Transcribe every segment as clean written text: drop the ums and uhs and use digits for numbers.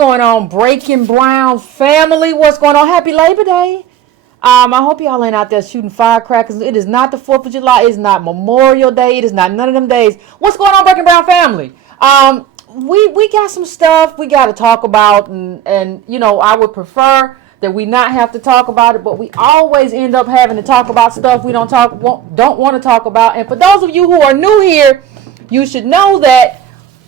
going on, Breaking Brown family? What's going on? Happy Labor Day. I hope y'all ain't out there shooting firecrackers. It is not the 4th of July. It's not Memorial Day. It is not none of them days. What's going on, Breaking Brown family? We got some stuff we got to talk about, and you know, I would prefer that we not have to talk about it, but we always end up having to talk about stuff we don't want to talk about. And for those of you who are new here, you should know that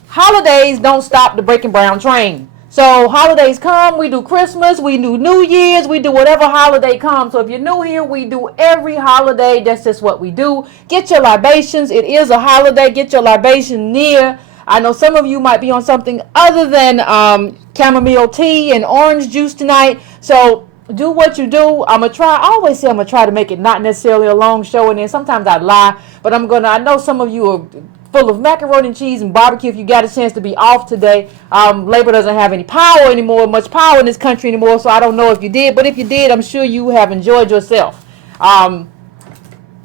holidays don't stop the Breaking Brown train. So holidays come, we do Christmas, we do New Year's, we do whatever holiday comes. So if you're new here, we do every holiday. That's just what we do. Get your libations. It is a holiday. Get your libation near. I know some of you might be on something other than chamomile tea and orange juice tonight. So do what you do. I always say I'm going to try to make it not necessarily a long show. And then sometimes I lie. But I know some of you are full of macaroni and cheese and barbecue if you got a chance to be off today. Labor doesn't have any power anymore, much power in this country anymore, so I don't know if you did. But if you did, I'm sure you have enjoyed yourself. And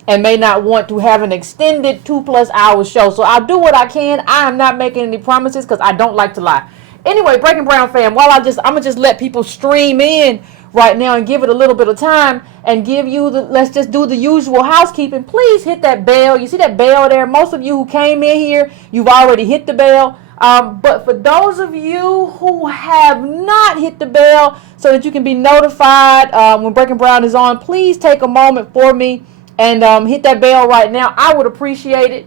may not want to have an extended 2+ hour show. So I'll do what I can. I am not making any promises because I don't like to lie. Anyway, Breaking Brown fam, I'm gonna just let people stream in right now and give it a little bit of time and give you let's just do the usual housekeeping. Please hit that bell. You see that bell there? Most of you who came in here, you've already hit the bell. But for those of you who have not hit the bell so that you can be notified when Breaking Brown is on, please take a moment for me and hit that bell right now. I would appreciate it.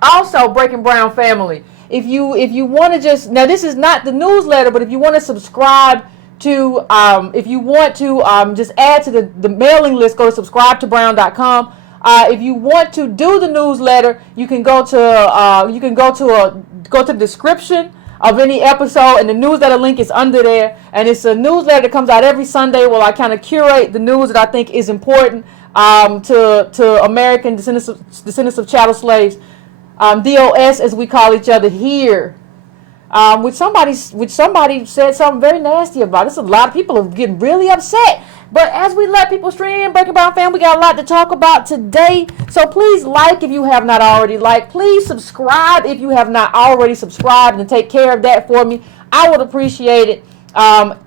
Also, Breaking Brown family, if you want to just, now this is not the newsletter, but if you want to subscribe to, if you want to just add to the mailing list, go to subscribetobrown.com. If you want to do the newsletter, you can go to the description of any episode, and the newsletter link is under there. And it's a newsletter that comes out every Sunday where I kind of curate the news that I think is important to American descendants of chattel slaves, DOS as we call each other here. Which somebody said something very nasty about. It's a lot of people are getting really upset. But as we let people stream in, Breaking Brown fam, we got a lot to talk about today. So please like if you have not already liked. Please subscribe if you have not already subscribed, and take care of that for me. I would appreciate it.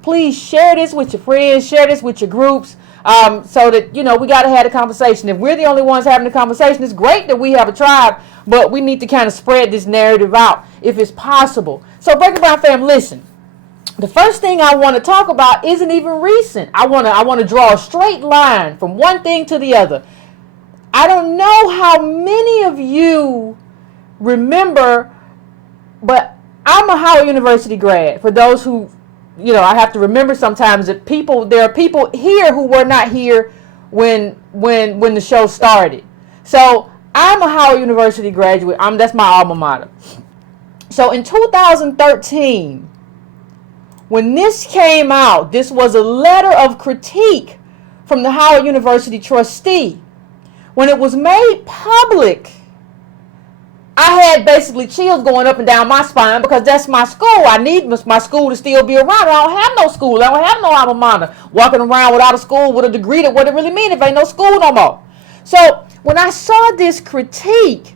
Please share this with your friends. Share this with your groups. So that, you know, we got to have a conversation. If we're the only ones having a conversation, it's great that we have a tribe, but we need to kind of spread this narrative out if it's possible. So Breaking Brown fam, listen. The first thing I want to talk about isn't even recent. I want to draw a straight line from one thing to the other. I don't know how many of you remember, but I'm a Howard University grad. For those who, you know, I have to remember sometimes that there are people here who were not here when the show started. So I'm a Howard University graduate. That's my alma mater. So in 2013, when this came out, this was a letter of critique from the Howard University trustee. When it was made public, I had basically chills going up and down my spine because that's my school. I need my school to still be around. I don't have no school. I don't have no alma mater. Walking around without a school with a degree, that what it really mean if ain't no school no more. So when I saw this critique,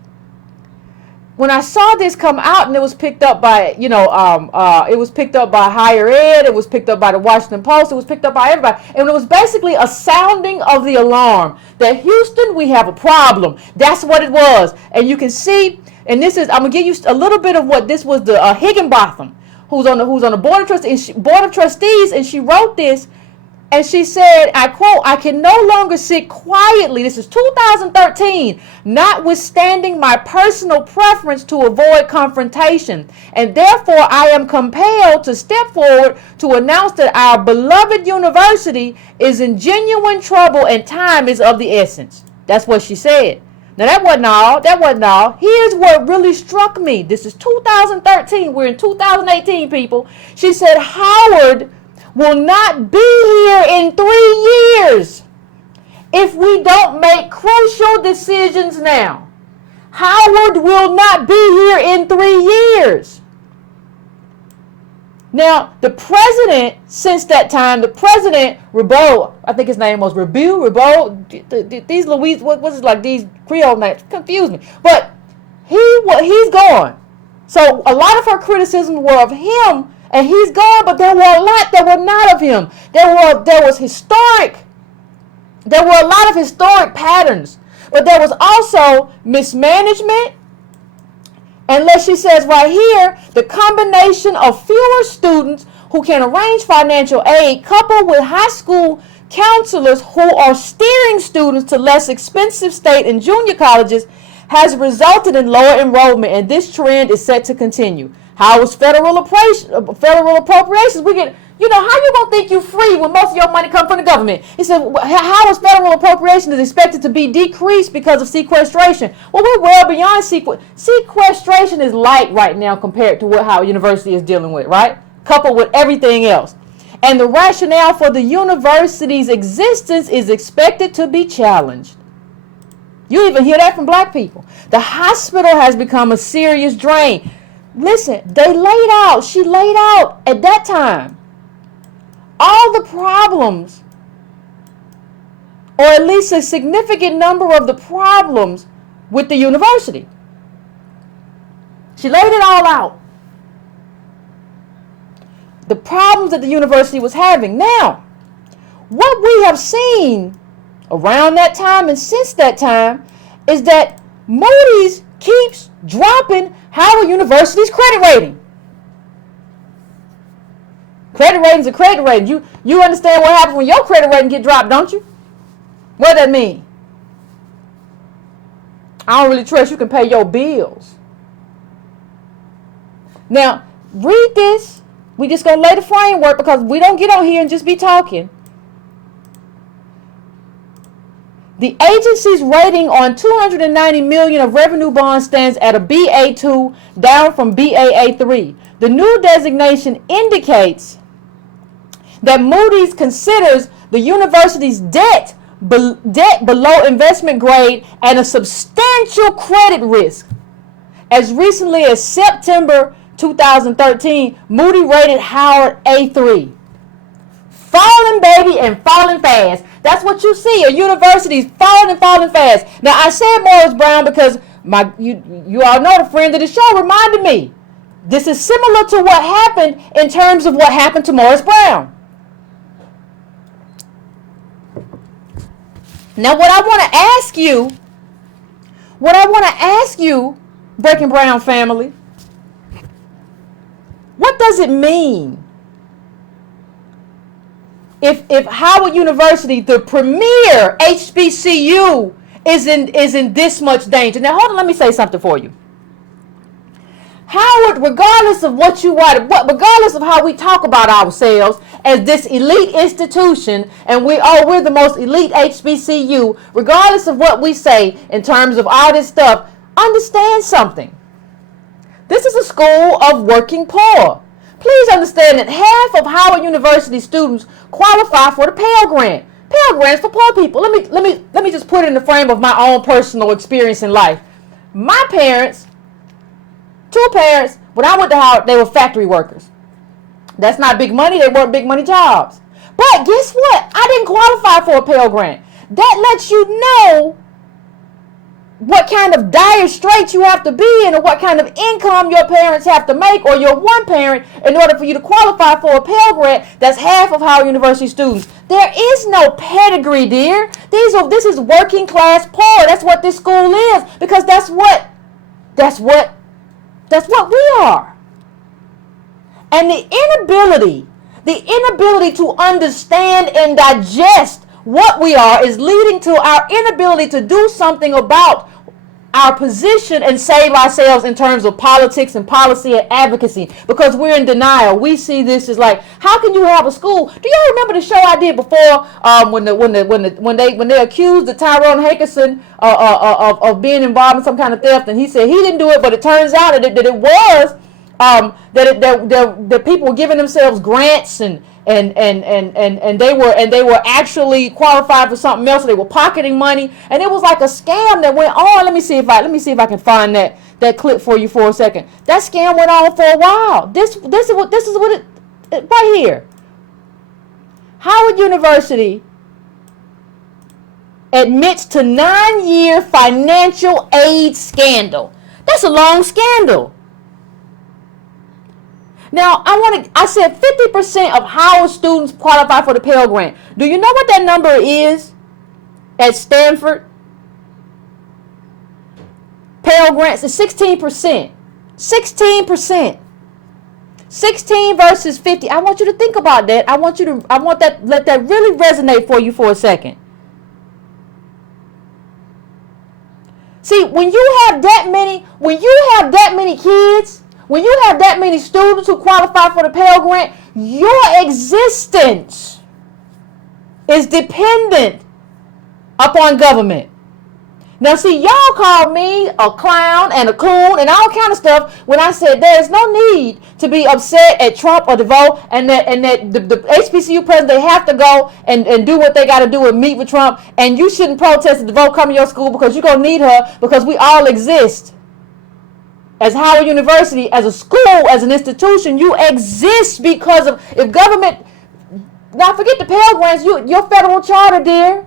when I saw this come out, and it was picked up by, it was picked up by Higher Ed, it was picked up by the Washington Post, it was picked up by everybody, and it was basically a sounding of the alarm that Houston, we have a problem. That's what it was. And you can see, and this is, I'm gonna give you a little bit of what this was. The Higginbotham, who's on the board of trustees, and she wrote this. And she said, I quote, "I can no longer sit quietly," this is 2013, "notwithstanding my personal preference to avoid confrontation. And therefore, I am compelled to step forward to announce that our beloved university is in genuine trouble and time is of the essence." That's what she said. Now, that wasn't all. Here's what really struck me. This is 2013. We're in 2018, people. She said, "Howard will not be here in 3 years if we don't make crucial decisions now. Howard will not be here in 3 years." Now, the president, since that time, Reboe, I think his name was Reboe, these Louise, what was it, like these Creole names, confuse me. But he's gone. So a lot of her criticisms were of him, and he's gone, but there were a lot that were not of him. There was historic. There were a lot of historic patterns, but there was also mismanagement. And she says right here, the combination of fewer students who can arrange financial aid, coupled with high school counselors who are steering students to less expensive state and junior colleges, has resulted in lower enrollment, and this trend is set to continue. How is federal appropriations? We get, how you gonna think you free when most of your money comes from the government? He said, how is federal appropriation is expected to be decreased because of sequestration? Well, we're well beyond sequestration. Is light right now compared to how a university is dealing with, right? Coupled with everything else. And the rationale for the university's existence is expected to be challenged. You even hear that from black people. The hospital has become a serious drain. Listen, she laid out at that time all the problems, or at least a significant number of the problems with the university. She laid it all out. The problems that the university was having. Now, what we have seen around that time and since that time is that Moody's keeps dropping Howard University's credit rating. Credit ratings are credit ratings. You understand what happens when your credit rating get dropped, don't you? What that mean? I don't really trust you can pay your bills. Now, read this. We just gonna lay the framework because we don't get on here and just be talking. The agency's rating on $290 million of revenue bonds stands at a BA2, down from Baa3. The new designation indicates that Moody's considers the university's debt below investment grade and a substantial credit risk. As recently as September 2013, Moody rated Howard A3. Falling, baby, and falling fast. That's what you see. A university's falling and falling fast. Now, I said Morris Brown because you all know the friend of the show reminded me. This is similar to what happened in terms of what happened to Morris Brown. Now, what I want to ask you, Breaking Brown family, what does it mean if Howard University, the premier HBCU, is in this much danger? Now, hold on, let me say something for you. Howard, regardless of what you write, regardless of how we talk about ourselves as this elite institution, and we're the most elite HBCU, regardless of what we say in terms of all this stuff, understand something. This is a school of working poor. Please understand that half of Howard University students qualify for the Pell Grant. Pell Grants for poor people. Let me just put it in the frame of my own personal experience in life. My parents, two parents, when I went to Howard, they were factory workers. That's not big money. They weren't big money jobs. But guess what? I didn't qualify for a Pell Grant. That lets you know what kind of dire straits you have to be in, or what kind of income your parents have to make, or your one parent, in order for you to qualify for a Pell Grant that's half of Howard University students. There is no pedigree, dear. This is working class poor. That's what this school is, because that's what we are. And the inability to understand and digest what we are is leading to our inability to do something about our position and save ourselves in terms of politics and policy and advocacy, because we're in denial. We see this as like, how can you have a school? Do y'all remember the show I did before, when they accused the Tyrone Hickerson of being involved in some kind of theft, and he said he didn't do it, but it turns out that it was that people were giving themselves grants and they were actually qualified for something else. So they were pocketing money, and it was like a scam that went on. Let me see if I can find that clip for you for a second. That scam went on for a while. This is what it right here. Howard University admits to 9-year financial aid scandal. That's a long scandal. Now, I said 50% of Howard students qualify for the Pell Grant. Do you know what that number is at Stanford? Pell Grants is 16%. 16%. 16 versus 50. I want you to think about that. Let that really resonate for you for a second. See, when you have that many kids, when you have that many students who qualify for the Pell Grant, your existence is dependent upon government. Now, see, y'all called me a clown and a coon and all kind of stuff when I said there is no need to be upset at Trump or DeVoe, and that the HBCU president, they have to go and do what they got to do and meet with Trump, and you shouldn't protest if DeVoe come to your school, because you're going to need her, because we all exist. As Howard University, as a school, as an institution, you exist because of, if government, now forget the Pell Grants, your federal charter, dear.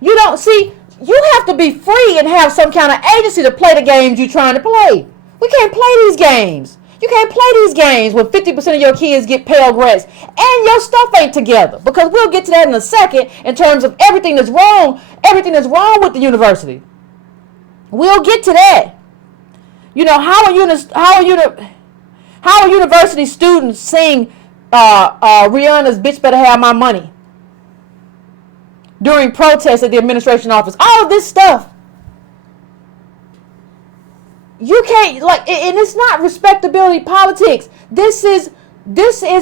You don't, see, you have to be free and have some kind of agency to play the games you're trying to play. We can't play these games. You can't play these games when 50% of your kids get Pell Grants and your stuff ain't together, because we'll get to that in a second in terms of everything that's wrong with the university. We'll get to that. You know, Howard University students sing Rihanna's "Bitch Better Have My Money" during protests at the administration office. All of this stuff. You can't, like, and it's not respectability politics. This is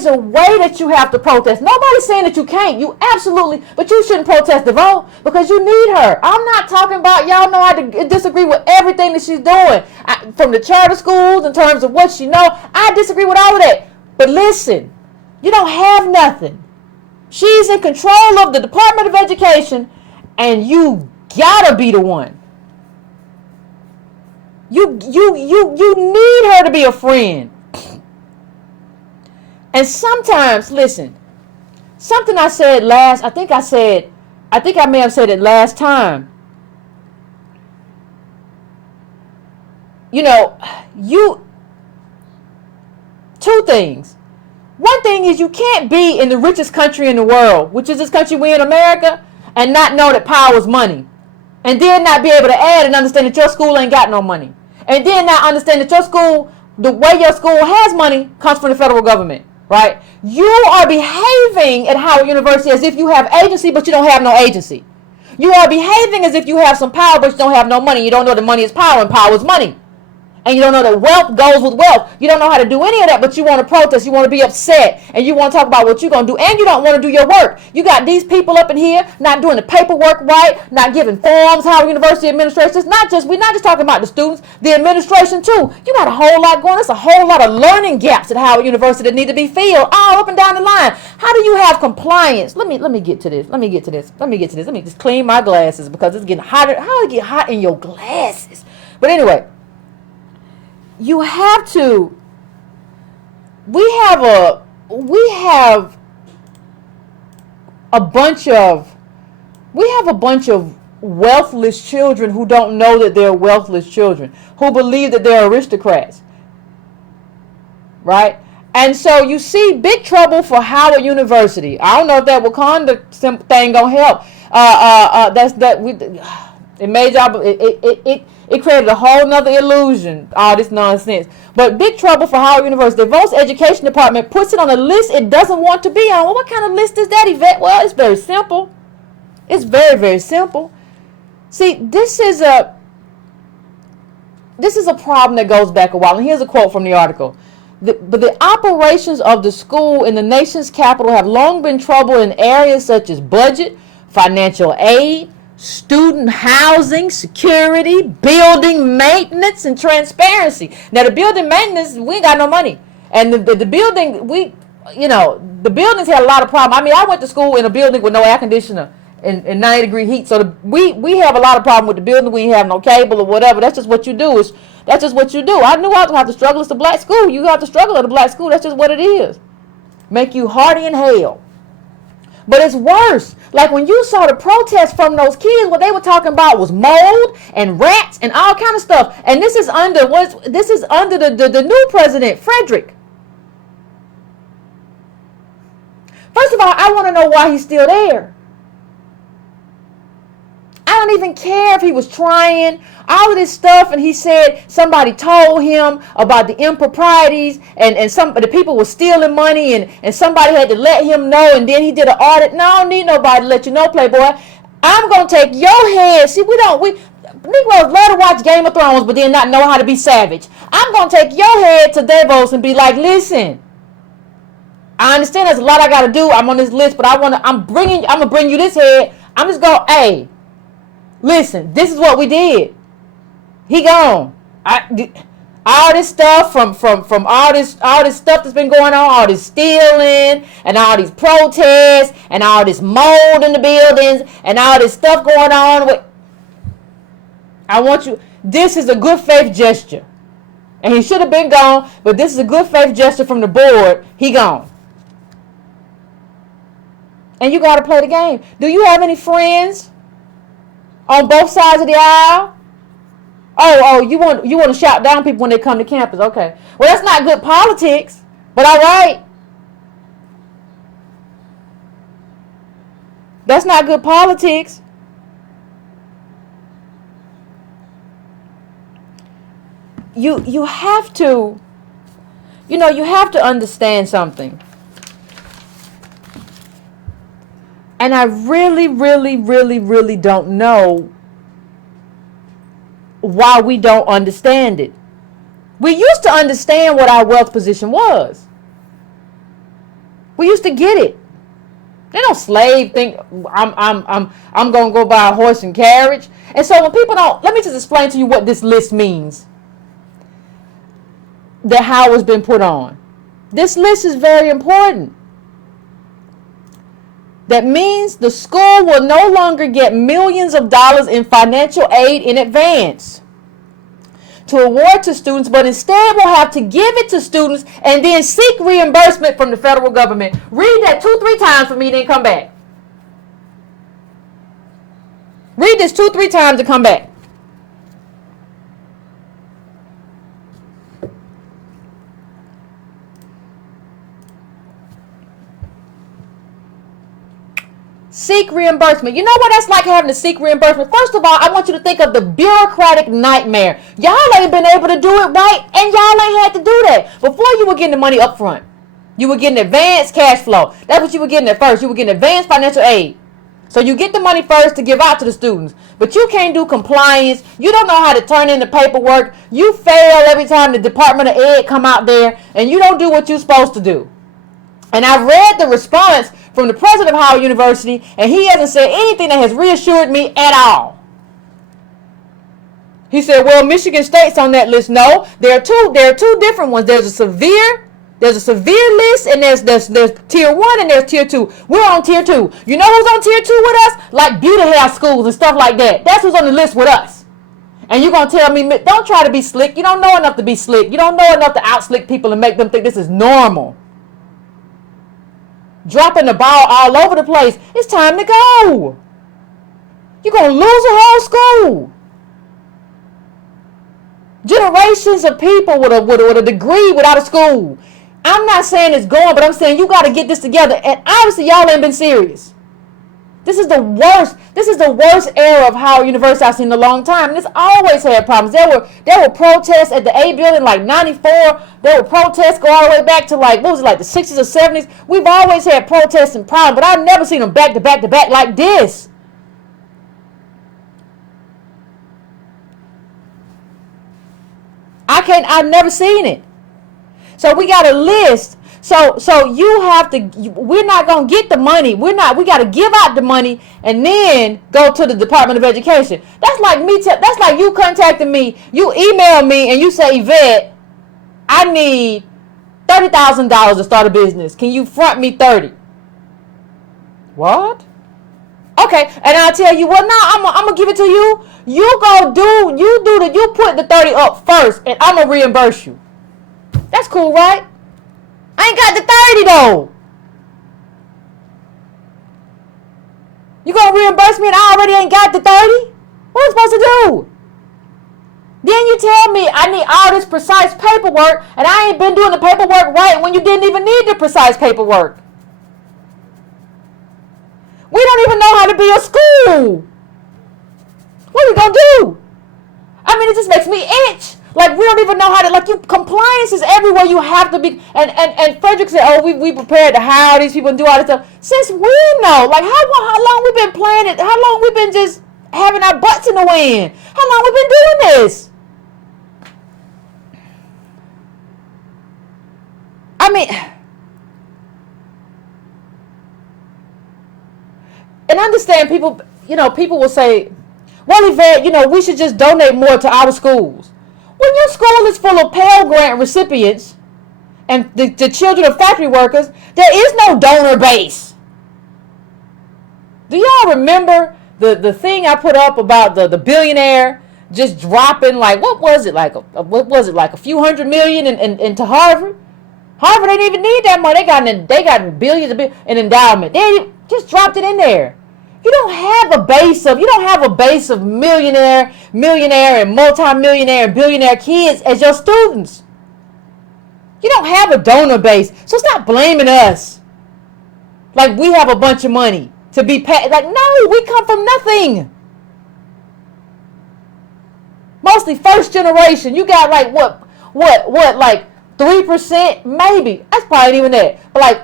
a way that you have to protest. Nobody's saying that you can't. You absolutely, but you shouldn't protest the vote because you need her. I'm not talking about, y'all know I disagree with everything that she's doing. From the charter schools in terms of what she know, I disagree with all of that. But listen, you don't have nothing. She's in control of the Department of Education, and you gotta be the one. You need her to be a friend. And sometimes, listen, something I said I think I may have said it last time. You know, two things. One thing is, you can't be in the richest country in the world, which is this country we in, America, and not know that power is money. And then not be able to add and understand that your school ain't got no money. And then not understand that your school, the way your school has money, comes from the federal government. Right? You are behaving at Howard University as if you have agency, but you don't have no agency. You are behaving as if you have some power, but you don't have no money. You don't know that money is power and power is money. And you don't know that wealth goes with wealth. You don't know how to do any of that, but you want to protest. You want to be upset. And you want to talk about what you're going to do. And you don't want to do your work. You got these people up in here not doing the paperwork right, not giving forms. Howard University administration. We're not just talking about the students, the administration too. You got a whole lot going. There's a whole lot of learning gaps at Howard University that need to be filled all up and down the line. How do you have compliance? Let me get to this. Let me just clean my glasses because it's getting hotter. How do it get hot in your glasses? But anyway. You have to, we have a bunch of wealthless children who don't know that they're wealthless children, who believe that they're aristocrats, right? And so you see big trouble for Howard University. I don't know if that Wakanda thing gonna help. It made y'all. It created a whole nother illusion. All this nonsense. But big trouble for Howard University. The Vote's education department puts it on a list it doesn't want to be on. Well, what kind of list is that, Yvette? Well, it's very simple. It's very, very simple. See, this is a problem that goes back a while. And here's a quote from the article. But the operations of the school in the nation's capital have long been troubled in areas such as budget, financial aid, student housing, security, building maintenance, and transparency. Now, the building maintenance, we ain't got no money. And the building, the buildings had a lot of problems. I mean, I went to school in a building with no air conditioner and 90-degree heat. So we have a lot of problem with the building. We have no cable or whatever. That's just what you do. That's just what you do. I knew I was going to have to struggle. It's a black school. You have to struggle at a black school. That's just what it is. Make you hardy in hell. But it's worse. Like when you saw the protests from those kids, what they were talking about was mold and rats and all kind of stuff. And this is under the new president, Frederick. First of all, I want to know why he's still there. I don't even care if he was trying all of this stuff and he said somebody told him about the improprieties and some of the people were stealing money and somebody had to let him know and then he did an audit. No, I don't need nobody to let you know, Playboy. I'm going to take your head. See, Negroes love to watch Game of Thrones but then not know how to be savage. I'm going to take your head to Davos and be like, listen, I understand there's a lot I got to do. I'm on this list, but I'm going to bring you this head. I'm just going, hey, listen, this is what we did. He gone. All this stuff from all this stuff that's been going on, all this stealing and all these protests and all this mold in the buildings and all this stuff going on. I want you. This is a good faith gesture, and he should have been gone. But this is a good faith gesture from the board. He gone. And you got to play the game. Do you have any friends on both sides of the aisle? Oh, you want to shout down people when they come to campus. Okay. Well, that's not good politics, but all right. That's not good politics. You have to, you have to understand something. And I really, really, really, really don't know why we don't understand it. We used to understand what our wealth position was. We used to get it. They don't slave think I'm gonna go buy a horse and carriage. And so when people don't, let me just explain to you what this list means that Howard's been put on. This list is very important. That means the school will no longer get millions of dollars in financial aid in advance to award to students, but instead will have to give it to students and then seek reimbursement from the federal government. Read that 2-3 times for me, then come back. Read this 2-3 times and come back. Seek reimbursement. You know what that's like, having to seek reimbursement? First of all, I want you to think of the bureaucratic nightmare. Y'all ain't been able to do it right, and y'all ain't had to do that. Before, you were getting the money up front. You were getting advanced cash flow. That's what you were getting at first. You were getting advanced financial aid. So you get the money first to give out to the students. But you can't do compliance. You don't know how to turn in the paperwork. You fail every time the Department of Ed come out there, and you don't do what you're supposed to do. And I've read the response from the president of Howard University, and he hasn't said anything that has reassured me at all. He said, well, Michigan State's on that list. No, there are two different ones. There's a severe list, and there's tier 1 and there's tier 2. We're on tier 2. You know who's on tier 2 with us? Like beauty hair schools and stuff like that. That's who's on the list with us. And you're going to tell me, don't try to be slick. You don't know enough to be slick. You don't know enough to out-slick people and make them think this is normal. Dropping the ball all over the place. It's time to go. You're going to lose a whole school. Generations of people with a degree without a school. I'm not saying it's gone, but I'm saying you got to get this together. And obviously, y'all ain't been serious. This is the worst. This is the worst era of Howard University I've seen in a long time. And it's always had problems. There were protests at the A building like 94. There were protests go all the way back to like, what was it, like the 60s or 70s? We've always had protests and problems, but I've never seen them back to back to back like this. I've never seen it. So we got a list. So you have to, we're not going to get the money. We got to give out the money and then go to the Department of Education. That's like that's like you contacting me. You email me and you say, Yvette, I need $30,000 to start a business. Can you front me 30? What? Okay. And I'll tell you, well, no, I'm going to give it to you. You put the 30 up first and I'm going to reimburse you. That's cool, right? I ain't got the 30 though. You gonna reimburse me and I already ain't got the 30? What am I supposed to do? Then you tell me I need all this precise paperwork and I ain't been doing the paperwork right when you didn't even need the precise paperwork. We don't even know how to be a school. What are we gonna do? I mean, it just makes me itch. Like, we don't even know how to, like, compliance is everywhere. You have to be, and Frederick said, oh, we prepared to hire these people and do all this stuff. Since when, though? Like, how long we been playing it? How long we been just having our butts in the wind? How long we been doing this? I mean, and understand people will say, well, Yvette, we should just donate more to our schools. When your school is full of Pell Grant recipients and the children of factory workers, there is no donor base. Do y'all remember the thing I put up about the billionaire just dropping, like, what was it, like a few $100 million into Harvard? Harvard didn't even need that money. They got billions in endowment. They just dropped it in there. You don't have a base of millionaire and multimillionaire and billionaire kids as your students. You don't have a donor base. So stop blaming us. Like we have a bunch of money to be paid. Like, no, we come from nothing. Mostly first generation. You got like what, like 3%? Maybe. That's probably even that. But like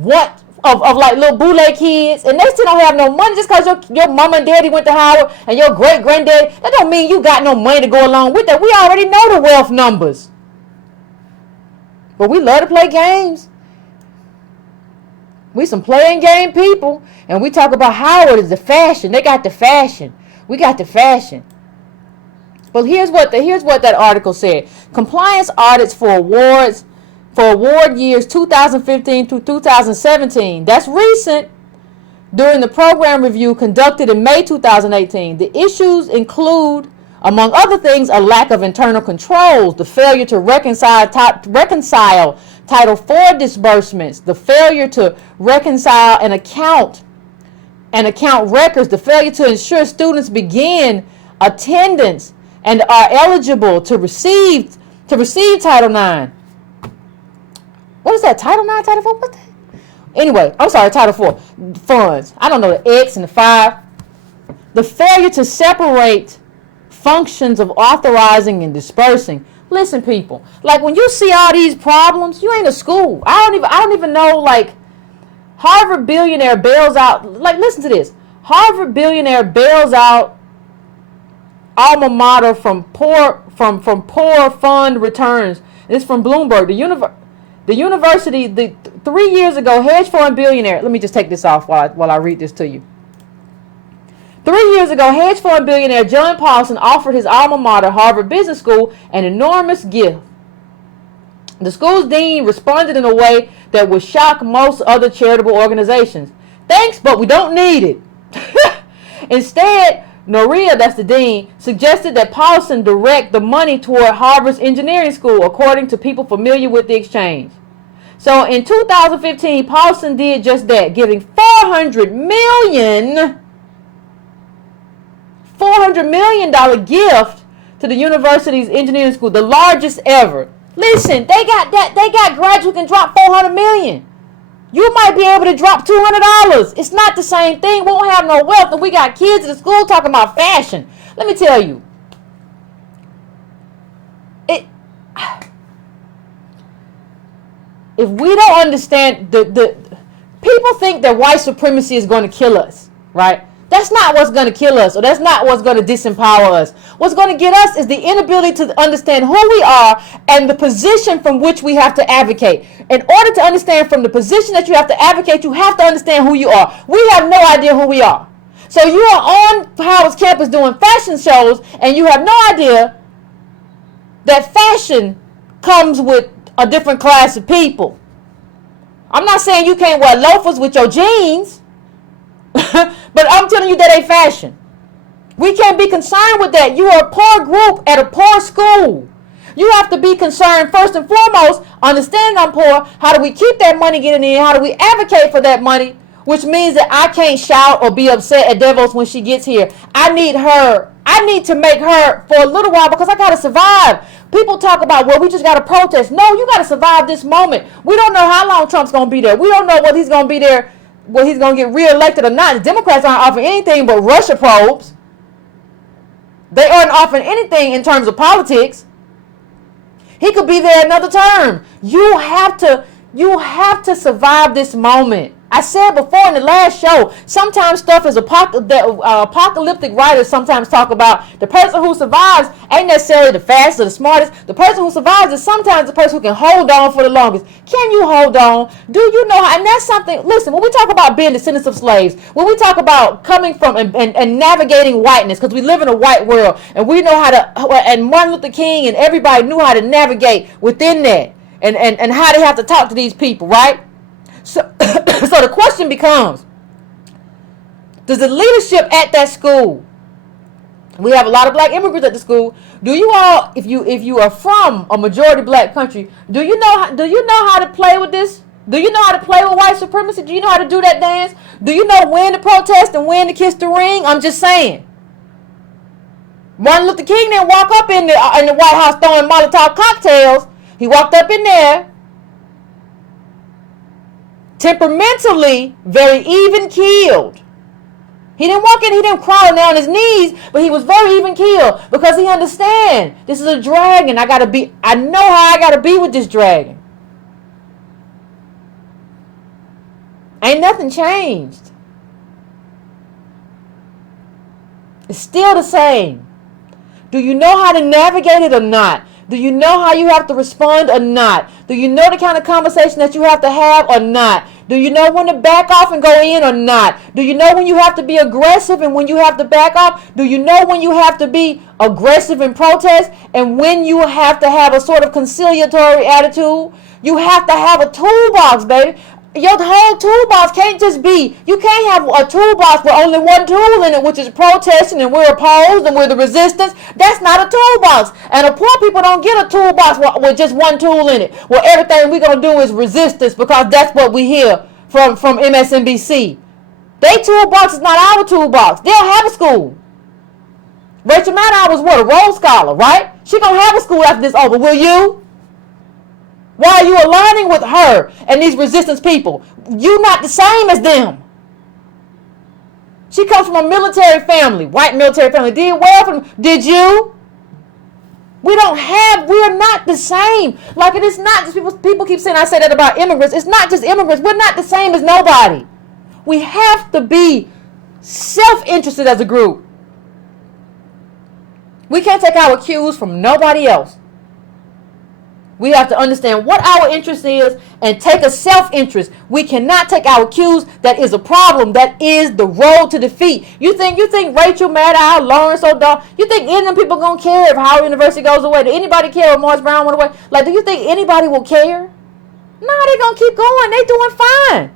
what? Of like little boule kids, and they still don't have no money just because your mama and daddy went to Howard and your great granddaddy. That don't mean you got no money to go along with that. We already know the wealth numbers, but we love to play games. We some playing game people, and we talk about Howard is the fashion. They got the fashion. We got the fashion. But here's what that article said: compliance audits for awards. For award years 2015 through 2017, that's recent, during the program review conducted in May 2018. The issues include, among other things, a lack of internal controls, the failure to reconcile Title IV disbursements, the failure to reconcile an account records, the failure to ensure students begin attendance and are eligible to receive Title IX. What is that? Title IX, Title IV? What the? Anyway, I'm sorry, Title IV funds. I don't know the X and the 5. The failure to separate functions of authorizing and dispersing. Listen, people, like when you see all these problems, you ain't a school. I don't even know, like, Harvard billionaire bails out, like, listen to this. Harvard billionaire bails out alma mater from poor fund returns. It's from Bloomberg. The university, 3 years ago, hedge fund billionaire, let me just take this off while I read this to you. 3 years ago, hedge fund billionaire John Paulson offered his alma mater, Harvard Business School, an enormous gift. The school's dean responded in a way that would shock most other charitable organizations. Thanks, but we don't need it. Instead, Noria, that's the dean, suggested that Paulson direct the money toward Harvard's engineering school, according to people familiar with the exchange. So in 2015, Paulson did just that, giving $400 million $400 million gift to the university's engineering school, the largest ever. Listen, they got graduates who can drop $400 million. You might be able to drop $200. It's not the same thing. We won't have no wealth, and we got kids at the school talking about fashion. Let me tell you, if we don't understand the people think that white supremacy is going to kill us, right? That's not what's going to kill us, or that's not what's going to disempower us. What's going to get us is the inability to understand who we are and the position from which we have to advocate. In order to understand from the position that you have to advocate, you have to understand who you are. We have no idea who we are. So you are on Howard's campus doing fashion shows, and you have no idea that fashion comes with a different class of people. I'm not saying you can't wear loafers with your jeans, but I'm telling you that ain't fashion. We can't be concerned with that. You are a poor group at a poor school. You have to be concerned first and foremost, understanding I'm poor, how do we keep that money getting in? How do we advocate for that money? Which means that I can't shout or be upset at Devos when she gets here. I need to make her for a little while because I got to survive. People talk about, well, we just got to protest. No, you got to survive this moment. We don't know how long Trump's going to be there. We don't know whether he's going to be there, whether he's going to get reelected or not. The Democrats aren't offering anything but Russia probes. They aren't offering anything in terms of politics. He could be there another term. You have to survive this moment. I said before in the last show, sometimes stuff is apocalyptic writers sometimes talk about the person who survives ain't necessarily the fastest or the smartest. The person who survives is sometimes the person who can hold on for the longest. Can you hold on? Do you know how? And that's something, listen, when we talk about being descendants of slaves, when we talk about coming from and navigating whiteness, because we live in a white world, and we know how to, and Martin Luther King and everybody knew how to navigate within that, and how they have to talk to these people, right? So, so the question becomes, does the leadership at that school, we have a lot of black immigrants at the school, do you all, if you are from a majority black country, do you know how to play with this? Do you know how to play with white supremacy? Do you know how to do that dance? Do you know when to protest and when to kiss the ring? I'm just saying. Martin Luther King didn't walk up in the White House throwing Molotov cocktails. He walked up in there temperamentally very even keeled. He didn't walk in, he didn't crawl down on his knees, but he was very even keeled because he understands this is a dragon. I know how I gotta be with this dragon. Ain't nothing changed. It's still the same. Do you know how to navigate it or not? Do you know how you have to respond or not? Do you know the kind of conversation that you have to have or not? Do you know when to back off and go in or not? Do you know when you have to be aggressive and when you have to back off? Do you know when you have to be aggressive in protest and when you have to have a sort of conciliatory attitude? You have to have a toolbox, baby. Your whole toolbox can't just be, you can't have a toolbox with only one tool in it, which is protesting and we're opposed and we're the resistance. That's not a toolbox. And the poor people don't get a toolbox with just one tool in it. Well, everything we're going to do is resistance because that's what we hear from MSNBC. Their toolbox is not our toolbox. They'll have a school. Rachel Maddow was what, a Rhodes Scholar, right? She going to have a school after this over. Will you? Why are you aligning with her and these resistance people? You're not the same as them. She comes from a military family, white military family. Did well from, did you? We are not the same. Like it is not just people keep saying, I say that about immigrants. It's not just immigrants. We're not the same as nobody. We have to be self-interested as a group. We can't take our cues from nobody else. We have to understand what our interest is and take a self-interest. We cannot take our cues. That is a problem. That is the road to defeat. You think Rachel Maddow, Lawrence O'Donnell, you think any of them people going to care if Howard University goes away? Do anybody care if Morris Brown went away? Like, do you think anybody will care? No, they're going to keep going. They're doing fine.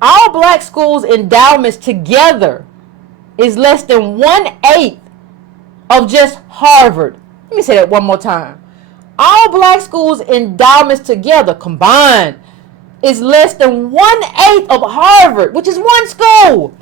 All black schools' endowments together is less than 1/8 of just Harvard. Let me say that one more time. All black schools' endowments together combined is less than 1/8 of Harvard, which is one school.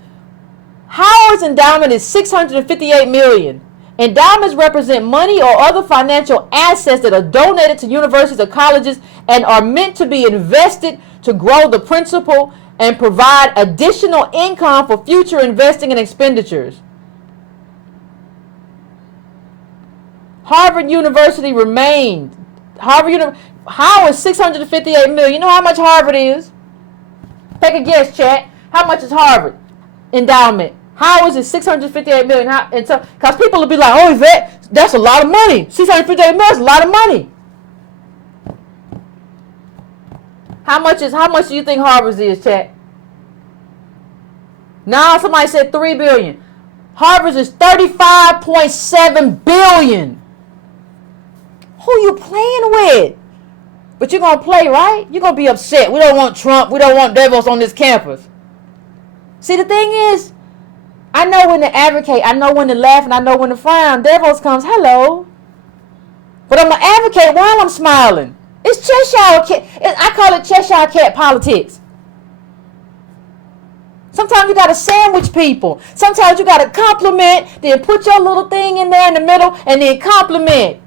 Howard's endowment is $658 million. Endowments represent money or other financial assets that are donated to universities or colleges and are meant to be invested to grow the principal and provide additional income for future investing and expenditures. Harvard University remained. Howard is $658 million. You know how much Harvard is? Take a guess, chat. How much is Harvard endowment? Howard's is $658 million. And so, because people will be like, "Oh, Yvette, that's a lot of money. $658 million is a lot of money." How much do you think Harvard's is, chat? Now somebody said $3 billion. Harvard's is $35.7 billion. Who you playing with? But you're going to play, right? You're going to be upset. We don't want Trump. We don't want devils on this campus. See, the thing is, I know when to advocate. I know when to laugh, and I know when to frown. Devils comes, hello. But I'm going to advocate while I'm smiling. It's Cheshire Cat. I call it Cheshire Cat politics. Sometimes you got to sandwich people. Sometimes you got to compliment, then put your little thing in there in the middle, and then compliment.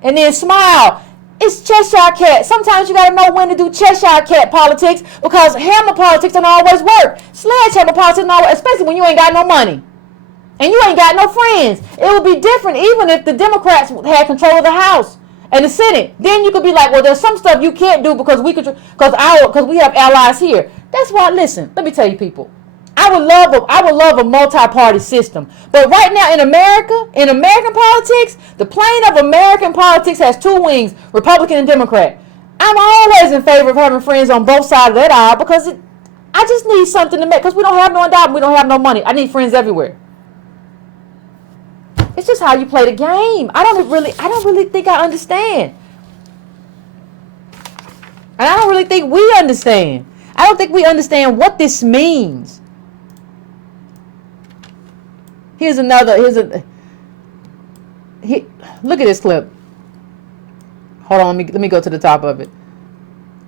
And then smile. It's Cheshire Cat. Sometimes you got to know when to do Cheshire Cat politics because hammer politics don't always work. Sledgehammer politics don't always, especially when you ain't got no money. And you ain't got no friends. It would be different even if the Democrats had control of the House and the Senate. Then you could be like, well, there's some stuff you can't do because we have allies here. That's why, listen, let me tell you people. I would love a multi-party system. But right now in American politics, the plane of American politics has two wings, Republican and Democrat. I'm always in favor of having friends on both sides of that aisle because I just need something to make, because we don't have no endowment, we don't have no money. I need friends everywhere. It's just how you play the game. I don't really think I understand. And I don't really think we understand. I don't think we understand what this means. Look at this clip. Hold on, let me go to the top of it.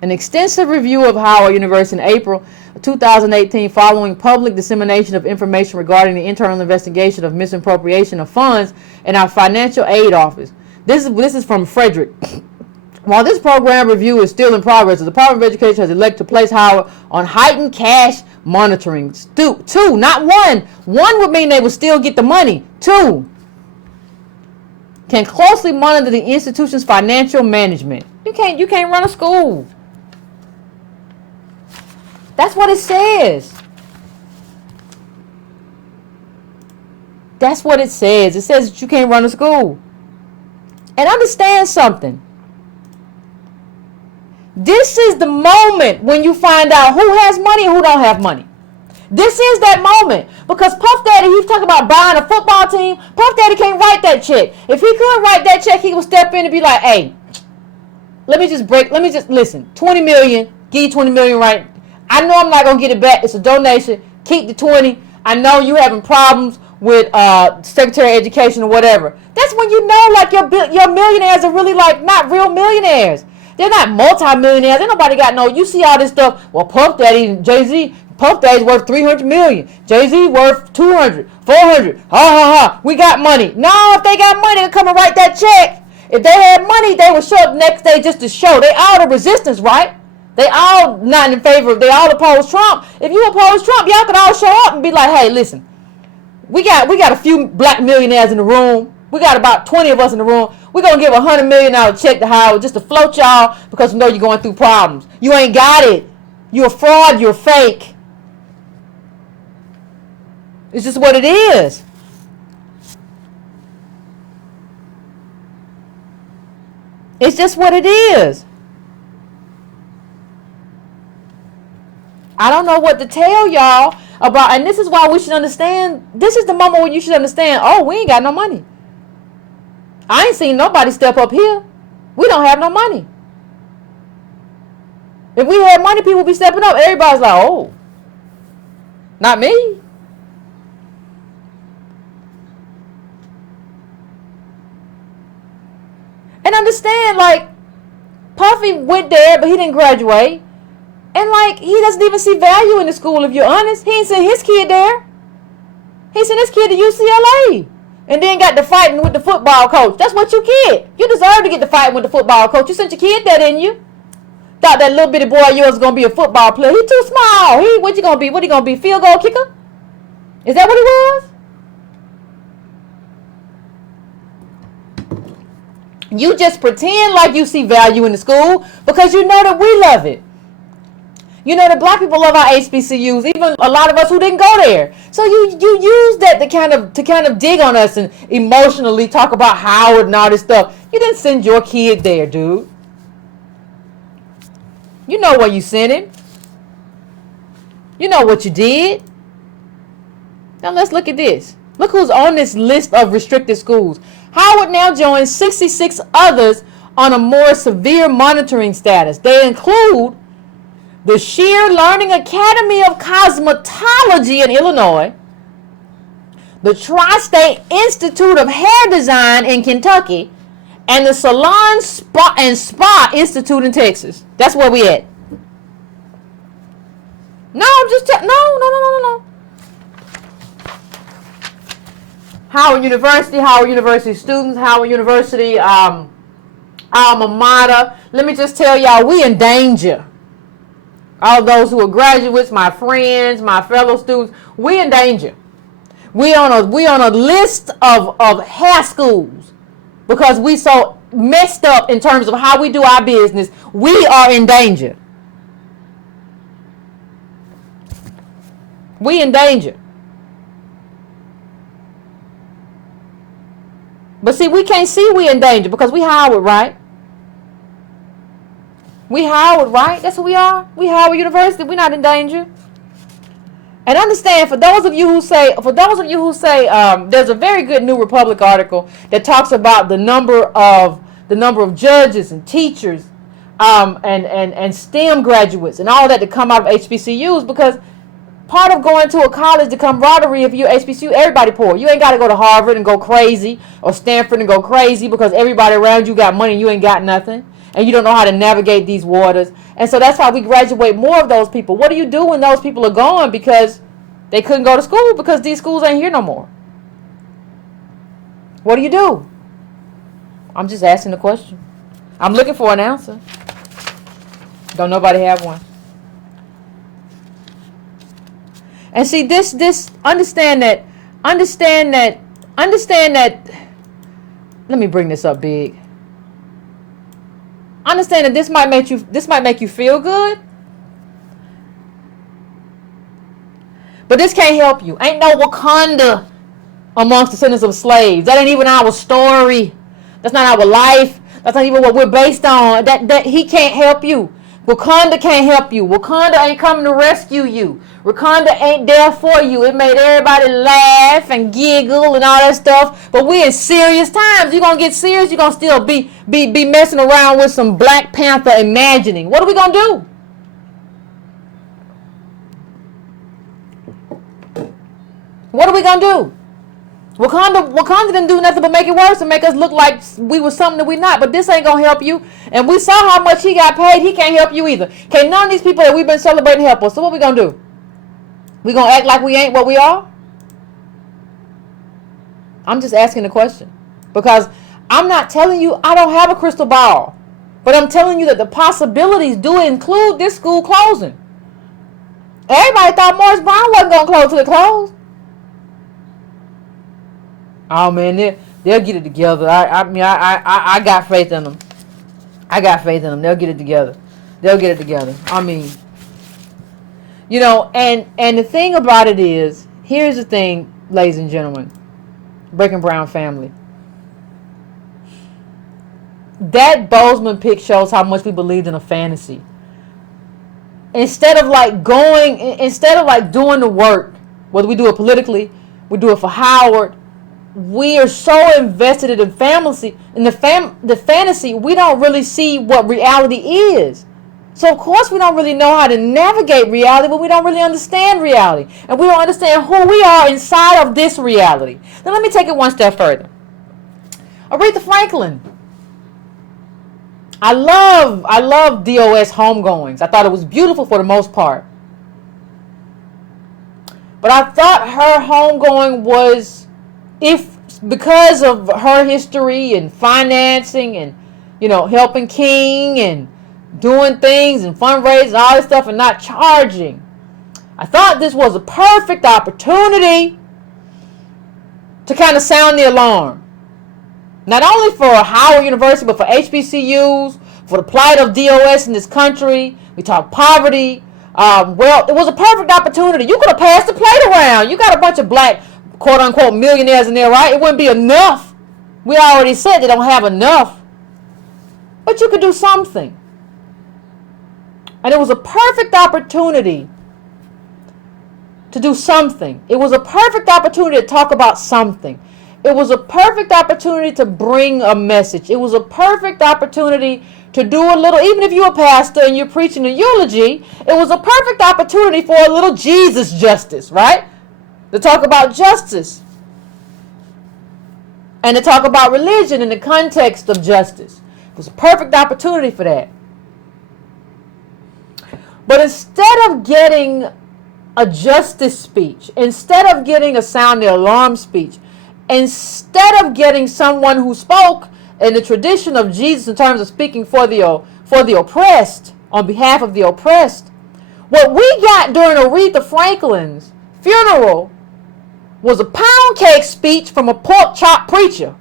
An extensive review of Howard University in April 2018 following public dissemination of information regarding the internal investigation of misappropriation of funds in our financial aid office. This is from Frederick. While this program review is still in progress, the Department of Education has elected to place Howard on heightened cash monitoring. Two, not one. One would mean they would still get the money. Two, can closely monitor the institution's financial management. You can't run a school. That's what it says. That's what it says. It says that you can't run a school. And understand something. This is the moment when you find out who has money and who don't have money. This is that moment. Because Puff Daddy, he's talking about buying a football team. Puff Daddy can't write that check. If he could write that check, he would step in and be like, hey, let me just listen, 20 million, give you 20 million right. I know I'm not going to get it back. It's a donation. Keep the 20. I know you having problems with Secretary of Education or whatever. That's when you know like your millionaires are really like not real millionaires. They're not multi-millionaires. Ain't nobody got no, you see all this stuff. Well, Puff Daddy and Jay-Z, Puff Daddy's worth $300 million. Jay-Z worth $200, $400. Ha ha ha. We got money. No, if they got money, they'll come and write that check. If they had money, they would show up next day just to show. They all the resistance, right? They all not in favor. They all oppose Trump. If you oppose Trump, y'all can all show up and be like, hey, listen, we got a few black millionaires in the room. We got about 20 of us in the room. We're going to give $100 million check to Howard just to float y'all because we know you're going through problems. You ain't got it. You're a fraud. You're fake. It's just what it is. It's just what it is. I don't know what to tell y'all about, and this is why we should understand. This is the moment when you should understand, oh, we ain't got no money. I ain't seen nobody step up here. We don't have no money. If we had money, people would be stepping up. Everybody's like, oh, not me. And understand, like, Puffy went there, but he didn't graduate. And, like, he doesn't even see value in the school, if you're honest. He ain't sent his kid there. He sent his kid to UCLA and then got to fighting with the football coach. That's what you get. You deserve to get to fighting with the football coach. You sent your kid there, didn't you? Thought that little bitty boy of yours was going to be a football player. He too small. What you going to be? What he going to be? Field goal kicker? Is that what he was? You just pretend like you see value in the school because you know that we love it. You know that black people love our HBCUs, even a lot of us who didn't go there. So you use that to kind of dig on us and emotionally talk about Howard and all this stuff. You didn't send your kid there, dude. You know where you sent him. You know what you did. Now let's look at this. Look who's on this list of restricted schools. Howard now joins 66 others on a more severe monitoring status. They include the Shear Learning Academy of Cosmetology in Illinois, the Tri-State Institute of Hair Design in Kentucky, and the Salon Spa Institute in Texas. That's where we at. No, I'm just no. Howard University students, Howard University alma mater. Let me just tell y'all, we in danger. All those who are graduates, my friends, my fellow students, we in danger. We on a list of hair schools because we so messed up in terms of how we do our business. We are in danger. We in danger. But see, we can't see we in danger because we Howard, right? We Howard, right? That's who we are. We Howard University. We're not in danger. And understand, for those of you who say, there's a very good New Republic article that talks about the number of judges and teachers, and STEM graduates and all that come out of HBCUs, because part of going to a college, the camaraderie of your HBCU, everybody poor. You ain't got to go to Harvard and go crazy or Stanford and go crazy because everybody around you got money and you ain't got nothing. And you don't know how to navigate these waters. And so that's why we graduate more of those people. What do you do when those people are gone because they couldn't go to school because these schools ain't here no more? What do you do? I'm just asking the question. I'm looking for an answer. Don't nobody have one. And see, understand that, let me bring this up big. Understand that this might make you feel good, but this can't help you. Ain't no Wakanda amongst the descendants of slaves. That ain't even our story. That's not our life. That's not even what we're based on. That he can't help you. Wakanda can't help you. Wakanda ain't coming to rescue you. Wakanda ain't there for you. It made everybody laugh and giggle and all that stuff. But we're in serious times. You're going to get serious. You're going to still be messing around with some Black Panther imagining. What are we going to do? What are we going to do? Wakanda didn't do nothing but make it worse and make us look like we were something that we're not. But this ain't going to help you. And we saw how much he got paid. He can't help you either. Can't none of these people that we've been celebrating help us. So what we going to do? We going to act like we ain't what we are? I'm just asking the question. Because I'm not telling you I don't have a crystal ball. But I'm telling you that the possibilities do include this school closing. Everybody thought Morris Brown wasn't going to close till it closed. Oh man, they'll get it together. I got faith in them. I got faith in them. They'll get it together. I mean, you know, and the thing about it is, here's the thing, ladies and gentlemen, Breaking Brown family. That Bozeman pick shows how much we believed in a fantasy. Instead of doing the work, whether we do it politically, we do it for Howard. We are so invested in the fantasy, we don't really see what reality is. So of course we don't really know how to navigate reality, but we don't really understand reality. And we don't understand who we are inside of this reality. Now let me take it one step further. Aretha Franklin. I love DOS homegoings. I thought it was beautiful for the most part. But I thought her homegoing was, if because of her history and financing and, helping King and doing things and fundraising and all this stuff and not charging. I thought this was a perfect opportunity to kind of sound the alarm. Not only for Howard University, but for HBCUs, for the plight of DOS in this country. We talk poverty. Well, it was a perfect opportunity. You could have passed the plate around. You got a bunch of black, quote-unquote, millionaires in there, right? It wouldn't be enough. We already said they don't have enough. But you could do something. And it was a perfect opportunity to do something. It was a perfect opportunity to talk about something. It was a perfect opportunity to bring a message. It was a perfect opportunity to do a little, even if you're a pastor and you're preaching a eulogy, it was a perfect opportunity for a little Jesus justice, right? To talk about justice. And to talk about religion in the context of justice. It was a perfect opportunity for that. But instead of getting a justice speech, instead of getting a sound the alarm speech, instead of getting someone who spoke in the tradition of Jesus in terms of speaking for the oppressed, on behalf of the oppressed, what we got during Aretha Franklin's funeral was a pound cake speech from a pork chop preacher.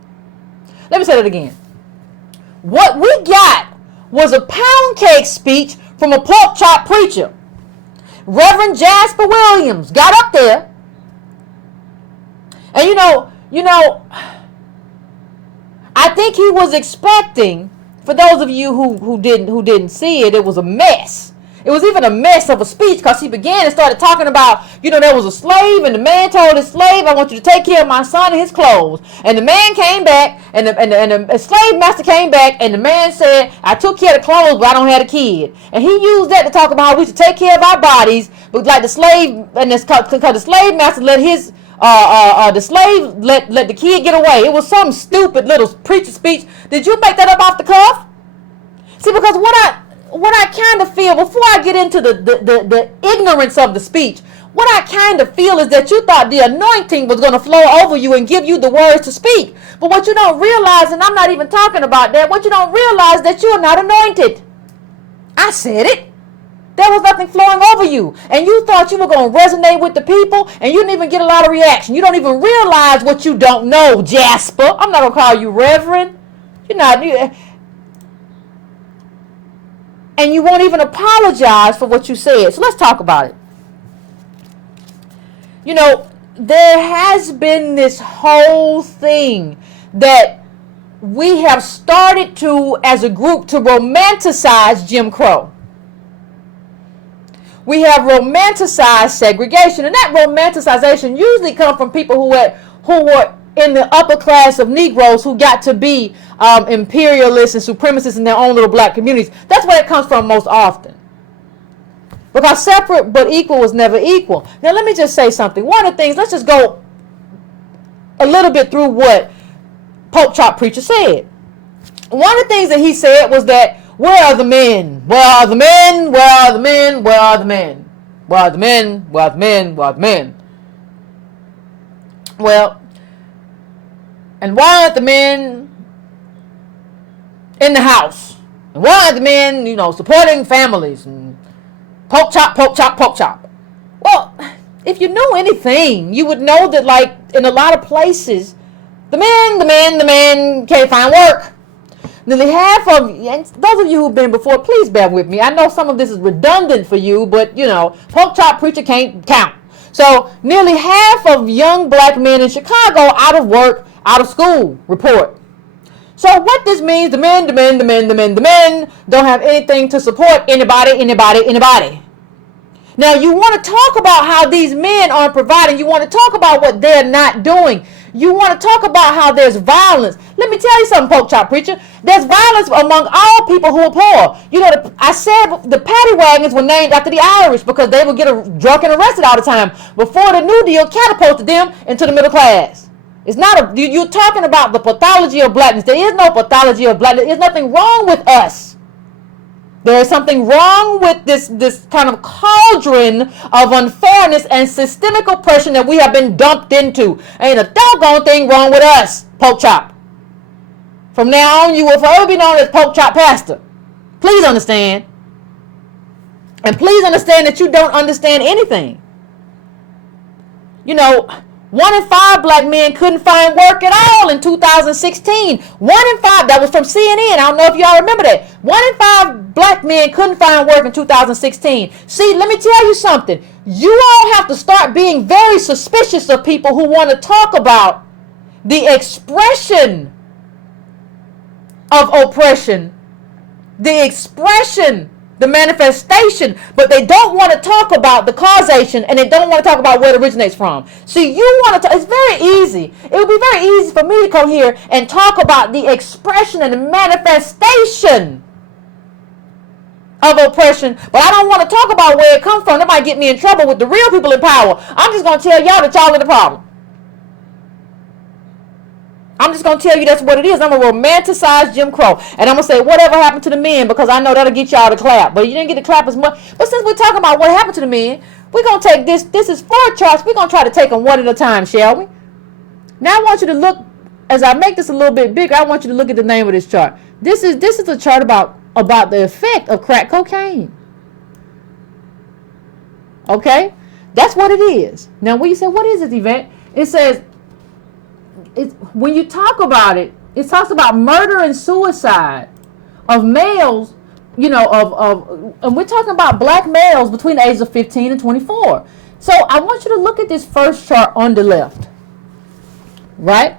Let me say that again. What we got was a pound cake speech from a pork chop preacher. Reverend Jasper Williams got up there, and I think he was expecting, for those of you who didn't see it, it was a mess. It was even a mess of a speech, because he began and started talking about, there was a slave, and the man told his slave, I want you to take care of my son and his clothes. And the man came back, and the slave master came back, and the man said, I took care of the clothes, but I don't have a kid. And he used that to talk about how we should take care of our bodies, but like the slave, and because the slave master let his the slave let the kid get away. It was some stupid little preacher speech. Did you make that up off the cuff? See, because what I kind of feel, before I get into the ignorance of the speech, what I kind of feel is that you thought the anointing was going to flow over you and give you the words to speak. But what you don't realize, and I'm not even talking about that, what you don't realize, that you are not anointed. I said it. There was nothing flowing over you. And you thought you were going to resonate with the people, and you didn't even get a lot of reaction. You don't even realize what you don't know, Jasper. I'm not going to call you Reverend. You're not. And you won't even apologize for what you said. So let's talk about it. There has been this whole thing that we have started to, as a group, to romanticize Jim Crow. We have romanticized segregation, and that romanticization usually comes from people who were in the upper class of Negroes who got to be imperialists and supremacists in their own little black communities. That's where it comes from most often. Because separate but equal was never equal. Now let me just say something. One of the things, let's just go a little bit through what Pope Chop Preacher said. One of the things that he said was that, where are the men? Where are the men? Where are the men? Where are the men? Where are the men? Where are the men? Where are the men? Well, and why aren't the men in the house? And why aren't the men, supporting families? And poke chop, poke chop, poke chop. Well, if you knew anything, you would know that, like, in a lot of places, the men can't find work. Nearly half of, and those of you who've been before, please bear with me. I know some of this is redundant for you, but, Poke Chop Preacher can't count. So, nearly half of young black men in Chicago out of work, out of school, report. So, what this means, the men don't have anything to support anybody. Now, you want to talk about how these men aren't providing. You want to talk about what they're not doing. You want to talk about how there's violence. Let me tell you something, Poke Chop Preacher. There's violence among all people who are poor. I said the paddy wagons were named after the Irish because they would get drunk and arrested all the time before the New Deal catapulted them into the middle class. It's not you're talking about the pathology of blackness. There is no pathology of blackness. There's nothing wrong with us. There is something wrong with this kind of cauldron of unfairness and systemic oppression that we have been dumped into. Ain't a doggone thing wrong with us, Pork Chop. From now on, you will forever be known as Pork Chop Pastor. Please understand. And please understand that you don't understand anything. You know, 1 in 5 black men couldn't find work at all in 2016. 1 in 5, that was from CNN. I don't know if y'all remember that. 1 in 5 black men couldn't find work in 2016. See, let me tell you something. You all have to start being very suspicious of people who want to talk about the expression of oppression, the expression, the manifestation, but they don't want to talk about the causation, and they don't want to talk about where it originates from. See, you want to talk, it's very easy. It would be very easy for me to come here and talk about the expression and the manifestation of oppression, but I don't want to talk about where it comes from. That might get me in trouble with the real people in power. I'm just going to tell y'all that y'all are the problem. I'm just going to tell you that's what it is. I'm going to romanticize Jim Crow. And I'm going to say whatever happened to the men, because I know that'll get y'all to clap. But you didn't get to clap as much. But since we're talking about what happened to the men, we're going to take this. This is 4 charts. We're going to try to take them one at a time, shall we? Now I want you to look, as I make this a little bit bigger, I want you to look at the name of this chart. This is a chart about the effect of crack cocaine. Okay? That's what it is. Now when you say, what is it, Yvette? It says, when you talk about it, it talks about murder and suicide of males, and we're talking about black males between the ages of 15 and 24. So I want you to look at this first chart on the left, right?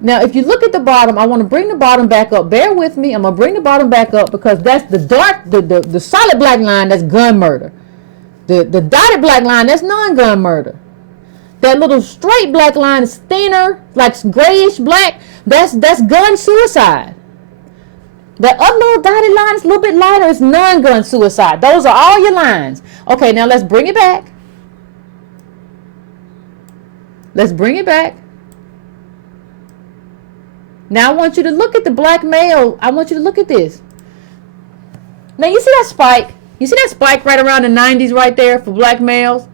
Now, if you look at the bottom, I want to bring the bottom back up. Bear with me. I'm going to bring the bottom back up because that's the dark, the solid black line, that's gun murder. The dotted black line, that's non-gun murder. That little straight black line is thinner, like grayish black. That's gun suicide. That other little dotted line is a little bit lighter. It's non-gun suicide. Those are all your lines. Okay, now let's bring it back. Let's bring it back. Now I want you to look at the black male. I want you to look at this. Now you see that spike? You see that spike right around the 90s right there for black males?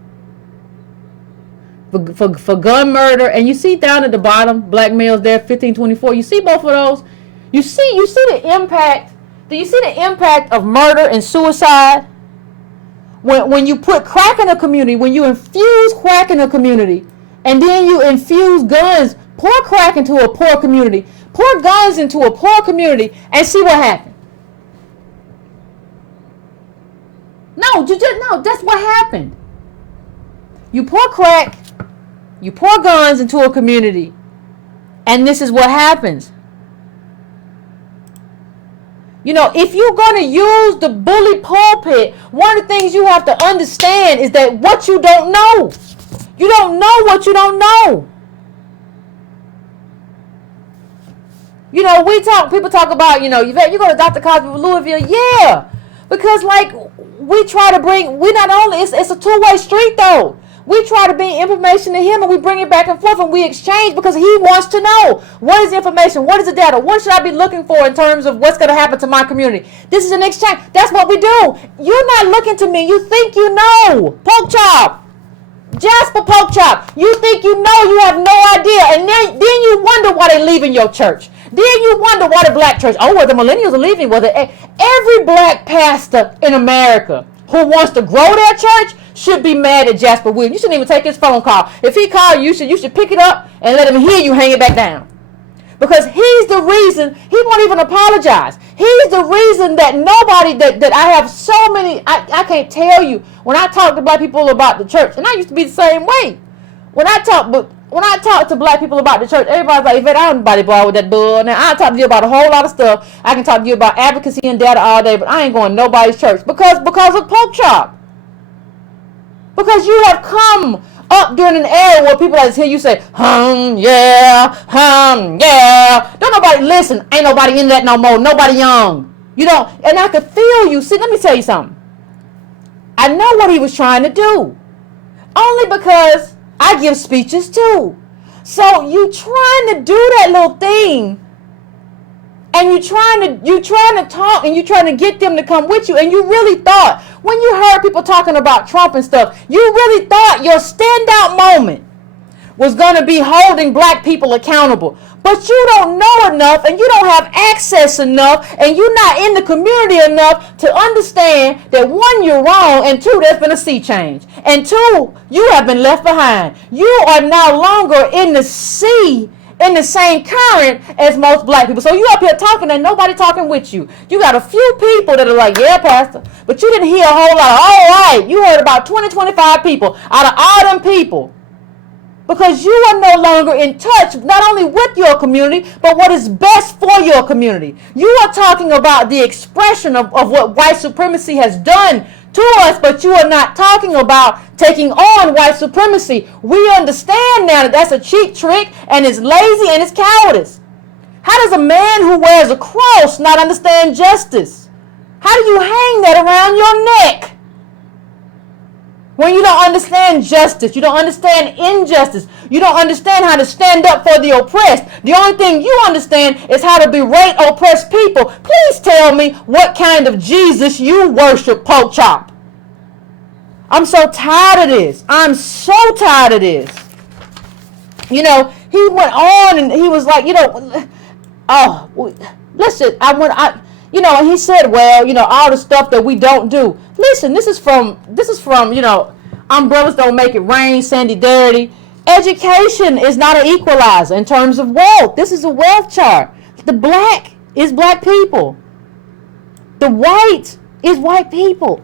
For gun murder, and you see down at the bottom black males there 15-24. You see both of those. You see the impact. Do you see the impact of murder and suicide when you put crack in a community, when you infuse crack in a community, and then you infuse guns, pour crack into a poor community, pour guns into a poor community, and see what happens. No, that's what happened. You pour crack, you pour guns into a community, and this is what happens. If you're going to use the bully pulpit, one of the things you have to understand is that what you don't know. You don't know what you don't know. People talk about, Yvette, you go to Dr. Cosby of Louisville. Yeah, because we try to bring, it's a two-way street though. We try to bring information to him, and we bring it back and forth, and we exchange because he wants to know what is the information, what is the data, what should I be looking for in terms of what's going to happen to my community. This is an exchange. That's what we do. You're not looking to me. You think you know. Pork Chop. Jasper Pork Chop. You think you know. You have no idea. And then you wonder why they're leaving your church. Then you wonder why the black church, the millennials are leaving. Every black pastor in America who wants to grow their church should be mad at Jasper Williams. You shouldn't even take his phone call. If he called you, you should pick it up and let him hear you hang it back down. Because he's the reason, he won't even apologize. He's the reason that nobody, that I have so many, I can't tell you, when I talk to black people about the church, and I used to be the same way. When I talk to black people about the church, everybody's like, Yvette, I don't nobody bother with that bull. Now, I'll talk to you about a whole lot of stuff. I can talk to you about advocacy and data all day, but I ain't going to nobody's church because of Pork Chop. Because you have come up during an era where people like to hear you say, yeah. Don't nobody listen. Ain't nobody in that no more. Nobody young. And I could feel you. See, let me tell you something. I know what he was trying to do. Only because I give speeches too. So you trying to do that little thing And you're trying to talk and you're trying to get them to come with you. And you really thought, when you heard people talking about Trump and stuff, you really thought your standout moment was going to be holding black people accountable. But you don't know enough, and you don't have access enough, and you're not in the community enough to understand that, one, you're wrong, and two, there's been a sea change, and two, you have been left behind. You are no longer in the sea, in the same current as most black people. So you up here talking and nobody talking with you. You got a few people that are like, yeah, pastor, but you didn't hear a whole lot. All right, you heard about 20, 25 people out of all them people. Because you are no longer in touch, not only with your community, but what is best for your community. You are talking about the expression of what white supremacy has done to us, but you are not talking about taking on white supremacy. We understand now that that's a cheap trick, and it's lazy, and it's cowardice. How does a man who wears a cross not understand justice? How do you hang that around your neck? When you don't understand justice, you don't understand injustice, you don't understand how to stand up for the oppressed. The only thing you understand is how to berate oppressed people. Please tell me what kind of Jesus you worship, Pork Chop. I'm so tired of this. I'm so tired of this. You know, he went on and he was like, you know, listen, and he said, well, you know, all the stuff that we don't do. Listen, this is from, you know, umbrellas don't make it rain, Sandy dirty. Education is not an equalizer in terms of wealth. This is a wealth chart. The black is black people. The white is white people.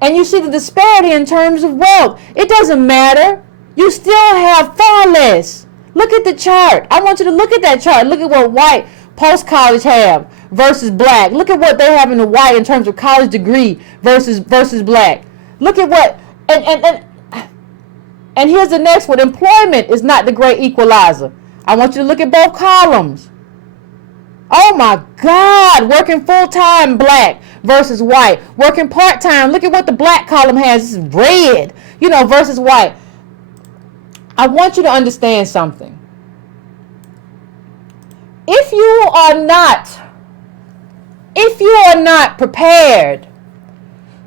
And you see the disparity in terms of wealth. It doesn't matter. You still have far less. Look at the chart. I want you to look at that chart. Look at what white post-college have versus black. Look at what they have in the white in terms of college degree versus black. Look at what, and here's the next one. Employment is not the great equalizer. I want you to look at both columns. Oh my God, working full-time black versus white. Working part-time, look at what the black column has. It's red, you know, versus white. I want you to understand something. If you are not prepared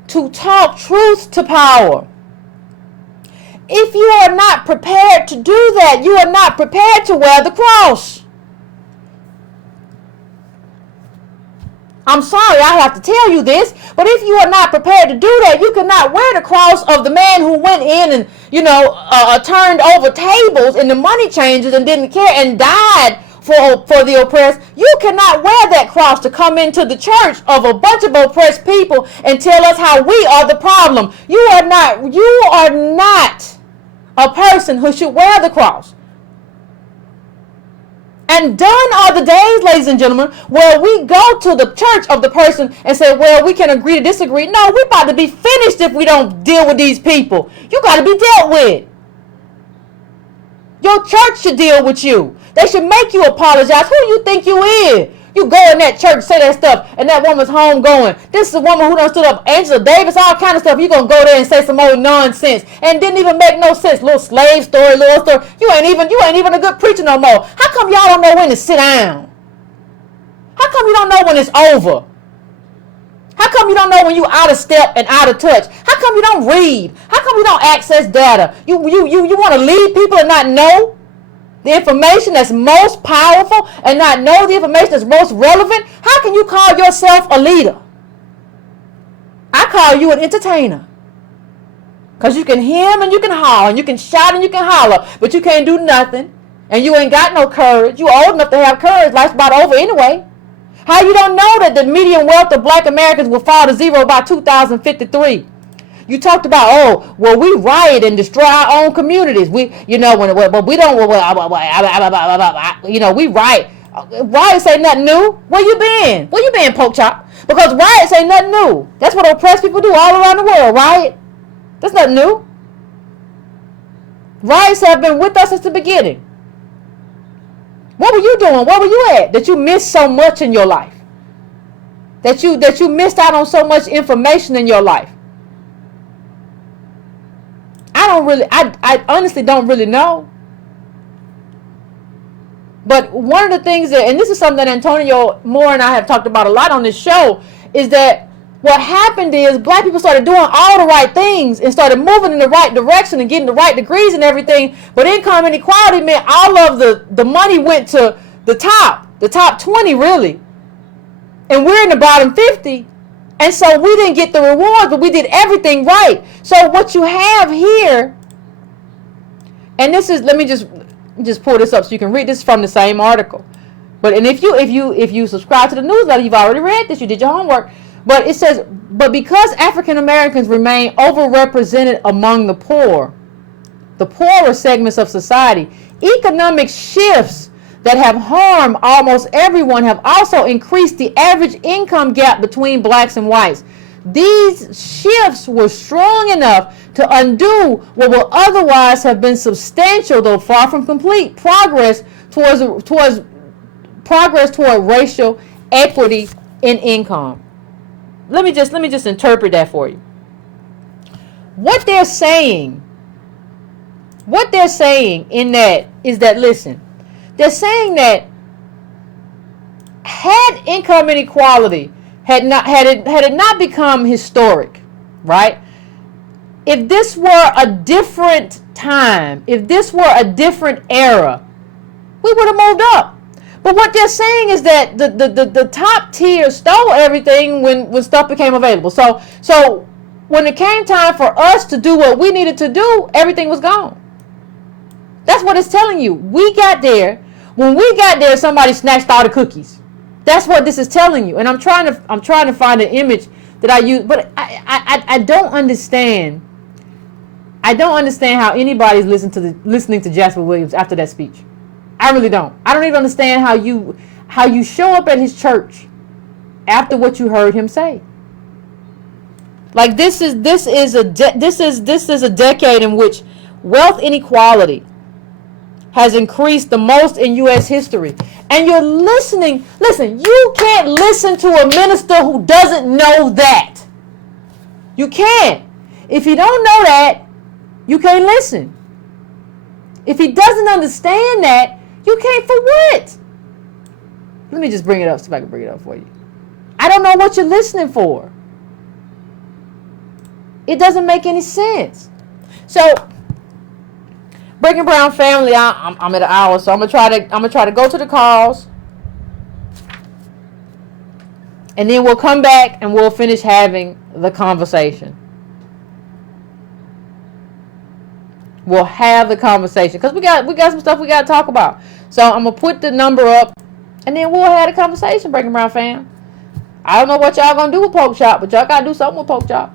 to talk truth to power, if you are not prepared to do that, you are not prepared to wear the cross. I'm sorry I have to tell you this, but if you are not prepared to do that, you cannot wear the cross of the man who went in and, you know, turned over tables in the money changers and didn't care and died for the oppressed. You cannot wear that cross to come into the church of a bunch of oppressed people and tell us how we are the problem. You are not a person who should wear the cross. And done are the days, ladies and gentlemen, where we go to the church of the person and say, well, we can agree to disagree. No, we're about to be finished if we don't deal with these people. You got to be dealt with. Your church should deal with you. They should make you apologize. Who you think you is? You go in that church, say that stuff, and that woman's home going, this is a woman who done stood up, Angela Davis, all kind of stuff. You gonna go there and say some old nonsense and didn't even make no sense. Little slave story, little story. You ain't even a good preacher no more. How come y'all don't know when to sit down? How come you don't know when it's over? How come you don't know when you out of step and out of touch? How come you don't read? How come you don't access data? You want to lead people and not know the information that's most powerful and not know the information that's most relevant? How can you call yourself a leader? I call you an entertainer. Because you can hem and you can haw and you can shout and you can holler, but you can't do nothing. And you ain't got no courage. You old enough to have courage. Life's about over anyway. How you don't know that the median wealth of black Americans will fall to zero by 2053? You talked about, oh, well, we riot and destroy our own communities. We, you know, but we don't, you know, we riot. Riots ain't nothing new. Where you been? Where you been, Pork Chop? Because riots ain't nothing new. That's what oppressed people do all around the world, riot. That's nothing new. Riots have been with us since the beginning. What were you doing? Where were you at that you missed so much in your life? That you missed out on so much information in your life? I honestly don't really know. But one of the things that, and this is something that Antonio Moore and I have talked about a lot on this show, is that what happened is black people started doing all the right things and started moving in the right direction and getting the right degrees and everything. But income inequality meant all of the money went to the top 20 really. And we're in the bottom 50. And so we didn't get the rewards, but we did everything right. So what you have here, and this is, let me just pull this up so you can read this from the same article. But and if you subscribe to the newsletter, you've already read this, you did your homework. But it says, but because African Americans remain overrepresented among the poorer segments of society, economic shifts that have harmed almost everyone have also increased the average income gap between blacks and whites. These shifts were strong enough to undo what will otherwise have been substantial, though far from complete, progress toward racial equity in income. Let me just interpret that for you. What they're saying in that is that, listen, they're saying that had income inequality had it not become historic, right? If this were a different time, if this were a different era, we would have moved up. But what they're saying is that the top tier stole everything when stuff became available. So when it came time for us to do what we needed to do, everything was gone. That's what it's telling you. We got there. When we got there, somebody snatched all the cookies. That's what this is telling you. And I'm trying to find an image that I use, but I don't understand. I don't understand how anybody's listening to Jasper Williams after that speech. I really don't. I don't even understand how you show up at his church after what you heard him say. Like this is a decade in which wealth inequality has increased the most in U.S. history. And you're listening. Listen, you can't listen to a minister who doesn't know that. You can't. If you don't know that, you can't listen. If he doesn't understand that, you can't for what? Let me just bring it up, see if I can bring it up for you. I don't know what you're listening for. It doesn't make any sense. So, Breaking Brown family, I'm at an hour, so I'm gonna try to go to the calls, and then we'll come back and we'll finish having the conversation. We'll have the conversation because we got some stuff we got to talk about. So I'm gonna put the number up, and then we'll have a conversation, Breaking Brown fam. I don't know what y'all gonna do with Pork Chop, but y'all gotta do something with Pork Chop.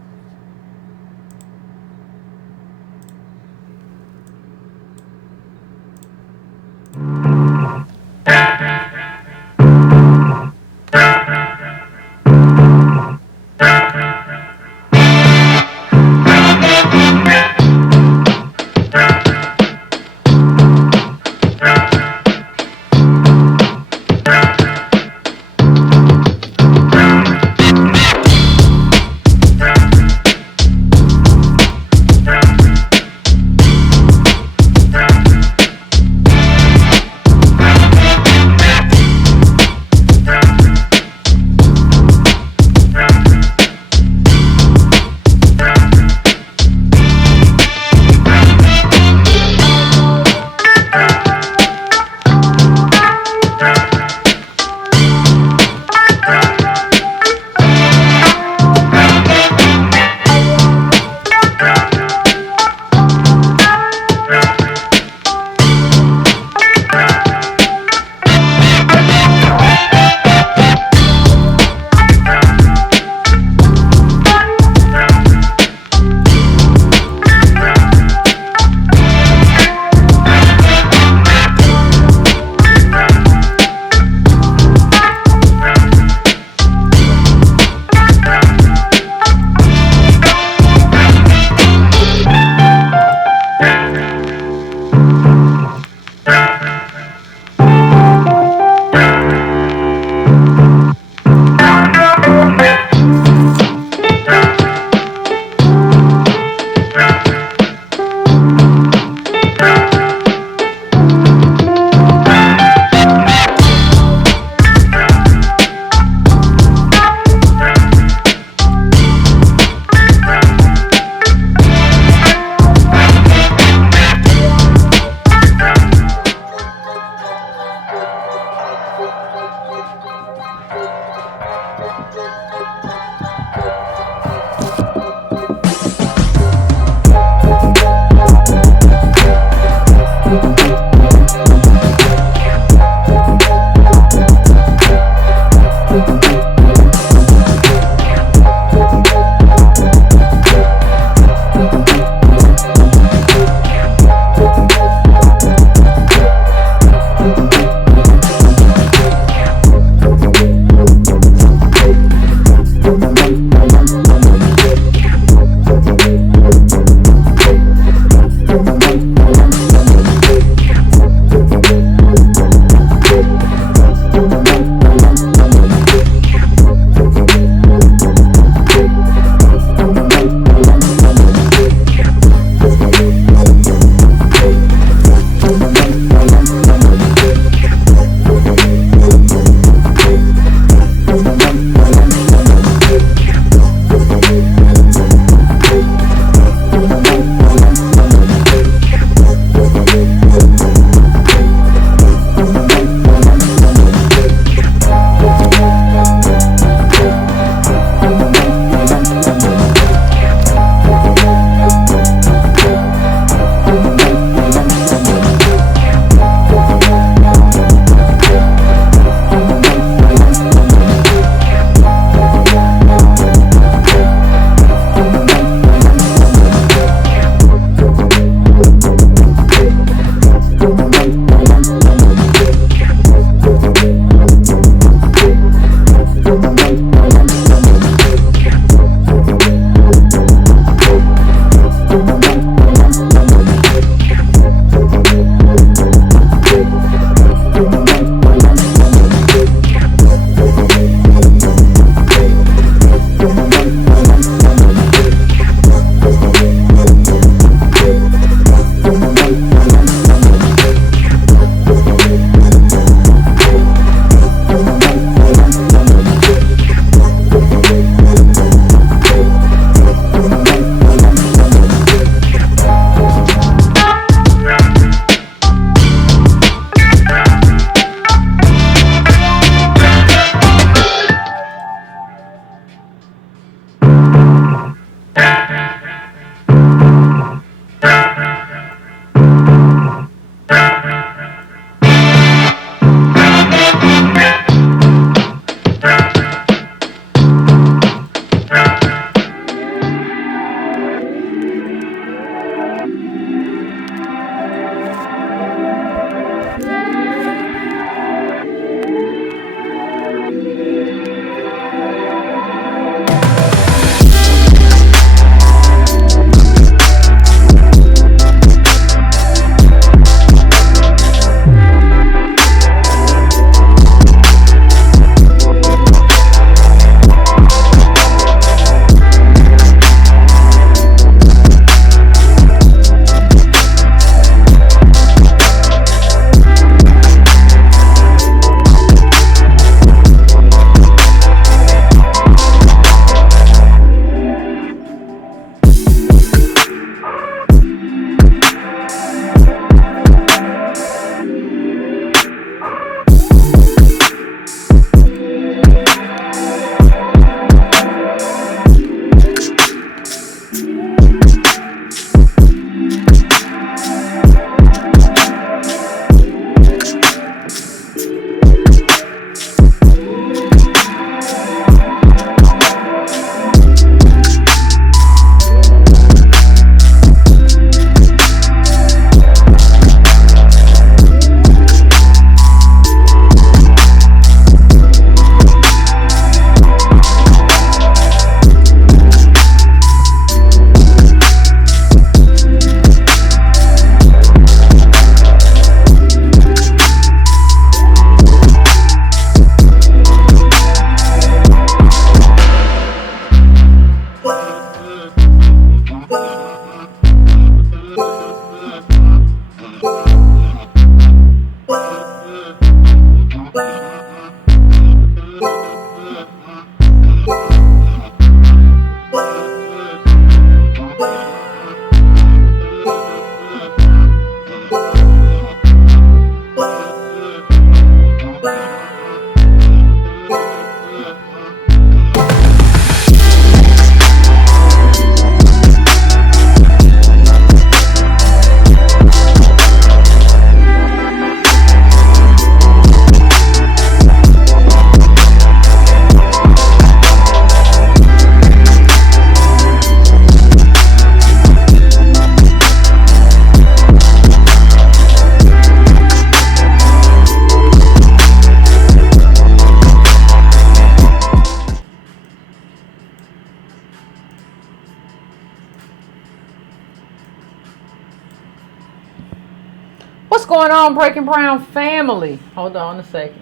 What's going on, Breaking Brown family? Hold on a second.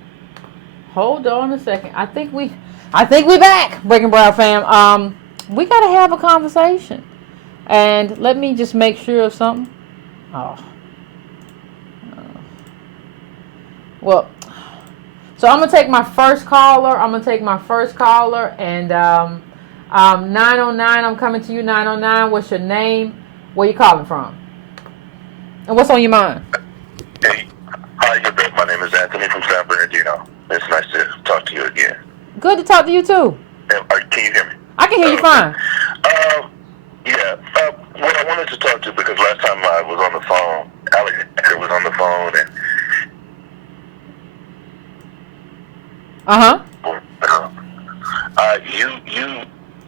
I think we back, Breaking Brown fam. We gotta have a conversation, and let me just make sure of something. Oh, well. So I'm gonna take my first caller. And 909. I'm coming to you, 909. What's your name? Where you calling from? And what's on your mind? Hey, hi, Yvette. My name is Anthony from San Bernardino. It's nice to talk to you again. Good to talk to you too. Can you hear me? I can hear you fine. What I wanted to talk to, because last time I was on the phone, Alexander was on the phone, and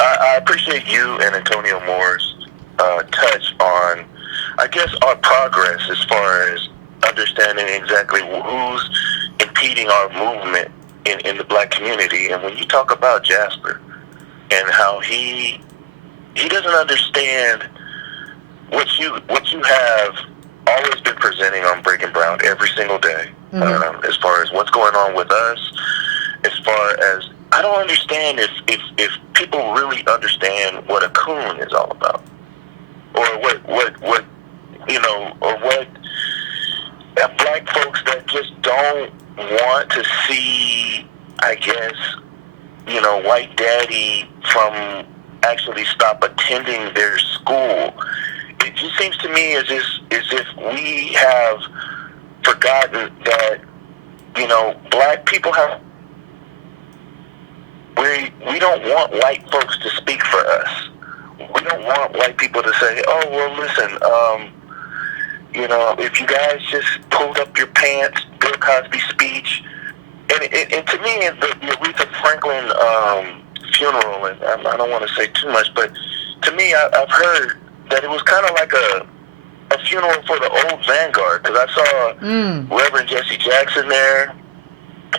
I appreciate you and Antonio Moore's touch on, I guess, our progress as far as understanding exactly who's impeding our movement in the black community. And when you talk about Jasper and how he doesn't understand what you have always been presenting on Breaking Brown every single day, as far as what's going on with us, as far as I don't understand if people really understand what a coon is all about, or what black folks that just don't want to see, I guess, white daddy from actually stop attending their school. It just seems to me as if we have forgotten that, black people have. We don't want white folks to speak for us. We don't want white people to say, oh, well, listen, if you guys just pulled up your pants, Bill Cosby's speech, and to me, the Aretha Franklin funeral, and I don't want to say too much, but to me, I've heard that it was kind of like a funeral for the old vanguard, because I saw Reverend Jesse Jackson there.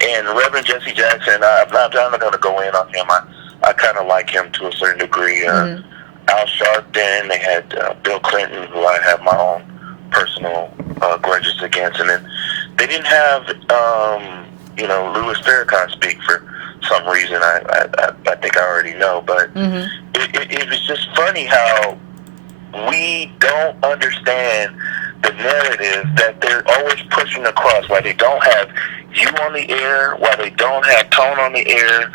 And Reverend Jesse Jackson, I'm not going to go in on him. I kind of like him to a certain degree. Al Sharpton, they had Bill Clinton, who I have my own personal grudges against. And then they didn't have, Louis Farrakhan speak for some reason. I think I already know. But it was just funny how we don't understand the narrative that they're always pushing across, why they don't have you on the air, why they don't have Tone on the air,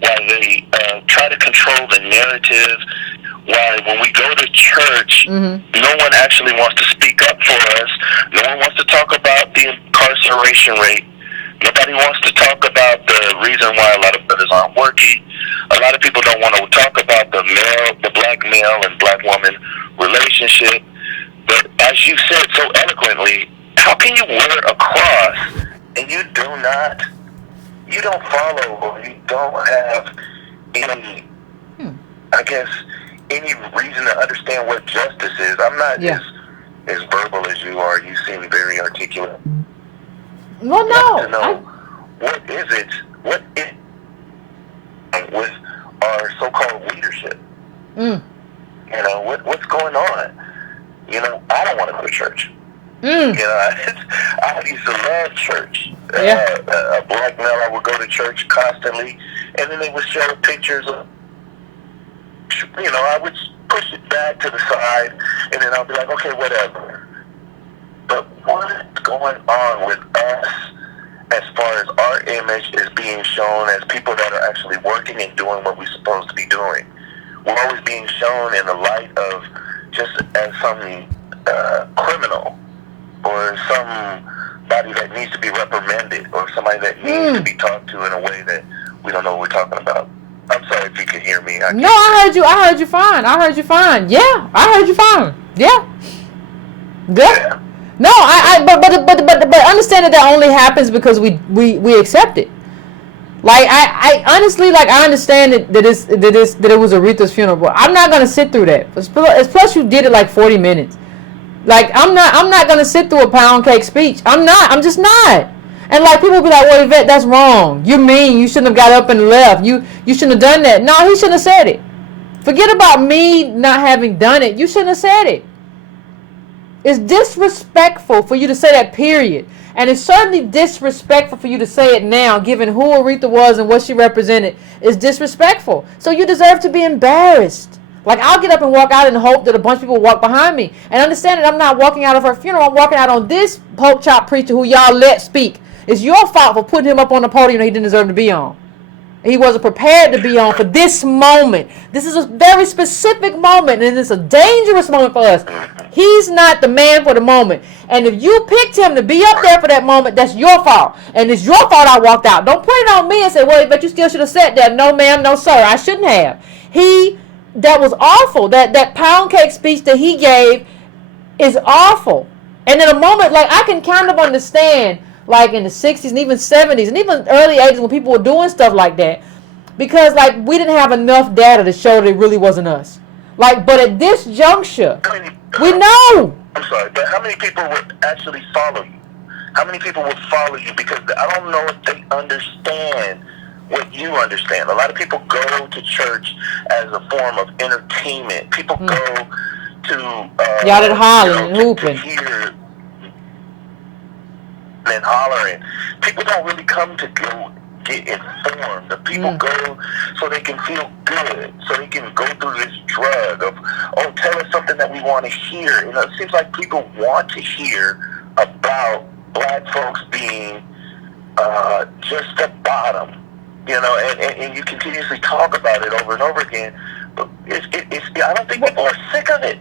why they try to control the narrative, why when we go to church, no one actually wants to speak up for us, no one wants to talk about the incarceration rate, nobody wants to talk about the reason why a lot of brothers aren't working, a lot of people don't want to talk about the black male and black woman relationship. But as you said so eloquently, how can you wear a cross and you don't follow, or you don't have any, I guess, any reason to understand what justice is? I'm not as verbal as you are. You seem very articulate. Well, no. What is it with our so-called leadership? What's going on? I don't want to go to church. I used to love church. A black male, I would go to church constantly, and then they would show pictures of, I would push it back to the side, and then I'll be like, okay, whatever. But what's going on with us as far as our image is being shown as people that are actually working and doing what we're supposed to be doing? We're always being shown in the light of just as some criminal, or somebody that needs to be reprimanded, or somebody that needs to be talked to in a way that we don't know what we're talking about. I'm sorry if you can hear me. No, I heard you fine. Yeah, I heard you fine. Yeah. No, but understand that only happens because we accept it. Like I honestly, like, I understand that it was Aretha's funeral, but I'm not gonna sit through that. Plus you did it like 40 minutes. Like I'm not gonna sit through a pound cake speech. I'm just not. And like people be like, well, Yvette, that's wrong. You're mean. You shouldn't have got up and left. You shouldn't have done that. No, he shouldn't have said it. Forget about me not having done it. You shouldn't have said it. It's disrespectful for you to say that, period. And it's certainly disrespectful for you to say it now, given who Aretha was and what she represented. It's disrespectful. So you deserve to be embarrassed. Like, I'll get up and walk out and hope that a bunch of people walk behind me. And understand that I'm not walking out of her funeral. I'm walking out on this pork chop preacher who y'all let speak. It's your fault for putting him up on the podium that he didn't deserve to be on. He wasn't prepared to be on for this moment. This is a very specific moment, and it's a dangerous moment for us. He's not the man for the moment. And if you picked him to be up there for that moment, that's your fault. And it's your fault I walked out. Don't put it on me and say, well, but you still should have sat there. No, ma'am, no, sir. I shouldn't have. That was awful. That pound cake speech that he gave is awful. And in a moment, like, I can kind of understand, like, in the 60s and even 70s and even early 80s when people were doing stuff like that, because, like, we didn't have enough data to show that it really wasn't us. Like, but at this juncture, we know. I'm sorry, but how many people would actually follow you? How many people would follow you? Because I don't know if they understand what you understand. A lot of people go to church as a form of entertainment. People go to y'all did hollering and hooping. To hear and hollering. People don't really come to go get informed. The people go so they can feel good, so they can go through this drug of, oh, tell us something that we want to hear. You know, it seems like people want to hear about black folks being just the bottom, you know, and you continuously talk about it over and over again. But I don't think people are sick of it.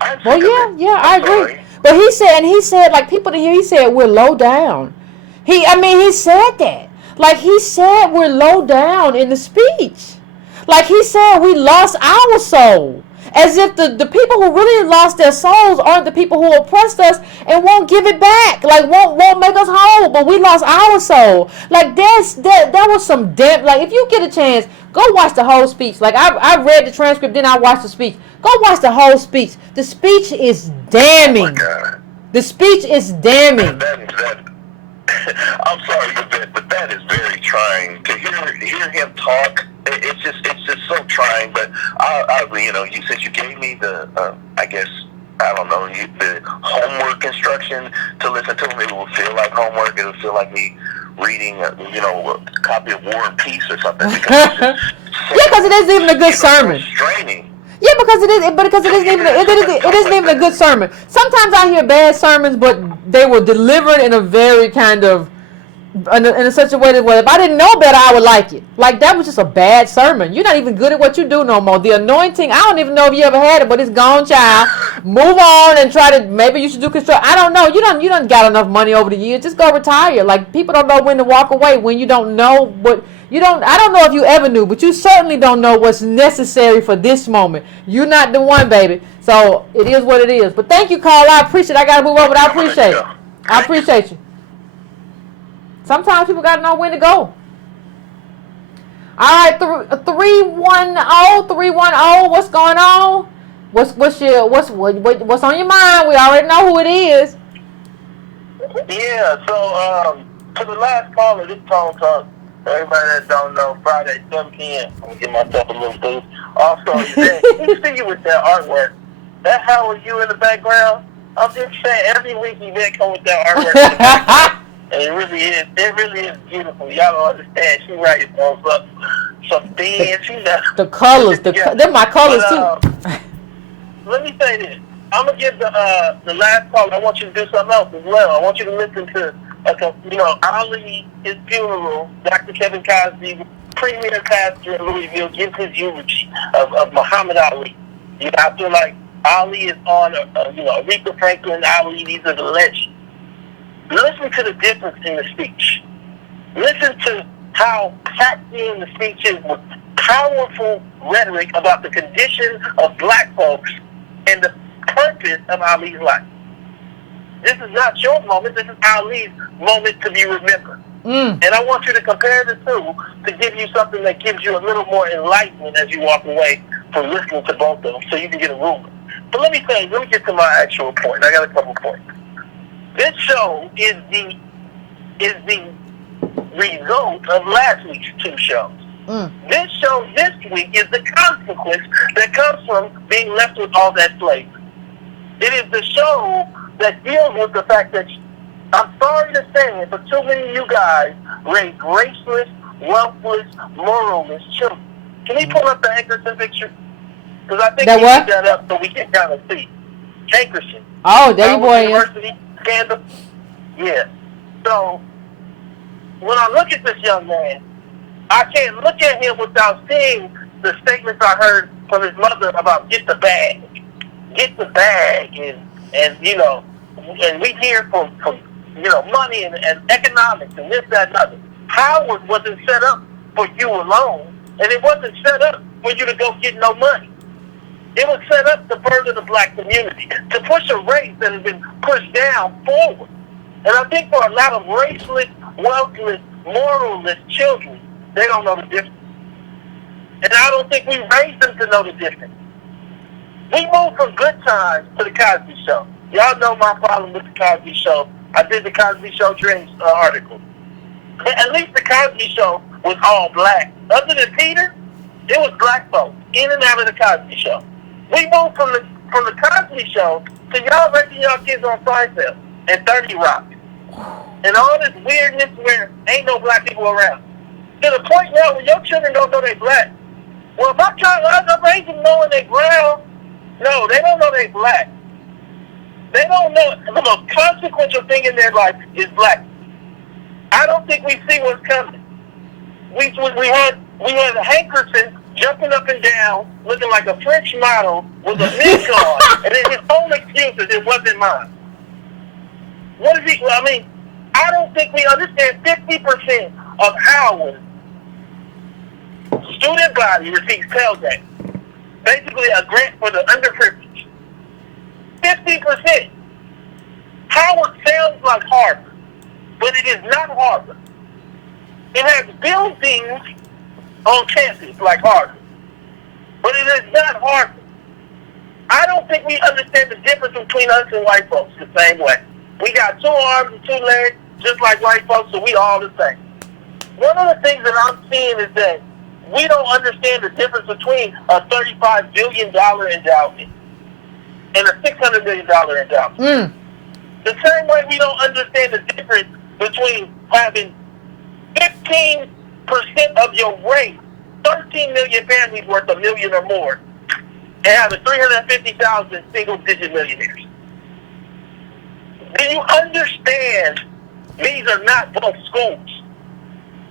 I'm sick of it. Yeah, I agree. But he said, like, people to hear, he said, we're low down. He said that. Like, he said we're low down in the speech. Like, he said we lost our soul. As if the people who really lost their souls aren't the people who oppressed us and won't give it back. Like, won't make us whole, but we lost our soul. Like, that was some damn, like, if you get a chance, go watch the whole speech. Like, I read the transcript, then I watched the speech. Go watch the whole speech. The speech is damning. Oh my God. The speech is damning. I'm sorry, Yvette, but that is very trying to hear him talk. It's just so trying. But I you know, since you gave me the I guess, I don't know, the homework instruction to listen to him, it will feel like homework. It will feel like me reading, a copy of War and Peace or something. Because because it isn't even a good sermon. Straining. Yeah, because it isn't even a good sermon. Sometimes I hear bad sermons, but they were delivered in a very kind of in such a way that, well, if I didn't know better, I would like it. Like, that was just a bad sermon. You're not even good at what you do no more. The anointing, I don't even know if you ever had it, but it's gone, child. Move on and try to, maybe you should do construction. I don't know. You done got enough money over the years. Just go retire. Like, people don't know when to walk away when you don't know what. I don't know if you ever knew, but you certainly don't know what's necessary for this moment. You're not the one, baby. So it is what it is. But thank you, Carl. I appreciate it. I got to move on, but I appreciate it. I appreciate you. Sometimes people got to know when to go. All right, 310, what's going on? What's on your mind? We already know who it is. Yeah, so to the last caller, this phone talk. Everybody that don't know, Friday, 7 p.m. I'm going to give myself a little boost. Also, you see you with that artwork. That how are you in the background? I'm just saying, every week Yvette come with that artwork in the background. And it really is beautiful. Y'all don't understand. She writes some things. The colors, they're my colors too. Let me say this. I'm going to give the last caller, I want you to do something else as well. I want you to listen to Ali, his funeral, Dr. Kevin Cosby, premier pastor in Louisville, gives his eulogy of Muhammad Ali. You know, I feel like Ali is on, Aretha Franklin, Ali, these are the legends. Listen to the difference in the speech. Listen to how packed in the speech is with powerful rhetoric about the condition of black folks and the purpose of Ali's life. This is not your moment. This is Ali's moment to be remembered. And I want you to compare the two to give you something that gives you a little more enlightenment as you walk away from listening to both of them so you can get a ruler. But let me get to my actual point. I got a couple points. This show is the result of last week's two shows. This show this week is the consequence that comes from being left with all that slavery. It is the show that deals with the fact that, I'm sorry to say it, but too many of you guys raise graceless, wealthless, moralless children. Can you pull up the Hankerson picture? Because I think That we what? need that up so we can kind of see. Hankerson. Oh, there you boy is. University scandal. Yeah. So, when I look at this young man, I can't look at him without seeing the statements I heard from his mother about get the bag, and you know, and we hear from you know, money and economics and this, that, and other. Howard wasn't set up for you alone, and it wasn't set up for you to go get no money. It was set up to further the black community, to push a race that has been pushed down forward. And I think for a lot of raceless, wealthless, moralless children, they don't know the difference. And I don't think we raised them to know the difference. We moved from Good Times to the Cosby Show. Y'all know my problem with the Cosby Show. I did the Cosby Show Dreams article. At least the Cosby Show was all black. Other than Peter, it was black folks in and out of the Cosby Show. We moved from the Cosby Show to y'all raising y'all kids on Seinfeld and 30 Rock. And all this weirdness where ain't no black people around. To the point now where your children don't know they black. Well, my child, I'm raising knowing they brown. No, they don't know they black. They don't know the most consequential thing in their life is black. I don't think we see what's coming. We had Hankerson jumping up and down, looking like a French model with a mink on, and then his whole excuse is it wasn't mine. What is he? Well, I mean, I don't think we understand 50% of Howard student body receives Pell Grant. Basically a grant for the underprivileged. 50%. Howard sounds like Harvard, but it is not Harvard. It has buildings on campus like Harvard, but it is not Harvard. I don't think we understand the difference between us and white folks the same way. We got 2 arms and 2 legs, just like white folks, so we all the same. One of the things that I'm seeing is that we don't understand the difference between a $35 billion endowment and a $600 million endowment. The same way we don't understand the difference between having 15% of your race, 13 million families worth $1 million or more, and having 350,000 single-digit millionaires. Do you understand these are not both schools?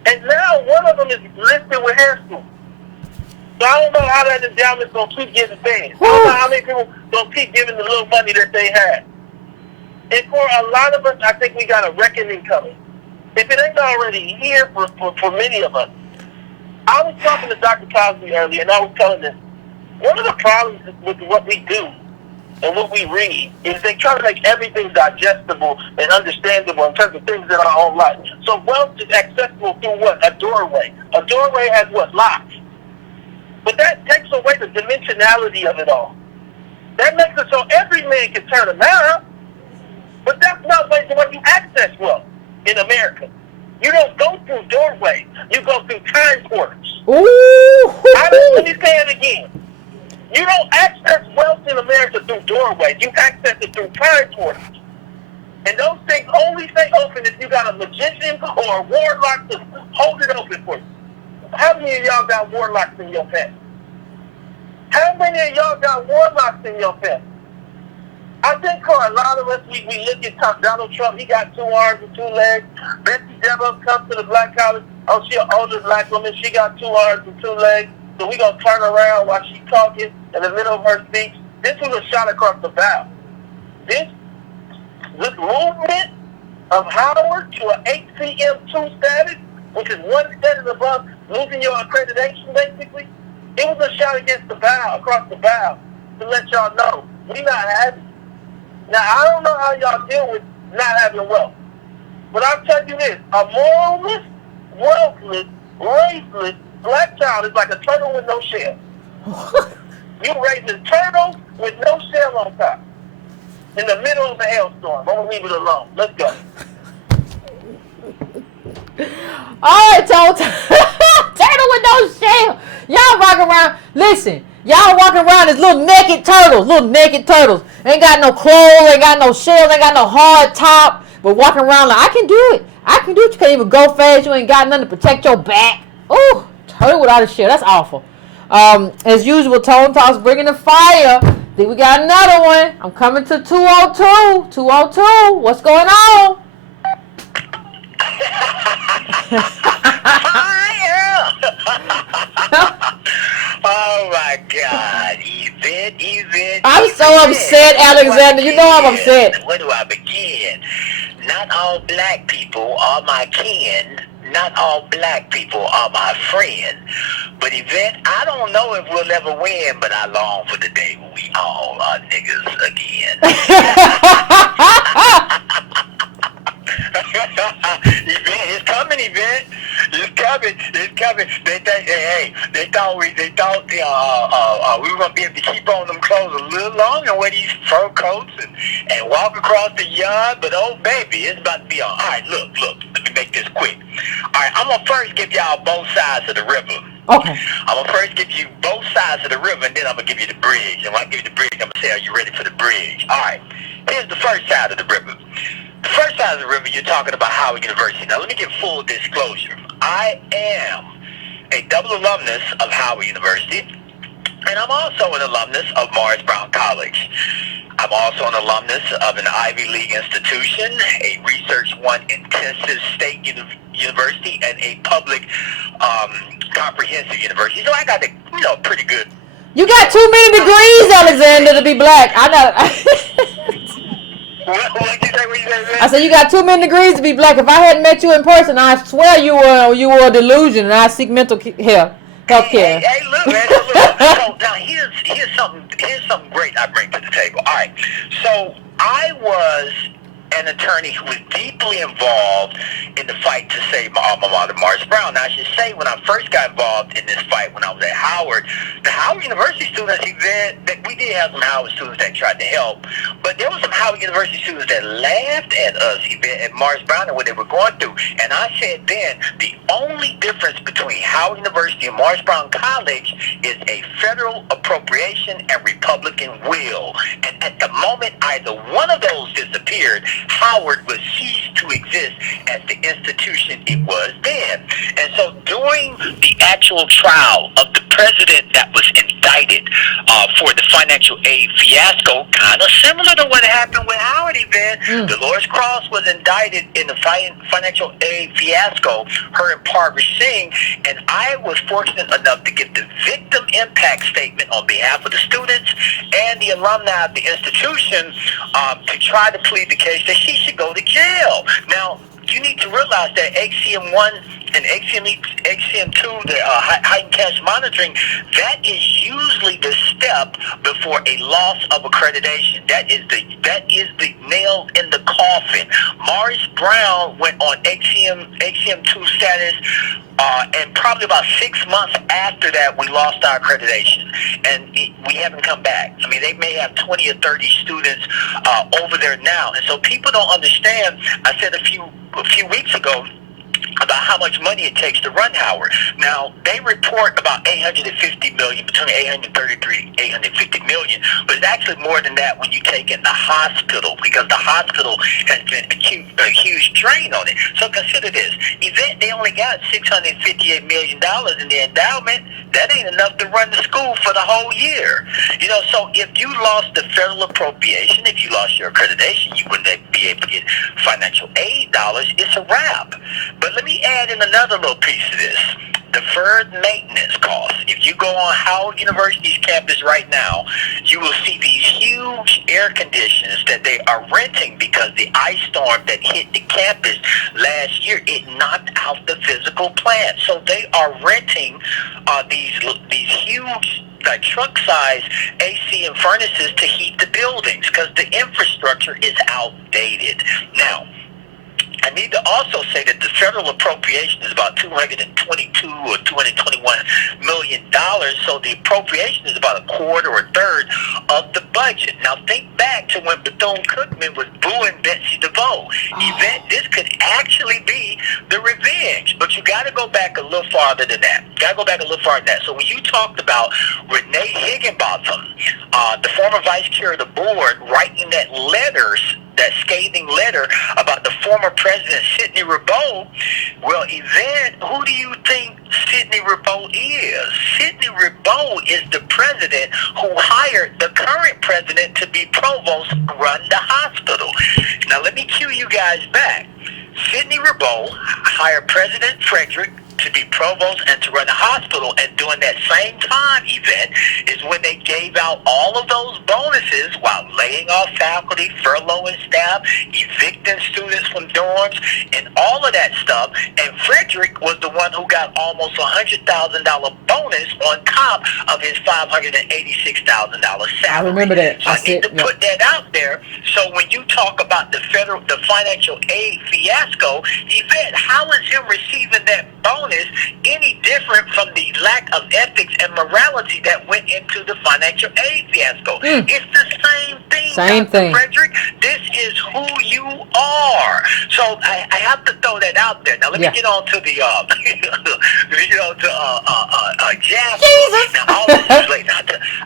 And now one of them is listed with hair school. So I don't know how that endowment's going to keep getting fed. I don't know how many people going to keep giving the little money that they have. And for a lot of us, I think we got a reckoning coming. If it ain't already here for many of us. I was talking to Dr. Cosby earlier, and I was telling him, one of the problems with what we do and what we read is they try to make everything digestible and understandable in terms of things in our own life. So wealth is accessible through what? A doorway. A doorway has what? Locks. But that takes away the dimensionality of it all. That makes it so every man can turn a knob, but that's not the way you access wealth in America. You don't go through doorways. You go through time portals. Let me say it again. You don't access wealth in America through doorways. You access it through time portals. And those things only stay open if you got a magician or a warlock to hold it open for you. How many of y'all got warlocks in your family? How many of y'all got warlocks in your family? I think for a lot of us, we look at Donald Trump, he got 2 arms and 2 legs. Betsy DeVos comes to the black college. Oh, she an older black woman. She got 2 arms and 2 legs. So we going to turn around while she's talking in the middle of her speech. This was a shot across the bow. This movement of Howard to an HCM2 status, which is 1 status above losing your accreditation, basically, it was a shot against the bow, across the bow, to let y'all know we not having it. Now, I don't know how y'all deal with not having wealth, but I'll tell you this, a moralless, wealthless, raceless black child is like a turtle with no shell. You raising turtles with no shell on top in the middle of a hailstorm. I'm going to leave it alone. Let's go. All right, turtle with no shell. Y'all rock around. Listen, Y'all walking around as little naked turtles. Little naked turtles. Ain't got no clothes. Ain't got no shells. Ain't got no hard top. But walking around like, I can do it. I can do it. You can't even go fast. You ain't got nothing to protect your back. Ooh, turtle without a shell. That's awful. As usual, Tone Talks bringing the fire. Think we got another one. I'm coming to 202. 202. What's going on? Fire! Oh my God, Yvette. I'm so upset, Alexander. You know I'm upset. Where do I begin? Not all black people are my kin. Not all black people are my friend. But Yvette, I don't know if we'll ever win, but I long for the day when we all are niggas again. Yvette, it's coming, Yvette. It's coming. They thought we were gonna be able to keep on them clothes a little longer, wear these fur coats and walk across the yard. But oh baby, it's about to be on. All right, look. Let me make this quick. All right, I'm gonna first give y'all both sides of the river. Okay. I'm gonna first give you both sides of the river, and then I'm gonna give you the bridge. And when I give you the bridge, I'm gonna say, "Are you ready for the bridge?" All right. Here's the first side of the river. The first side of the river, you're talking about Howard University. Now, let me give full disclosure. I am a double alumnus of Howard University, and I'm also an alumnus of Morris Brown College. I'm also an alumnus of an Ivy League institution, a Research One intensive state university, and a public comprehensive university. So I got a pretty good. You got too many degrees, Alexander, to be black. I know. What you say? I said you got too many degrees to be black. If I hadn't met you in person, I swear you were a delusion, and I seek mental health care. Hey, look, man. So now here's something great I bring to the table. All right. So I was an attorney who was deeply involved in the fight to save my alma mater, Morris Brown. Now, I should say, when I first got involved in this fight when I was at Howard, the Howard University students, we did have some Howard students that tried to help, but there were some Howard University students that laughed at us, at Morris Brown, and what they were going through. And I said then, the only difference between Howard University and Morris Brown College is a federal appropriation and Republican will. And at the moment either one of those disappeared, Howard would cease to exist as the institution it was then. And so during the actual trial of the president that was indicted for the financial aid fiasco, kind of similar to what happened with Howard, Yvette, Dolores Cross was indicted in the financial aid fiasco, her and Parvish Singh, and I was fortunate enough to get the victim impact statement on behalf of the students and the alumni of the institution to try to plead the case that she should go to jail. Now, you need to realize that HCM1 and HCM2, the heightened cash monitoring, that is usually the step before a loss of accreditation. That is the nail in the coffin. Morris Brown went on HCM2 status, and probably about 6 months after that, we lost our accreditation, and we haven't come back. I mean, they may have 20 or 30 students over there now, and so people don't understand. I said a few weeks ago about how much money it takes to run Howard. Now, they report about $850 million, between 833 850 million, but it's actually more than that when you take in the hospital, because the hospital has been a huge drain on it. So consider this. Yvette, they only got $658 million in their endowment. That ain't enough to run the school for the whole year. So if you lost the federal appropriation, if you lost your accreditation, you wouldn't be able to get financial aid dollars. It's a wrap. But let me add in another little piece of this. Deferred maintenance costs. If you go on Howard University's campus right now, you will see these huge air conditioners that they are renting because the ice storm that hit the campus last year, it knocked out the physical plant. So they are renting these huge truck-size AC and furnaces to heat the buildings because the infrastructure is outdated. Now, I need to also say that the federal appropriation is about $222 or $221 million, so the appropriation is about a quarter or a third of the budget. Now think back to when Bethune-Cookman was booing Betsy DeVos Revolt. Yvette, this could actually be the revenge. But you got to go back a little farther than that. So when you talked about Renee Higginbotham, the former vice chair of the board, writing that scathing letter about the former president, Sidney Revolt, well, Yvette, who do you think Sidney Revolt is? Sidney Revolt is the president who hired the current president to be provost to run the hospital. Now, let me cue you guys back. Sidney Revolt hired President Frederick to be provost and to run a hospital, and during that same time, Yvette, is when they gave out all of those bonuses while laying off faculty, furloughing staff, evicting students from dorms, and all of that stuff. And Frederick was the one who got almost $100,000 bonus on top of his $586,000 salary. I remember that. So I need to put that out there. So when you talk about the financial aid fiasco, Yvette, how is him receiving that bonus any different from the lack of ethics and morality that went into the financial aid fiasco? It's the same thing, Dr. Frederick. This is who you are. So I have to throw that out there. Now let me get on to the Jasper. Jesus. Now all this is late.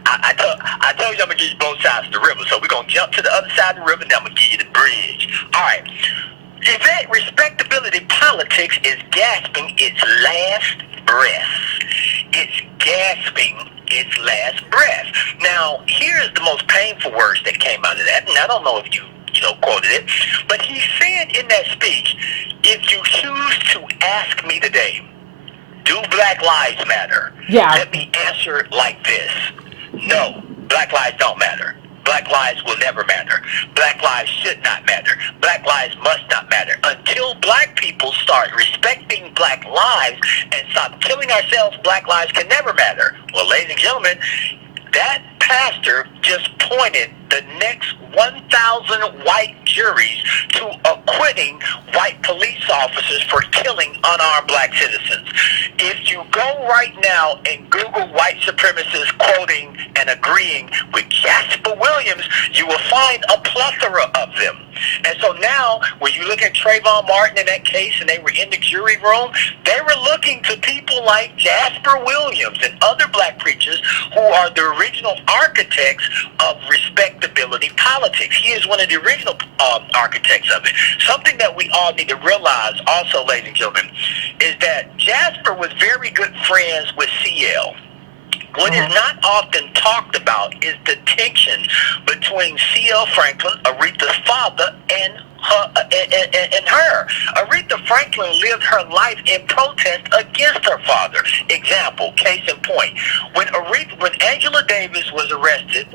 I told you I'm gonna give you both sides of the river. So we're gonna jump to the other side of the river, and then I'm gonna give you the bridge. All right. Yvette, respectability politics is gasping its last breath. It's gasping its last breath. Now, here's the most painful words that came out of that, and I don't know if you quoted it, but he said in that speech, if you choose to ask me today, do Black Lives matter? Yeah. Let me answer it like this. No, Black lives don't matter. Black lives will never matter. Black lives should not matter. Black lives must not matter. Until black people start respecting black lives and stop killing ourselves, black lives can never matter. Well, ladies and gentlemen, that pastor just pointed the next 1,000 white juries to acquitting white police officers for killing unarmed black citizens. If you go right now and Google white supremacists quoting and agreeing with Jasper Williams, you will find a plethora of them. And so now, when you look at Trayvon Martin in that case, and they were in the jury room, they were looking to people like Jasper Williams and other black preachers who are the original architects of respectability politics. He is one of the original architects of it. Something that we all need to realize also, ladies and gentlemen, is that Jasper was very good friends with CL. What is not often talked about is the tension between C.L. Franklin, Aretha's father, and her. Aretha Franklin lived her life in protest against her father. Example, case in point, when Angela Davis was arrested,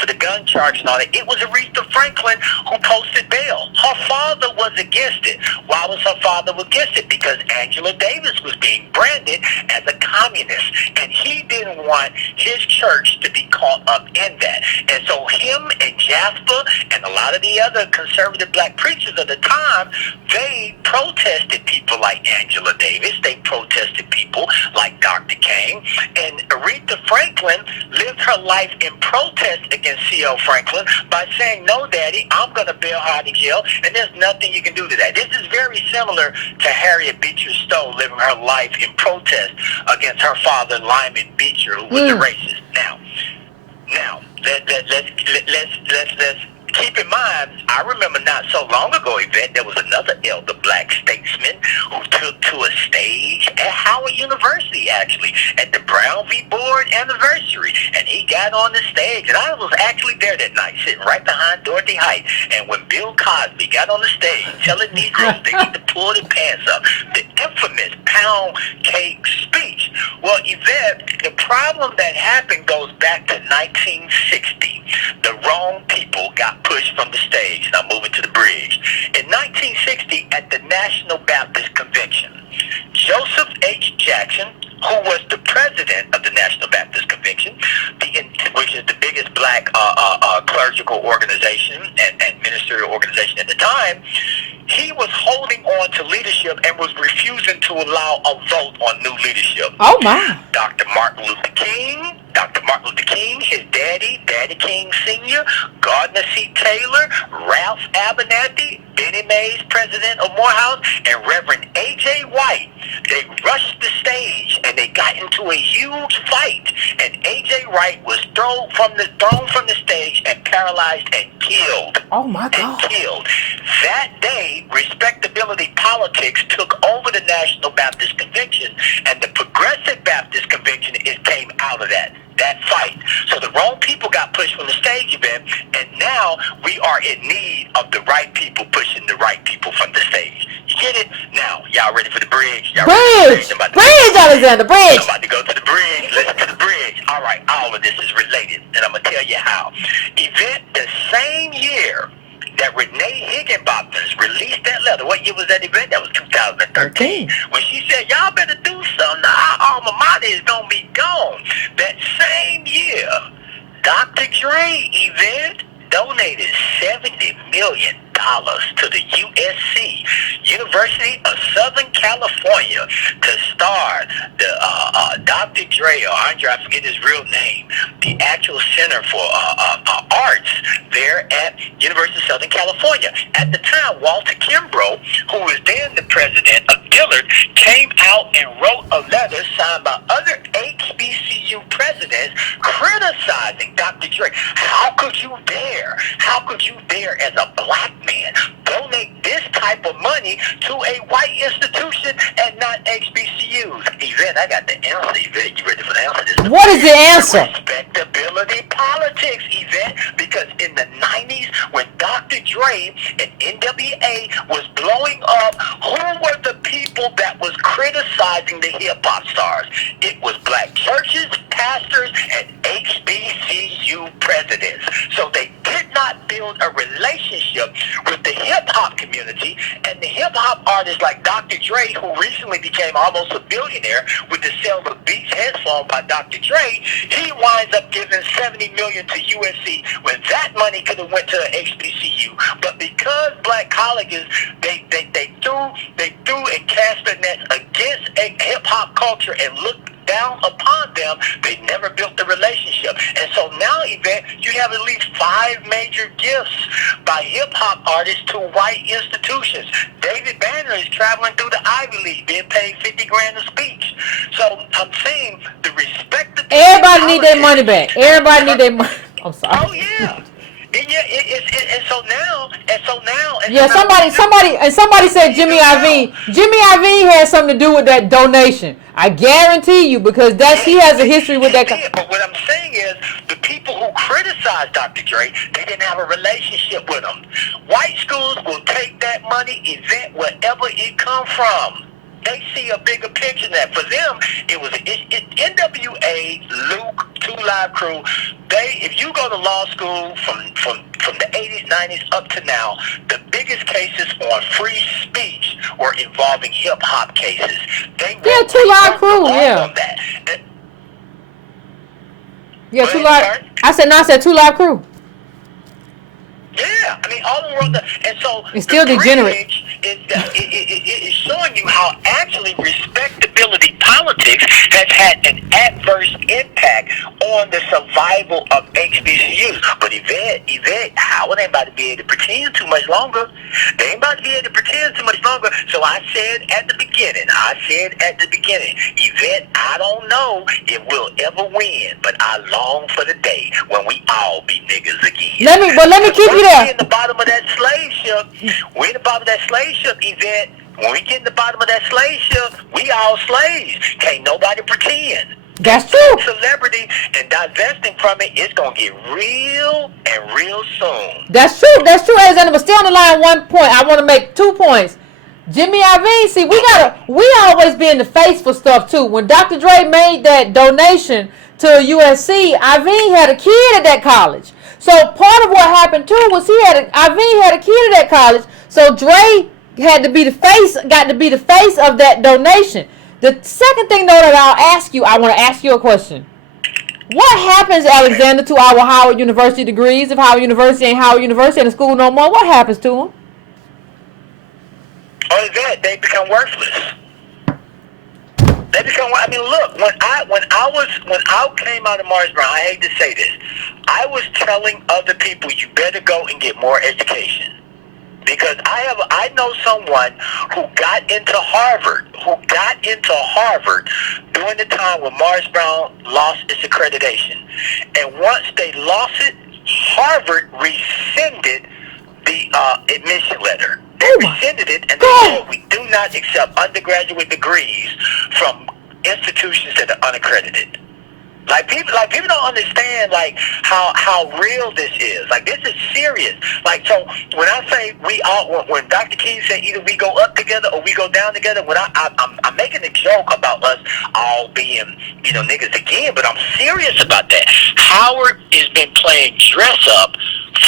for the gun charge and all that, it was Aretha Franklin who posted bail. Her father was against it. Why was her father against it? Because Angela Davis was being branded as a communist, and he didn't want his church to be caught up in that. And so him and Jasper and a lot of the other conservative black preachers of the time, they protested people like Angela Davis. They protested people like Dr. King. And Aretha Franklin lived her life in protest against C.L. Franklin by saying, no, Daddy, I'm going to bail her out of jail, and there's nothing you can do to that. This is very similar to Harriet Beecher Stowe living her life in protest against her father, Lyman Beecher, who was a racist. Now, let's keep in mind, I remember not so long ago, Yvette, there was another elder black statesman who took to a stage at Howard University, actually, at the Brown v. Board anniversary. And he got on the stage, and I was actually there that night, sitting right behind Dorothy Height. And when Bill Cosby got on the stage telling Negroes they need to pull their pants up, the infamous pound cake speech. Well, Yvette, the problem that happened goes back to 1960. The wrong people got pushed from the stage. Now moving to the bridge. In 1960, at the National Baptist Convention, Joseph H. Jackson, who was the president of the National Baptist Convention, which is the biggest black clerical organization and ministerial organization at the time, he was holding on to leadership and was refusing to allow a vote on new leadership. Oh, my. Dr. Martin Luther King, his daddy, Daddy King Sr., Gardner C. Taylor, Ralph Abernathy, Bennie today's president of Morehouse, and Reverend A.J. White. They rushed the stage and they got into a huge fight. And A.J. White was thrown from the stage and paralyzed and killed. Oh my God! And killed. That day, Respectability politics took over the National Baptist Convention, and the Progressive Baptist Convention came out of that fight. So the wrong people got pushed from the stage event, and now we are in need of the right people pushing the right people from the stage. You get it? Now, y'all ready for the bridge? Bridge, Alexander, bridge. I'm about to go to the bridge. Listen to the bridge. All right, all of this is related, and I'm going to tell you how. Yvette, the same year that Renee Higginbotham released that letter. What year was that event? That was 2013. When she said, y'all better do something, our alma mater is going to be gone. That same year, Dr. Dre event donated $70 million to the USC, University of Southern California, to start the Dr. Dre, or Andre, I forget his real name, the actual Center for Arts there at University of Southern California. At the time, Walter Kimbrough, who was then the president of Dillard, came out and wrote a letter signed by other HBCU presidents criticizing Dr. Dre. How could you dare? How could you dare, as a black man, donate this type of money to a white institution and not HBCUs? Yvette, I got the answer. Yvette, you ready for the answer? What is the answer? Respectability politics, Yvette, because in the 90s, when Dr. Dre and NWA was blowing up, who were the people that was criticizing the hip-hop stars? It was black churches, pastors, and HBCU presidents. So they did not build a relationship with the hip-hop community, and the hip-hop artists like Dr. Dre, who recently became almost a billionaire with the sale of Beats headphone by Dr. Dre, he winds up giving $70 million to USC when that money could have went to an HBCU. But because black colleges, they threw and cast their nets against a hip-hop culture and looked down upon them, they never built the relationship. And so now, Yvette, you have at least 5 major gifts by hip-hop artists to white institutions. David Banner is traveling through the Ivy League, being paid $50,000 a speech. So I'm saying the respect. Everybody need their money back. Everybody need their money. I'm sorry. Oh yeah. And so now. Yeah, somebody said Jimmy Iovine. Jimmy Iovine had something to do with that donation. I guarantee you, because he has a history with that. But what I'm saying is, the people who criticize Dr. Dre, they didn't have a relationship with him. White schools will take that money, event wherever it come from. They see a bigger picture than that. For them, it was NWA, Luke, 2 Live Crew. If you go to law school from the 80s, 90s up to now, the biggest cases on free speech were involving hip hop cases. 2 Live Crew, yeah. Yeah, 2 Live. I said 2 Live Crew. Yeah, I mean, all the world, and so it's still degenerate. It's showing you how actually respectability politics has had an adverse impact on the survival of HBCUs. But Yvette, Howard ain't about to be able to pretend too much longer. They ain't about to be able to pretend too much longer. So I said at the beginning, Yvette, I don't know if we'll ever win, but I long for the day when we all be niggas again. Let me keep you there. We're in the bottom of that slave ship. We're in the bottom of that slave ship, Yvette. When we get in the bottom of that slave ship, we all slaves. Can't nobody pretend. That's true. Celebrity and divesting from it is going to get real and real soon. That's true, Alexander. But stay on the line 1 point. I want to make 2 points. Jimmy Iovine, see, we always be in the face for stuff too. When Dr. Dre made that donation to USC, Iovine had a kid at that college. So part of what happened too was Iovine had a kid at that college. So Dre got to be the face of that donation. The second thing though that I want to ask you a question. What happens, Alexander, to our Howard University degrees? If Howard University ain't Howard University in the school no more, what happens to them? Oh, they become worthless. They become. I mean, look. When I came out of Morris Brown, I hate to say this, I was telling other people, you better go and get more education. because I know someone who got into Harvard, during the time when Morris Brown lost its accreditation. And once they lost it, Harvard rescinded the admission letter. They rescinded it, and they said, we do not accept undergraduate degrees from institutions that are unaccredited. Like people don't understand how real this is. Like, this is serious. Like, so when I say when Dr. King said either we go up together or we go down together, when I'm making a joke about us all being niggas again, but I'm serious about that. Howard has been playing dress up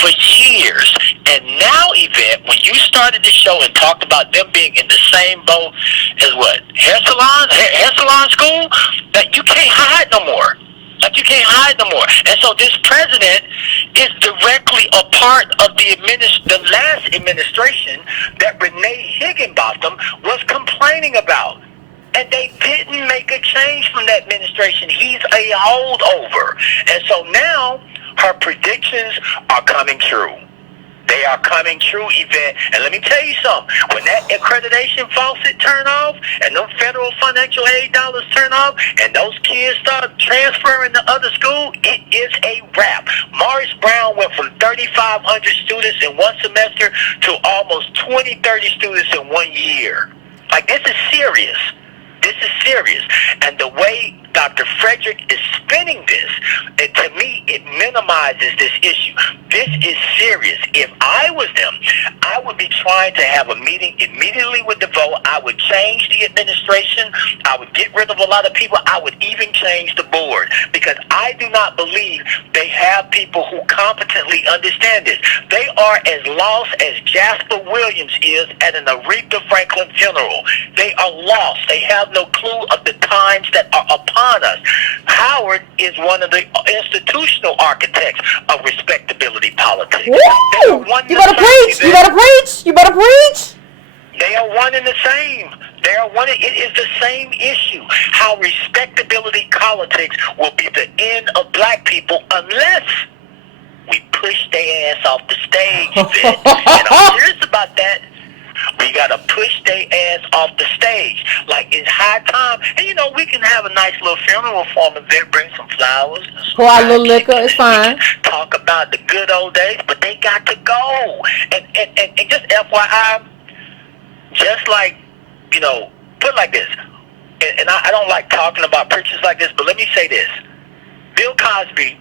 for years, and now, Yvette, when you started the show and talked about them being in the same boat as what, hair salon school, that you can't hide no more. Like, you can't hide no more. And so this president is directly a part of the last administration that Renee Higginbotham was complaining about. And they didn't make a change from that administration. He's a holdover. And so now her predictions are coming true. They are coming true, Yvette. And let me tell you something. When that accreditation faucet turn off and those federal financial aid dollars turn off and those kids start transferring to other schools, it is a wrap. Morris Brown went from 3,500 students in one semester to almost 30 students in 1 year. Like, this is serious. This is serious. And the way Dr. Frederick is spinning this, to me, it minimizes this issue. This is serious. If I was them, I would be trying to have a meeting immediately with DeVoe. I would change the administration. I would get rid of a lot of people. I would even change the board, because I do not believe they have people who competently understand this. They are as lost as Jasper Williams is at an Aretha Franklin funeral. They are lost. They have no clue of the times that are upon us. Howard is one of the institutional architects of respectability politics. You better preach. You better preach. You better preach. They are one and the same. They are one. It is the same issue. How respectability politics will be the end of black people unless we push their ass off the stage. And I'm serious about that. We gotta push their ass off the stage. Like, it's high time. And we can have a nice little funeral for them there, bring some flowers. Pour a little liquor, it's fine. Talk about the good old days, but they got to go. And just FYI, just like, put it like this. And I don't like talking about preachers like this, but let me say this. Bill Cosby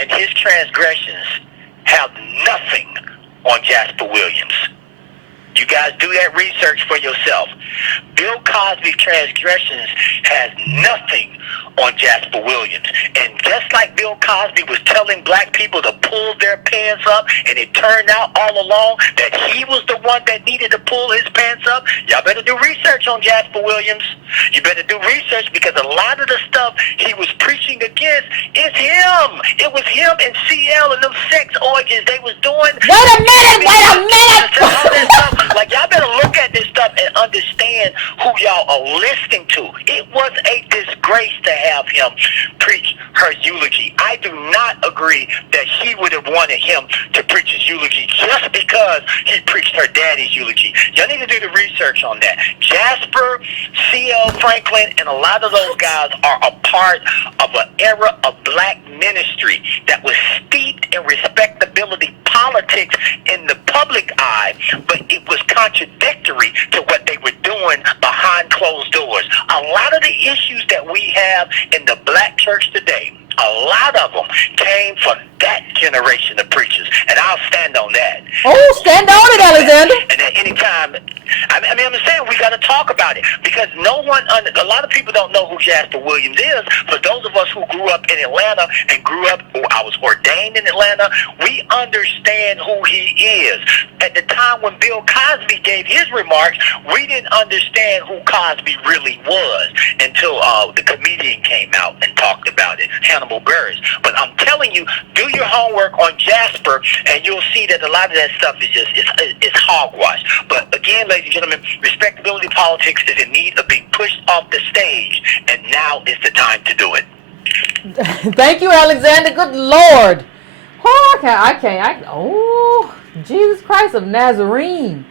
and his transgressions have nothing on Jasper Williams. You guys do that research for yourself. Bill Cosby's transgressions has nothing on Jasper Williams. And just like Bill Cosby was telling black people to pull their pants up, and it turned out all along that he was the one that needed to pull his pants up, y'all better do research on Jasper Williams. You better do research, because a lot of the stuff he was preaching against is him. It was him and CL and them sex orgies they was doing. Wait a minute. Like, y'all better look at this stuff and understand who y'all are listening to. It was a disgrace to have him preach her eulogy. I do not agree that he would have wanted him to preach his eulogy just because he preached her daddy's eulogy. Y'all need to do the research on that. Jasper, C.L. Franklin, and a lot of those guys are a part of an era of black ministry that was steeped in respectability politics in the public eye, but it was contradictory to what they were doing behind closed doors. A lot of the issues that we have in the black church today, a lot of them came from that generation of preachers, and I'll stand on that. Oh, stand on it, Alexander. And at any time, I'm saying we got to talk about it, because a lot of people don't know who Jasper Williams is. For those of us who grew up in Atlanta and I was ordained in Atlanta, we understand who he is. At the time when Bill Cosby gave his remarks, we didn't understand who Cosby really was until the comedian came out and talked about it, Hannibal Buress. But I'm telling you, do your homework on Jasper, and you'll see that a lot of that stuff is just it's hogwash. But again, ladies and gentlemen, respectability politics is in need of being pushed off the stage, and now is the time to do it. Thank you, Alexander. Good Lord. Oh, I can't. Oh. Jesus Christ of Nazarene.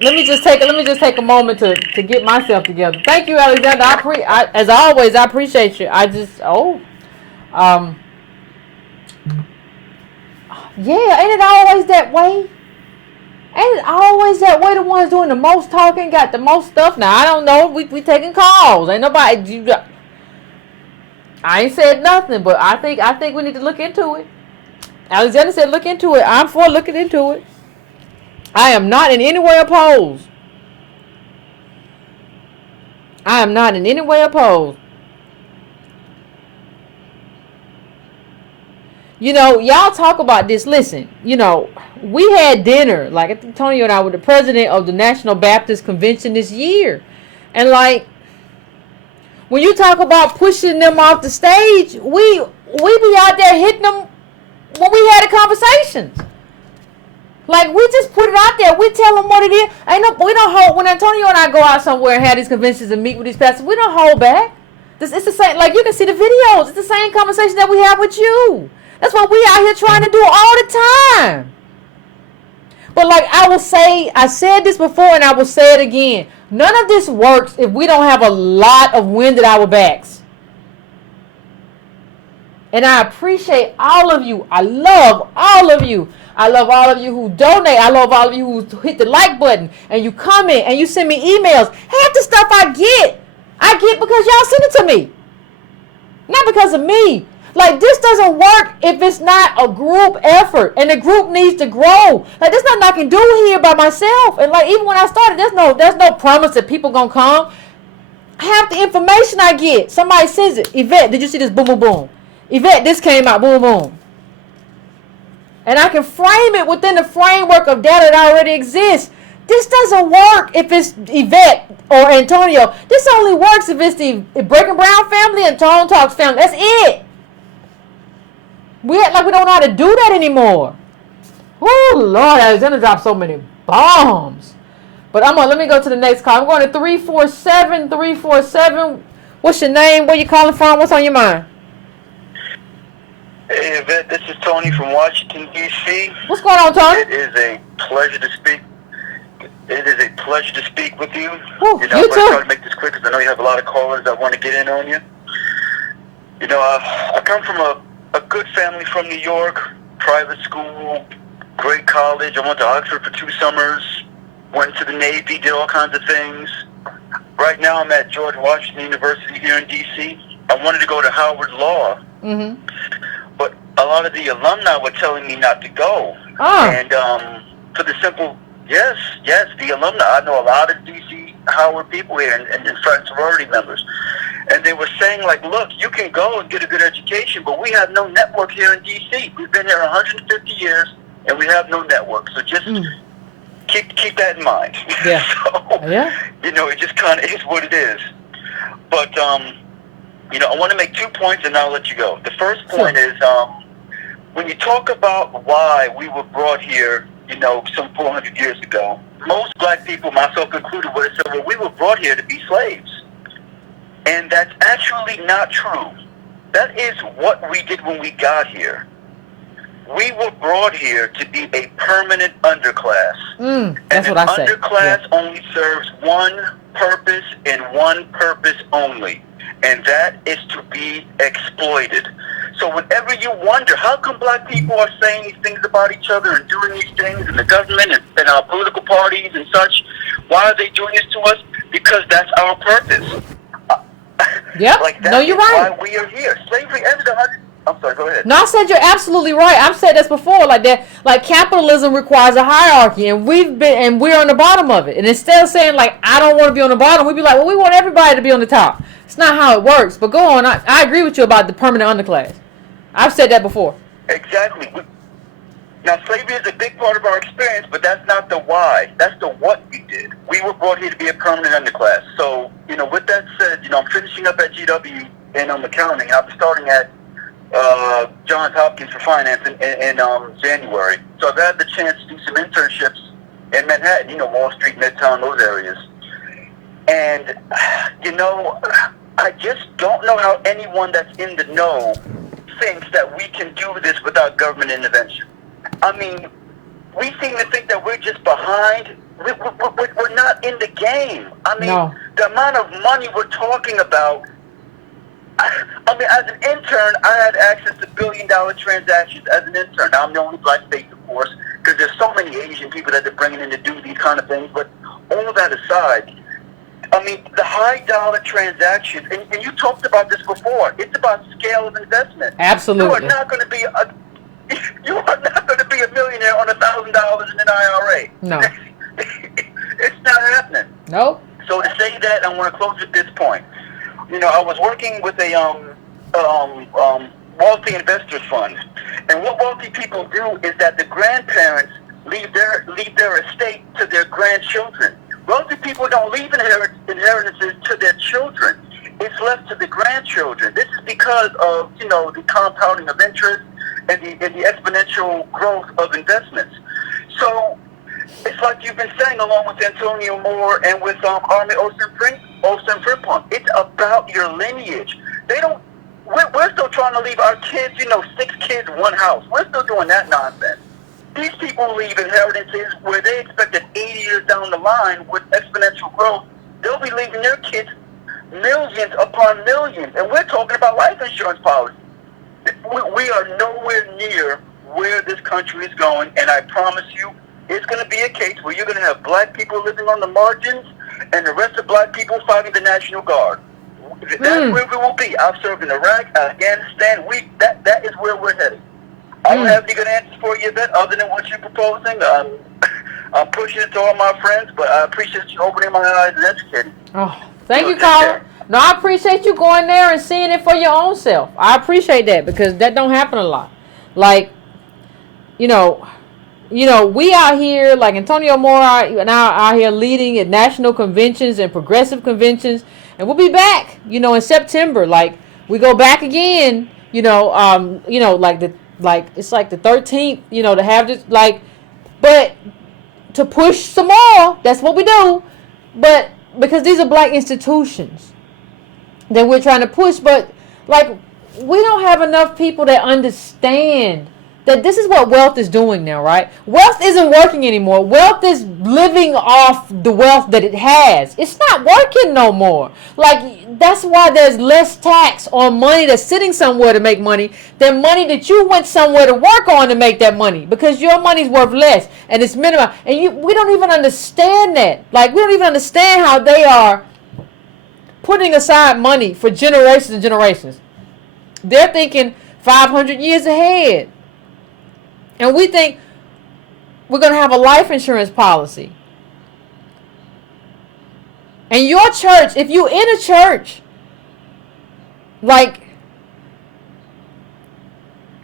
Let me just take a moment to get myself together. Thank you, Alexander. As always, I appreciate you. Um, yeah, ain't it always that way? Ain't it always that way? The ones doing the most talking got the most stuff. Now I don't know. We taking calls. Ain't nobody. I ain't said nothing, but I think we need to look into it. Alexander said look into it. I'm for looking into it. I am not in any way opposed. I am not in any way opposed. You know, y'all talk about this. Listen, you know, we had dinner, like Antonio and I, with the president of the National Baptist Convention this year. And like, when you talk about pushing them off the stage, we be out there hitting them when we had the conversations. Like, we just put it out there. We tell them what it is. We don't hold. When Antonio and I go out somewhere and have these conventions and meet with these pastors, we don't hold back. It's the same. Like, you can see the videos. It's the same conversation that we have with you. That's what we out here trying to do all the time. But like I will say, I said this before and I will say it again. None of this works if we don't have a lot of wind at our backs. And I appreciate all of you. I love all of you. I love all of you who donate. I love all of you who hit the like button and you comment and you send me emails. Half the stuff I get because y'all send it to me. Not because of me. Like, this doesn't work if it's not a group effort, and the group needs to grow. Like, there's nothing I can do here by myself. And like, even when I started, there's no promise that people gonna come. Half the information I get, somebody sends it. Yvette, did you see this? Boom, boom, boom. Yvette, this came out. Boom, boom. And I can frame it within the framework of data that already exists. This doesn't work if it's Yvette or Antonio. This only works if it's the Breaking Brown family and Tone Talks family. That's it. We act like we don't know how to do that anymore. Oh, Lord, Alexander dropped so many bombs. But let me go to the next call. I'm going to 347. 347. What's your name? Where you calling from? What's on your mind? Hey, Yvette, this is Tony from Washington, D.C. What's going on, Tony? It is a pleasure to speak. It is a pleasure to speak with you. Ooh, I'm going to try to make this quick because I know you have a lot of callers that want to get in on you. You know, I come from a good family from New York, private school, great college. I went to Oxford for 2 summers, went to the Navy, did all kinds of things. Right now I'm at George Washington University here in D.C. I wanted to go to Howard Law, but a lot of the alumni were telling me not to go. And for the simple, yes, the alumni. I know a lot of D.C. Howard people here and sorority members. And they were saying, like, look, you can go and get a good education, but we have no network here in D.C. We've been here 150 years, and we have no network. So just keep that in mind. Yeah. You know, it just kind of is what it is. But, you know, I want to make 2 points, and I'll let you go. The first point is, when you talk about why we were brought here, you know, some 400 years ago, most black people, myself included, would have said, well, we were brought here to be slaves. And that's actually not true. That is what we did when we got here. We were brought here to be a permanent underclass. That's what I said. An underclass only serves one purpose and one purpose only, and that is to be exploited. So whenever you wonder, how come black people are saying these things about each other and doing these things in the government and our political parties and such, why are they doing this to us? Because that's our purpose. Yep. Like that no, you're right. Why we are here. Slavery ended 100. I'm sorry. Go ahead. No, I said you're absolutely right. I've said this before. Like that. Like capitalism requires a hierarchy, and we're on the bottom of it. And instead of saying like I don't want to be on the bottom, we'd be like, well, we want everybody to be on the top. It's not how it works. But go on. I agree with you about the permanent underclass. I've said that before. Exactly. Now, slavery is a big part of our experience, but that's not the why. That's the what we did. We were brought here to be a permanent underclass. So, you know, with that said, you know, I'm finishing up at GW in accounting. I'll be starting at Johns Hopkins for finance in January. So I've had the chance to do some internships in Manhattan, you know, Wall Street, Midtown, those areas. And, you know, I just don't know how anyone that's in the know thinks that we can do this without government intervention. I mean, we seem to think that we're just behind. We're not in the game. I mean, No. the amount of money we're talking about. I mean, as an intern, I had access to billion-dollar transactions as an intern. Now, I'm the only black face, of course, because there's so many Asian people that they're bringing in to do these kind of things. But all that aside, I mean, the high-dollar transactions, and you talked about this before, it's about scale of investment. Absolutely. You are not going to be a millionaire on $1,000 in an IRA. No. It's not happening. Nope. So to say that, I want to close at this point. You know, I was working with a wealthy investors fund, and what wealthy people do is that the grandparents leave their estate to their grandchildren. Wealthy people don't leave inheritances to their children. It's left to the grandchildren. This is because of, you know, the compounding of interest and the exponential growth of investments. So it's like you've been saying, along with Antonio Moore and with Army Olsen Frimpong. It's about your lineage. We're still trying to leave our kids, you know, 6 kids, 1 house. We're still doing that nonsense. These people leave inheritances where they expect that 80 years down the line, with exponential growth, they'll be leaving their kids millions upon millions. And we're talking about life insurance policies. We are nowhere near where this country is going, and I promise you, it's going to be a case where you're going to have black people living on the margins and the rest of black people fighting the National Guard. That's where we will be. I've served in Iraq, Afghanistan. That is where we're headed. I don't have any good answers for you, Yvette, other than what you're proposing. I'm pushing it to all my friends, but I appreciate you opening my eyes and educating. Oh, thank you, Colin. No, I appreciate you going there and seeing it for your own self. I appreciate that, because that don't happen a lot. Like, you know, we out here, like Antonio Moore and I out here leading at national conventions and progressive conventions, and we'll be back, you know, in September. Like, we go back again, it's like the 13th, you know, to have this, like, but to push some more. That's what we do. But because these are black institutions that we're trying to push, but like, we don't have enough people that understand that this is what wealth is doing now, right? Wealth isn't working anymore. Wealth is living off the wealth that it has. It's not working no more. Like, that's why there's less tax on money that's sitting somewhere to make money than money that you went somewhere to work on to make that money, because your money's worth less and it's minimum. And we don't even understand that. Like, we don't even understand how they are putting aside money for generations and generations. They're thinking 500 years ahead. And we think we're going to have a life insurance policy. And your church, if you're in a church, like,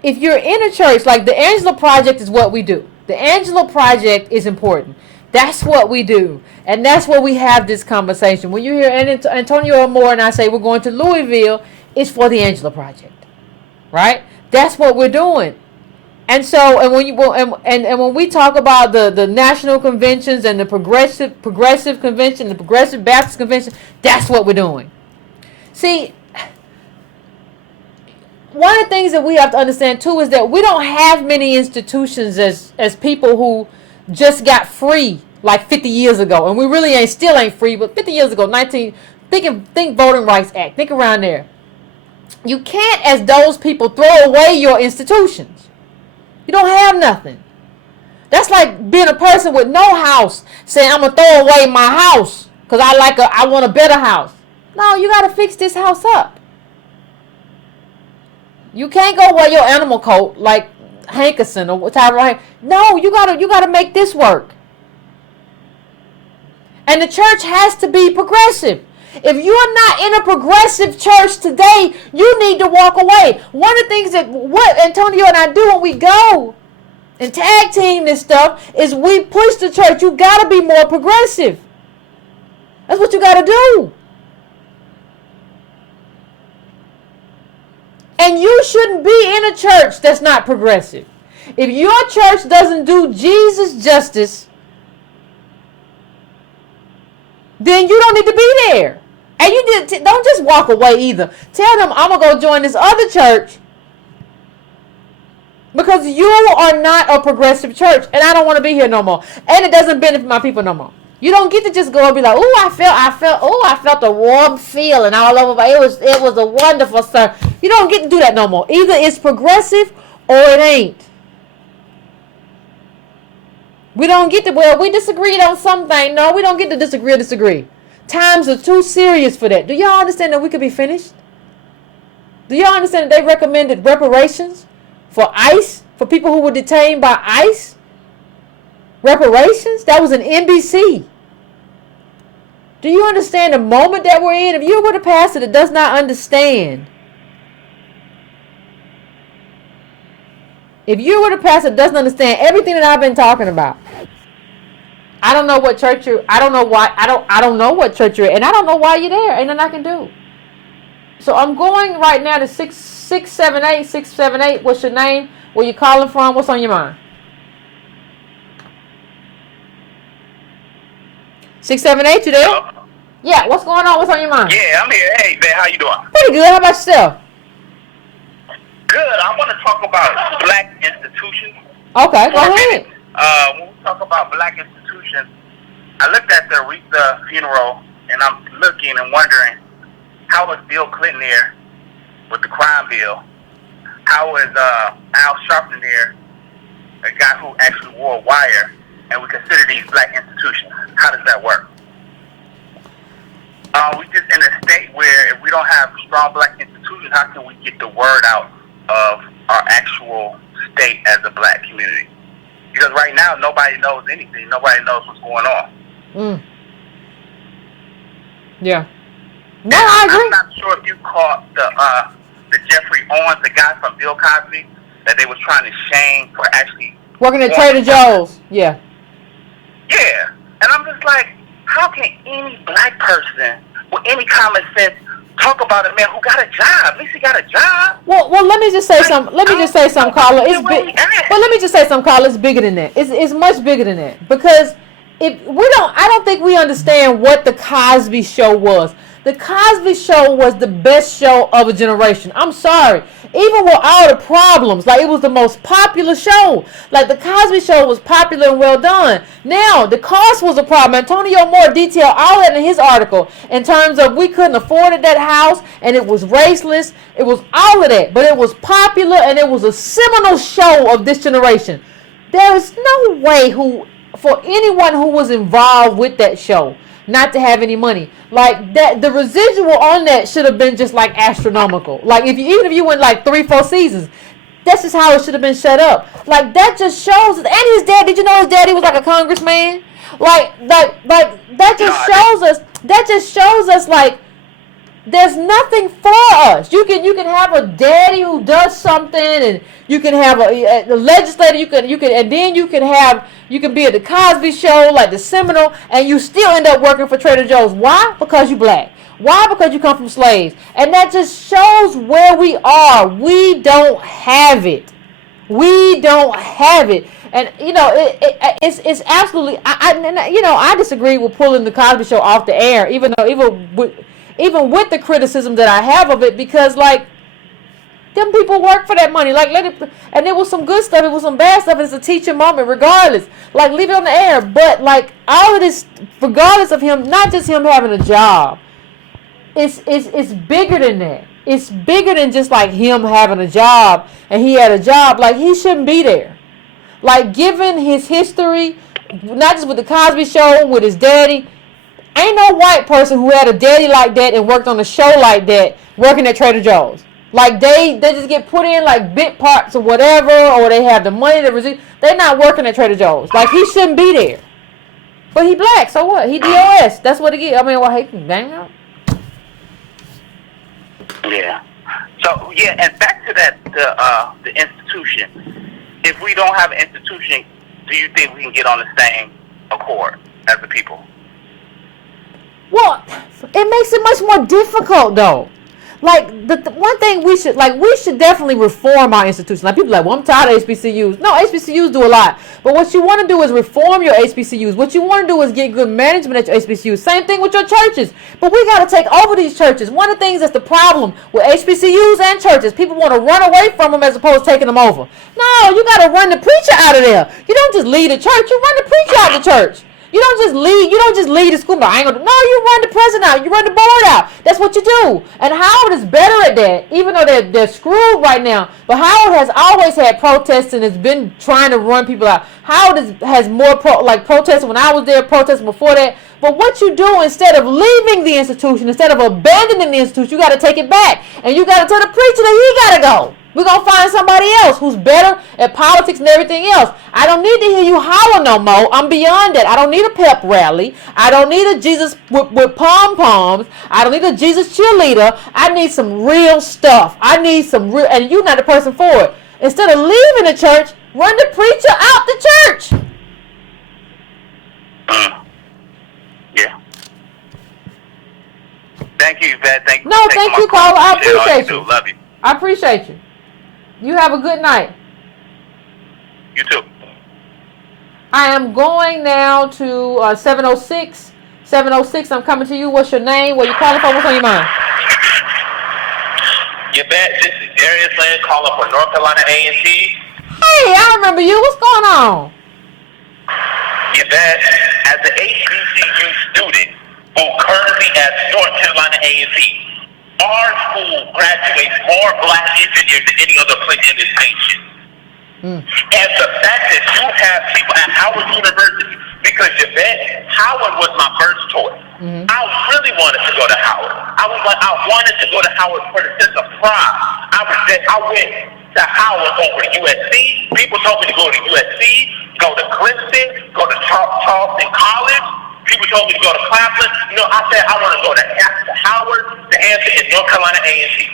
if you're in a church, like the Angela Project is what we do. The Angela Project is important. That's what we do. And that's where we have this conversation. When you hear Antonio Moore and I say we're going to Louisville, it's for the Angela Project. Right? That's what we're doing. And so, and when we talk about the national conventions and the progressive convention, the progressive Baptist convention, that's what we're doing. See, one of the things that we have to understand too is that we don't have many institutions as people who just got free like 50 years ago, and we really still ain't free. But 50 years ago, think Voting Rights Act, think around there. You can't, as those people, throw away your institutions. You don't have nothing. That's like being a person with no house saying, I'm going to throw away my house because I want a better house. No, you got to fix this house up. You can't go wear your animal coat like Hankerson or whatever. No, you gotta make this work. And the church has to be progressive. If you're not in a progressive church today, you need to walk away. One of the things that what Antonio and I do when we go and tag team this stuff is we push the church. You got to be more progressive. That's what you got to do. And you shouldn't be in a church that's not progressive. If your church doesn't do Jesus justice, then you don't need to be there. And you don't just walk away either. Tell them, I'm going to go join this other church Because you are not a progressive church, and I don't want to be here no more. And it doesn't benefit my people no more. You don't get to just go and be like, oh, I felt a warm feeling all over. It was a wonderful sir. You don't get to do that no more. Either it's progressive or it ain't. We don't get to, well, we disagreed on something. No, we don't get to disagree. Times are too serious for that. Do y'all understand that we could be finished? Do y'all understand that they recommended reparations for ICE, for people who were detained by ICE? Reparations? That was an NBC. Do you understand the moment that we're in? If you're with a pastor that does not understand, everything that I've been talking about, I don't know what church you're, I don't know why, I don't know what church you're in, and I don't know why you're there. Ain't nothing I can do. So I'm going right now to 678. What's your name? Where you calling from? What's on your mind? 678, you there? Hello? Yeah, what's going on? What's on your mind? Yeah, I'm here. Hey, Yvette, how you doing? Pretty good. How about yourself? Good. I want to talk about black institutions. Okay, go For a ahead. minute. When we talk about black institutions, I looked at the Aretha funeral, and I'm looking and wondering, how was Bill Clinton there with the crime bill? How was Al Sharpton there, a guy who actually wore a wire, and we consider these black institutions? How does that work? We just in a state where if we don't have strong black institutions, how can we get the word out of our actual state as a black community? Because right now, nobody knows anything. Nobody knows what's going on. Yeah. No, I agree. I'm not sure if you caught the Jeffrey Owens, the guy from Bill Cosby, that they was trying to shame for actually working at Trader Joe's. Yeah. Yeah. And I'm just like, how can any black person with any common sense talk about a man who got a job? At least he got a job. Well, let me just say something. Let me just say something, Carla. It's big. Well, let me just say something, Carla. It's bigger than that. It's much bigger than that, because if we don't, I don't think we understand what the Cosby Show was. The Cosby Show was the best show of a generation. I'm sorry. Even with all the problems, like, it was the most popular show. Like, the Cosby Show was popular and well done. Now, the cost was a problem. Antonio Moore detailed all that in his article in terms of we couldn't afford that house, and it was raceless. It was all of that. But it was popular, and it was a seminal show of this generation. There is no way for anyone who was involved with that show not to have any money. Like, that, the residual on that should have been just like astronomical. Like, even if you went like 3-4 seasons, that's just how it should have been set up. Like, that just shows. And his dad, did you know his daddy was like a congressman? Like that just shows us. That just shows us, like, there's nothing for us. You can have a daddy who does something, and you can have a legislator. You can and then you can be at the Cosby Show, like the Seminole, and you still end up working for Trader Joe's. Why? Because you black. Why? Because you come from slaves. And that just shows where we are. We don't have it. We don't have it. And it's absolutely. I disagree with pulling the Cosby Show off the air, even with the criticism that I have of it, because, like, them people work for that money. Like, and there was some good stuff, it was some bad stuff, and it's a teaching moment regardless. Like, leave it on the air. But, like, all of this, regardless of him, not just him having a job, it's bigger than that. It's bigger than just, like, him having a job, and he had a job. Like, he shouldn't be there. Like, given his history, not just with the Cosby Show, with his daddy, ain't no white person who had a daddy like that and worked on a show like that working at Trader Joe's. Like, they just get put in, like, bit parts or whatever, or they have the money to receive. They're not working at Trader Joe's. Like, he shouldn't be there. But he black, so what? He DOS. That's what it is. I mean, well, he can bang out. Yeah. So, yeah, and back to that, the institution. If we don't have an institution, do you think we can get on the same accord as the people? Well, it makes it much more difficult, though. like the one thing we should definitely reform our institution. Like people are like, well, I'm tired of HBCUs. No, HBCUs do a lot, but what you want to do is reform your HBCUs. What you want to do is get good management at your HBCUs. Same thing with your churches. But we got to take over these churches. One of the things that's the problem with HBCUs and churches, people want to run away from them as opposed to taking them over. No, you got to run the preacher out of there. You don't just lead a church. You run the preacher out of the church. You don't just lead the school. No, I ain't gonna. No, you run the president out. You run the board out. That's what you do. And Howard is better at that, even though they're screwed right now. But Howard has always had protests and has been trying to run people out. Howard has more protesting when I was there, protesting before that. But what you do instead of leaving the institution, instead of abandoning the institution, you got to take it back, and you got to tell the preacher that he got to go. We're going to find somebody else who's better at politics and everything else. I don't need to hear you holler no more. I'm beyond that. I don't need a pep rally. I don't need a Jesus with pom-poms. I don't need a Jesus cheerleader. I need some real stuff. I need some real, and you're not the person for it. Instead of leaving the church, run the preacher out the church. Yeah. Thank you, Yvette. Thank you. No, thank you, Carla. I appreciate you. Love you. I appreciate you. You have a good night. You too. I am going now to 706. 706, I'm coming to you. What's your name? Where you calling from? What's on your mind? Yvette, this is Darius Lane calling for North Carolina A&T. Hey, I remember you. What's going on? Yvette, as an HBCU student who currently at North Carolina A&T, our school graduates more black engineers than any other place in this nation. And the fact that you have people at Howard University, because Yvette, Howard was my first choice. I really wanted to go to Howard. I wanted to go to Howard for the sense of pride. I went to Howard over to USC. People told me to go to USC, go to Clemson, go to Charleston College. People told me to go to Claflin. No, I said I want to go to Howard, to Hampton, and North Carolina A&T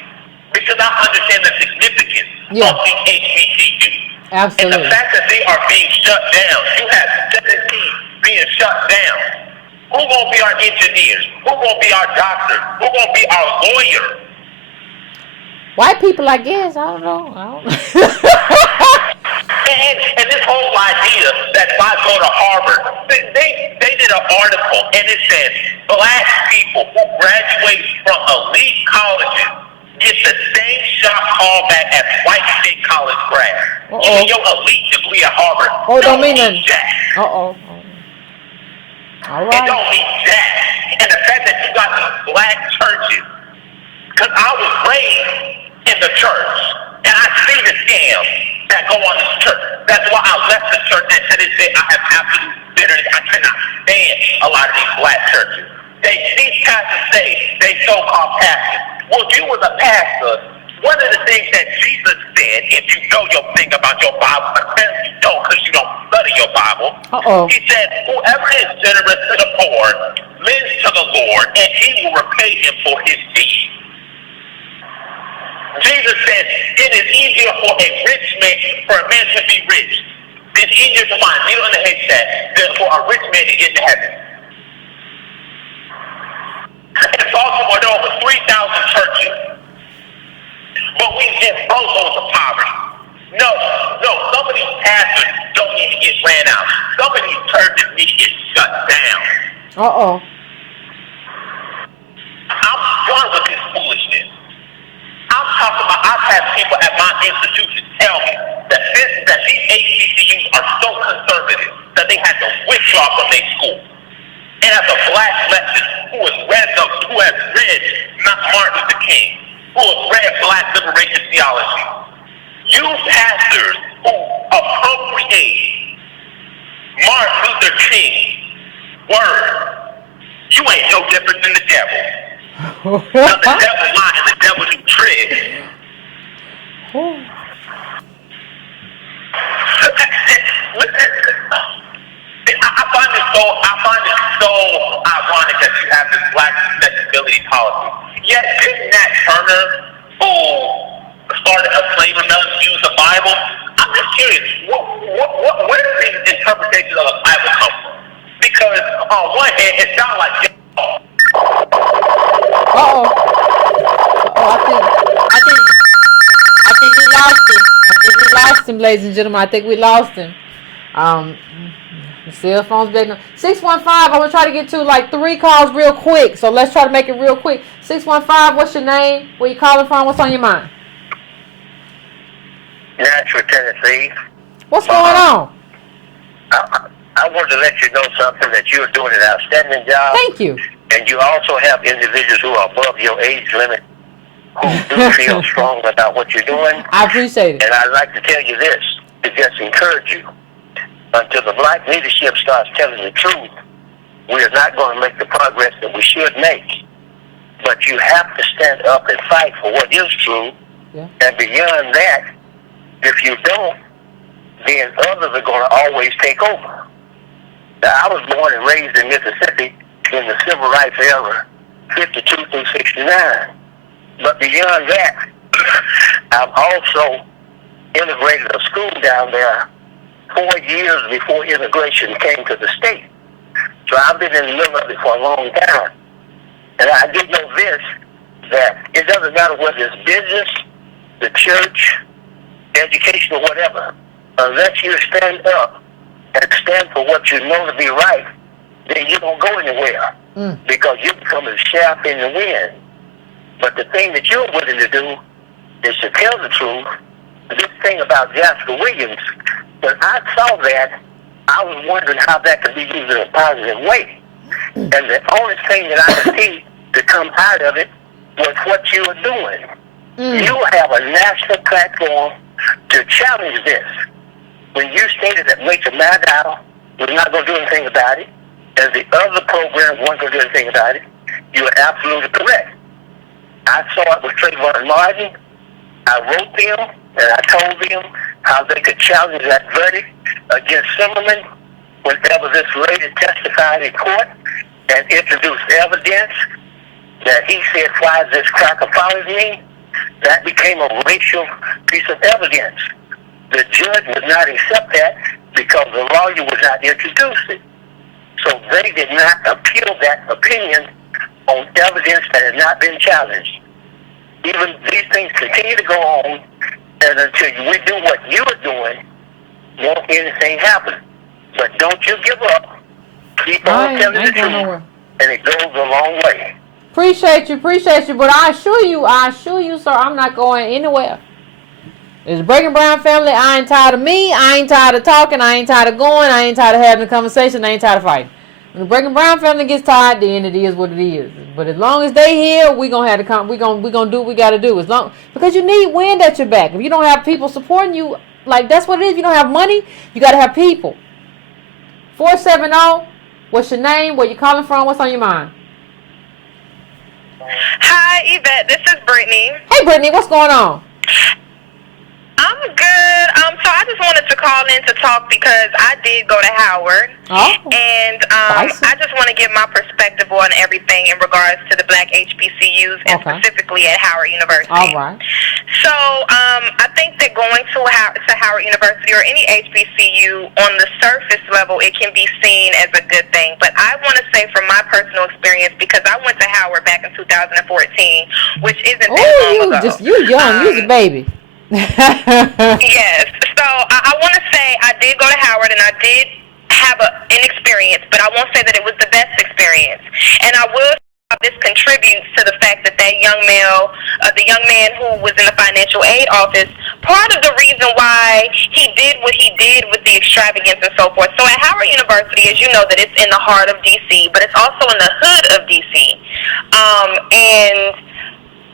because I understand the significance of the HBCU. Absolutely. And the fact that they are being shut down, you have 17 being shut down. Who gonna be our engineers? Who gonna be our doctors? Who gonna be our lawyers? White people, I guess. I don't know. And this whole idea that if I go to Harvard, they did an article and it says black people who graduate from elite colleges get the same shot callback as white state college grads. Even your elite degree at Harvard don't mean jack. All right. It don't mean jack. And the fact that you got these black churches, because I was raised in the church and I see the scams that go on this church. That's why I left the church, and to this day I have absolute bitterness. I cannot stand a lot of these black churches. These pastors say they so-called pastors. Well, if you was a pastor, one of the things that Jesus said, if you know your thing about your Bible, but apparently you don't because you don't study your Bible, he said, whoever is generous to the poor lends to the Lord, and he will repay him for his deeds. Jesus said, it is easier for a man to be rich. It's easier to find a needle in the haystack than for a rich man to get to heaven. In Baltimore, there are over 3,000 churches. But we get bozos of poverty. No, some of these pastors don't need to get ran out. Some of these churches need to get shut down. I'm done with this foolishness. I'm talking about, I've had people at my institution tell me that these HBCUs are so conservative that they had to withdraw from their school. And as a black lesson who has read Martin Luther King, who has read black liberation theology, you pastors who appropriate Martin Luther King's word, you ain't no different than the devil. Now the devil lies and the devil do tricks. I find it so ironic that you have this black respectability policy. Yet didn't Nat Turner, who started a slave rebellion, use the Bible? I'm just curious, where do these interpretations of the Bible come from? Because on one hand, it sounds like I think we lost him. I think we lost him, ladies and gentlemen. I think we lost him. Um, the cell phone's back now. 615. I'm gonna try to get to like 3 calls real quick. So let's try to make it real quick. 615. What's your name? Where you calling from? What's on your mind? Nashville, Tennessee. What's going on? I wanted to let you know something, that you are doing an outstanding job. Thank you. And you also have individuals who are above your age limit who do feel strong about what you're doing. I appreciate it. And I'd like to tell you this, to just encourage you. Until the black leadership starts telling the truth, we are not going to make the progress that we should make. But you have to stand up and fight for what is true. Yeah. And beyond that, if you don't, then others are going to always take over. Now, I was born and raised in Mississippi in the civil rights era, 52 through 69. But beyond that, I've also integrated a school down there 4 years before immigration came to the state. So I've been in the middle of it for a long time. And I do know this, that it doesn't matter whether it's business, the church, education, or whatever. Unless you stand up and stand for what you know to be right, then you don't go anywhere. Because you become a shaft in the wind. But the thing that you're willing to do is to tell the truth. This thing about Jasper Williams, when I saw that, I was wondering how that could be used in a positive way. And the only thing that I could see to come out of it was what you were doing. You have a national platform to challenge this. When you stated that Rachel Maddow was not going to do anything about it, and the other programs weren't going to do anything about it, you were absolutely correct. I saw it with Trayvon Martin. I wrote them, and I told them how they could challenge that verdict against Zimmerman whenever this lady testified in court and introduced evidence that he said, "Why is this cracker following me?" That became a racial piece of evidence. The judge would not accept that because the lawyer would not introduce it. So they did not appeal that opinion on evidence that had not been challenged. Even these things continue to go on, and until we do what you are doing, won't anything happen. But don't you give up. Keep on telling the truth, and it goes a long way. Appreciate you, but I assure you, sir, I'm not going anywhere. It's the Breaking Brown family. I ain't tired of me. I ain't tired of talking. I ain't tired of going. I ain't tired of having a conversation. I ain't tired of fighting. When the Breaking Brown family gets tired, then it is what it is. But as long as they here, we gonna have to we gonna do what we gotta do. Because you need wind at your back. If you don't have people supporting you, like that's what it is. If you don't have money, you gotta have people. 470. What's your name? Where you calling from? What's on your mind? Hi, Yvette. This is Brittany. Hey, Brittany. What's going on? I'm good. So I just wanted to call in to talk because I did go to Howard. Oh. And I just want to give my perspective on everything in regards to the black HBCUs and specifically at Howard University. All right. So I think that going to Howard University or any HBCU on the surface level, it can be seen as a good thing. But I want to say from my personal experience, because I went to Howard back in 2014, which isn't that long ago. You young. You's a baby. Yes. So I want to say I did go to Howard and I did have an experience, but I won't say that it was the best experience. And I will say this contributes to the fact that the young man who was in the financial aid office, part of the reason why he did what he did with the extravagance and so forth. So at Howard University, as you know, that it's in the heart of D.C., but it's also in the hood of D.C. And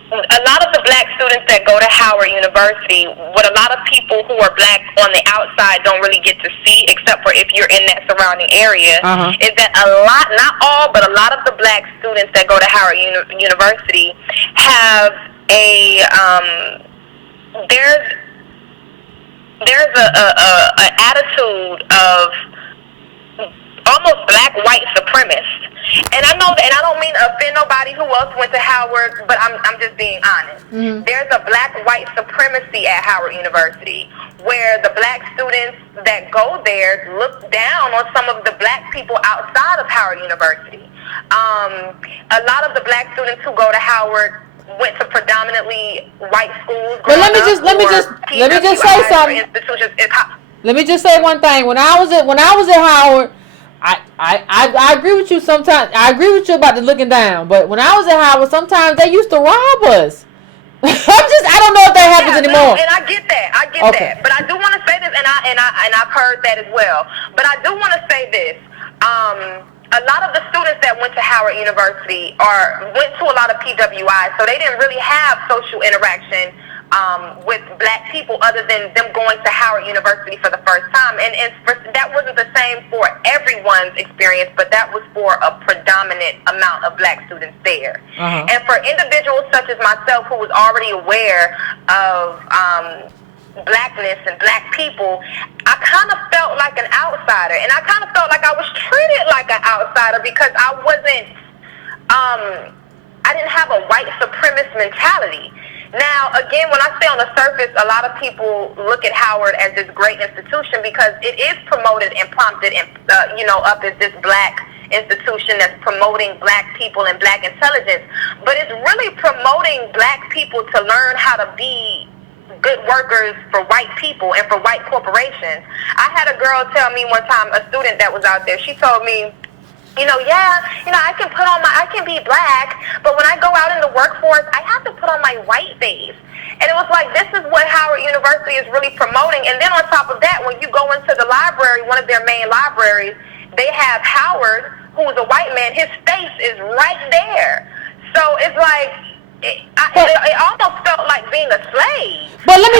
a lot of the black students that go to Howard University, what a lot of people who are black on the outside don't really get to see, except for if you're in that surrounding area, is that a lot, not all, but a lot of the black students that go to Howard University have a, there's a attitude of almost black-white supremacist. And I know that, and I don't mean to offend nobody who else went to Howard, but I'm just being honest. There's a black-white supremacy at Howard University where the black students that go there look down on some of the black people outside of Howard University. A lot of the black students who go to Howard went to predominantly white schools. But let me just say something. Let me just say one thing. When I was at Howard, I agree with you sometimes. I agree with you about the looking down. But when I was at Howard, sometimes they used to rob us. I don't know if that happens anymore. No, and I get that. But I do want to say this, and I've heard that as well. But I do want to say this. A lot of the students that went to Howard University went to a lot of PWIs, so they didn't really have social interaction with black people other than them going to Howard University for the first time. And that wasn't the same for everyone's experience, but that was for a predominant amount of black students there. Uh-huh. And for individuals such as myself who was already aware of blackness and black people, I kind of felt like an outsider, and I kind of felt like I was treated like an outsider because I wasn't, I didn't have a white supremacist mentality. Now, again, when I say on the surface, a lot of people look at Howard as this great institution because it is promoted and prompted and, up as this black institution that's promoting black people and black intelligence. But it's really promoting black people to learn how to be good workers for white people and for white corporations. I had a girl tell me one time, a student that was out there, she told me, I can be black, but when I go out in the workforce, I have to put on my white face. And it was like, this is what Howard University is really promoting. And then on top of that, when you go into the library, one of their main libraries, they have Howard, who is a white man, his face is right there. So it's like, it almost felt like being a slave. But let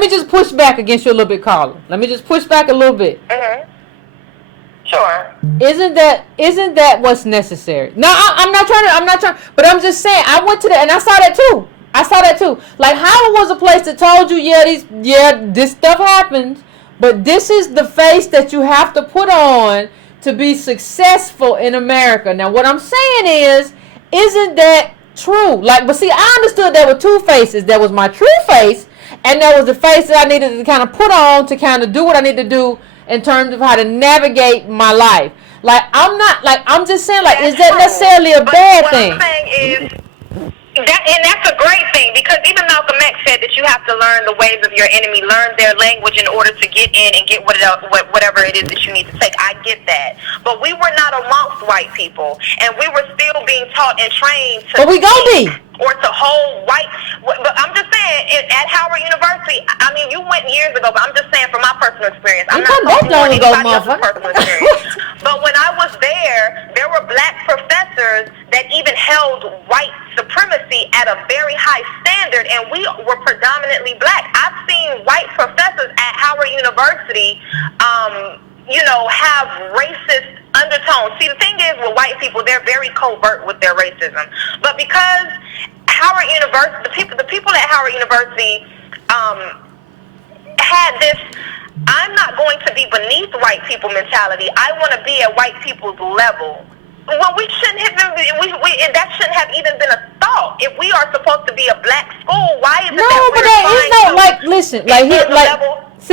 me just push back against you a little bit, Carla. Let me just push back a little bit. Mm-hmm. Sure. Isn't that what's necessary? No, I'm not trying, but I'm just saying, I went to that and I saw that too. Like, Howard was a place that told you, this stuff happens, but this is the face that you have to put on to be successful in America. Now, what I'm saying is, isn't that true? Like, but see, I understood there were two faces. There was my true face, and there was the face that I needed to kind of put on to kind of do what I need to do in terms of how to navigate my life. Like, I'm just saying, like, is that necessarily a bad thing? What I'm saying is, that's a great thing, because even Malcolm X said that you have to learn the ways of your enemy, learn their language in order to get in and get whatever it is that you need to take. I get that. But we were not amongst white people, and we were still being taught and trained to... But we gonna be. Or to hold white... But I'm just saying, at Howard University, I mean, you went years ago, but I'm just saying from my personal experience. I'm not talking about anybody else's personal experience. But when I was there were black professors that even held white supremacy at a very high standard, and we were predominantly black. I've seen white professors at Howard University, have racist undertones. See, the thing is with white people, they're very covert with their racism. But because Howard University, the people at Howard University had this, I'm not going to be beneath white people mentality. I want to be at white people's level. Well, we shouldn't have been, that shouldn't have even been a thought. If we are supposed to be a black school, why is it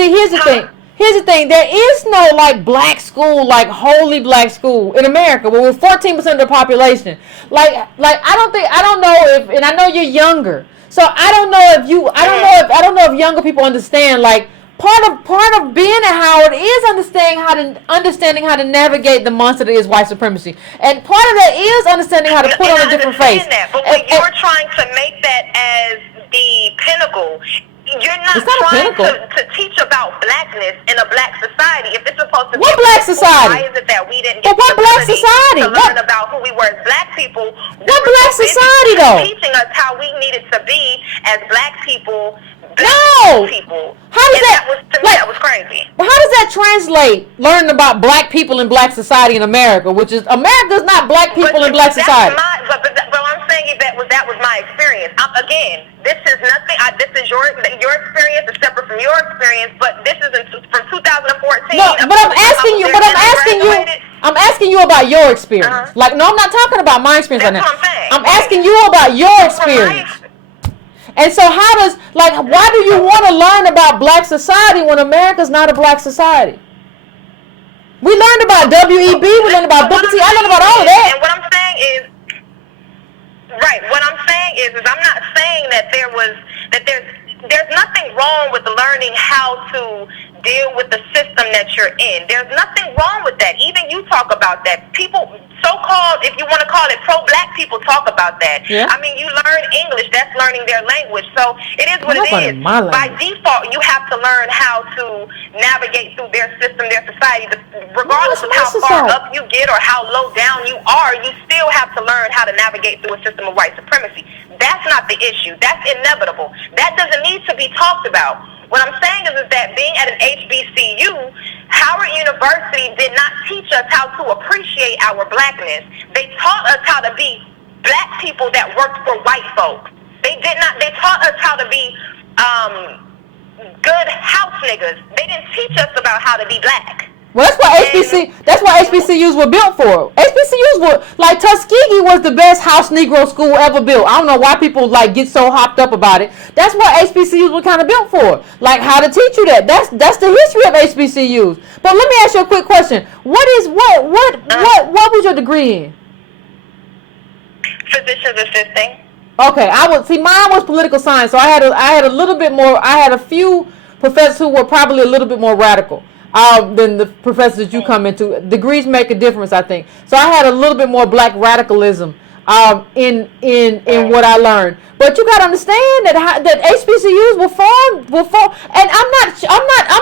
here's the thing. Here's the thing. There is no black school, wholly black school in America. We're 14% of the population. I don't know if, and I know you're younger, so I don't know if younger people understand. Part of being at Howard is understanding how to navigate the monster that is white supremacy, and part of that is understanding how to put on a different face. But when you're trying to make that as the pinnacle, you're not trying to teach about blackness in a black society. If it's supposed to be what black society? Why is it that we didn't get what black society? To learn about who we were as black people? What black society though? Teaching us how we needed to be as black people. People. How does that was crazy. But how does that translate? Learning about black people in black society in America, which is America's not black people in black society. But I'm saying that was my experience. Again, this is nothing. This is your experience is separate from your experience, but this is from 2014. No, but I'm asking you about your experience. Uh-huh. No, I'm not talking about my experience right now. That's what I'm saying. I'm asking you about your experience. And so why do you want to learn about black society when America's not a black society? We learned about W.E.B., we learned about Booker T, I learned about all of that. And what I'm saying is, Right. What I'm saying is I'm not saying that there's nothing wrong with learning how to deal with the system that you're in. There's nothing wrong with that. Even you talk about that. People, so-called, if you want to call it pro-black people, talk about that. Yeah. I mean, you learn English. That's learning their language. So it is what it is. By default, you have to learn how to navigate through their system, their society. Regardless of how far up you get or how low down you are, you still have to learn how to navigate through a system of white supremacy. That's not the issue. That's inevitable. That doesn't need to be talked about. What I'm saying is that being at an HBCU, Howard University did not teach us how to appreciate our blackness. They taught us how to be black people that worked for white folks. They taught us how to be good house niggas. They didn't teach us about how to be black. Well, that's what HBCUs were built for. HBCUs were, like, Tuskegee was the best house Negro school ever built. I don't know why people, like, get so hopped up about it. That's what HBCUs were kind of built for. Like, how to teach you that. That's the history of HBCUs. But let me ask you a quick question. What was your degree in? Physician's assisting. Okay, mine was political science, so I had a little bit more. I had a few professors who were probably a little bit more radical than the professors that you come into. Degrees make a difference, I think. So I had a little bit more black radicalism in what I learned. But you gotta understand that HBCUs were formed, and I'm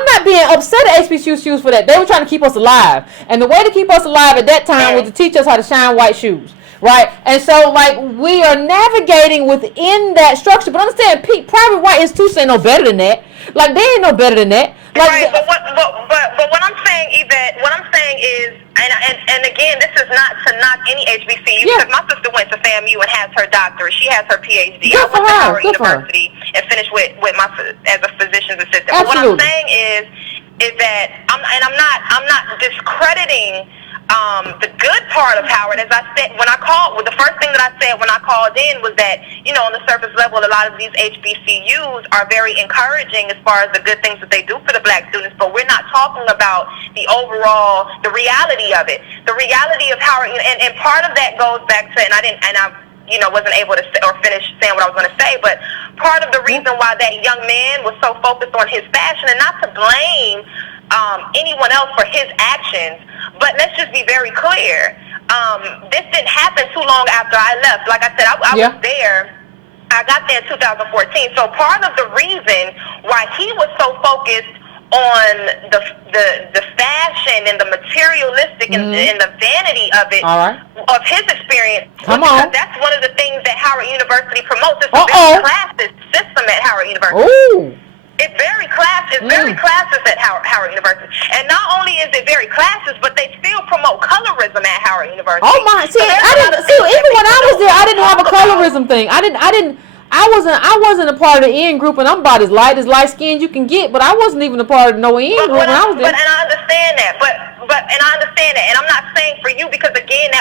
not being upset at HBCUs for that. They were trying to keep us alive, and the way to keep us alive at that time was to teach us how to shine white shoes. Right, and so, like, we are navigating within that structure. But understand, private white institutions ain't no better than that. Like, they ain't no better than that. Like, right, but what I'm saying, Yvette, what I'm saying is, and again, this is not to knock any HBCU, because my sister went to FAMU and has her doctorate. She has her PhD. I went to Howard University and finished as a physician's assistant. But what I'm saying is that I'm not discrediting the good part of Howard. As I said, the first thing that I said when I called in was that, on the surface level, a lot of these HBCUs are very encouraging as far as the good things that they do for the black students, but we're not talking about the reality of it. The reality of Howard, and part of that goes back to, I wasn't able to finish saying what I was going to say, but part of the reason why that young man was so focused on his fashion, and not to blame anyone else for his actions, but let's just be very clear. This didn't happen too long after I left. Like I said, I was there. I got there in 2014. So part of the reason why he was so focused on the fashion and the materialistic and the vanity of it, of his experience, because that's one of the things that Howard University promotes. It's a very classist system at Howard University. Ooh. It's very classist at Howard University. And not only is it very classist, but they still promote colorism at Howard University. Oh my! See, even when I was there, I didn't have a colorism thing. I wasn't a part of the in group, and I'm about as light skinned you can get. But I wasn't even a part of no in group when I was there. And I understand that. And I'm not saying for you, because again,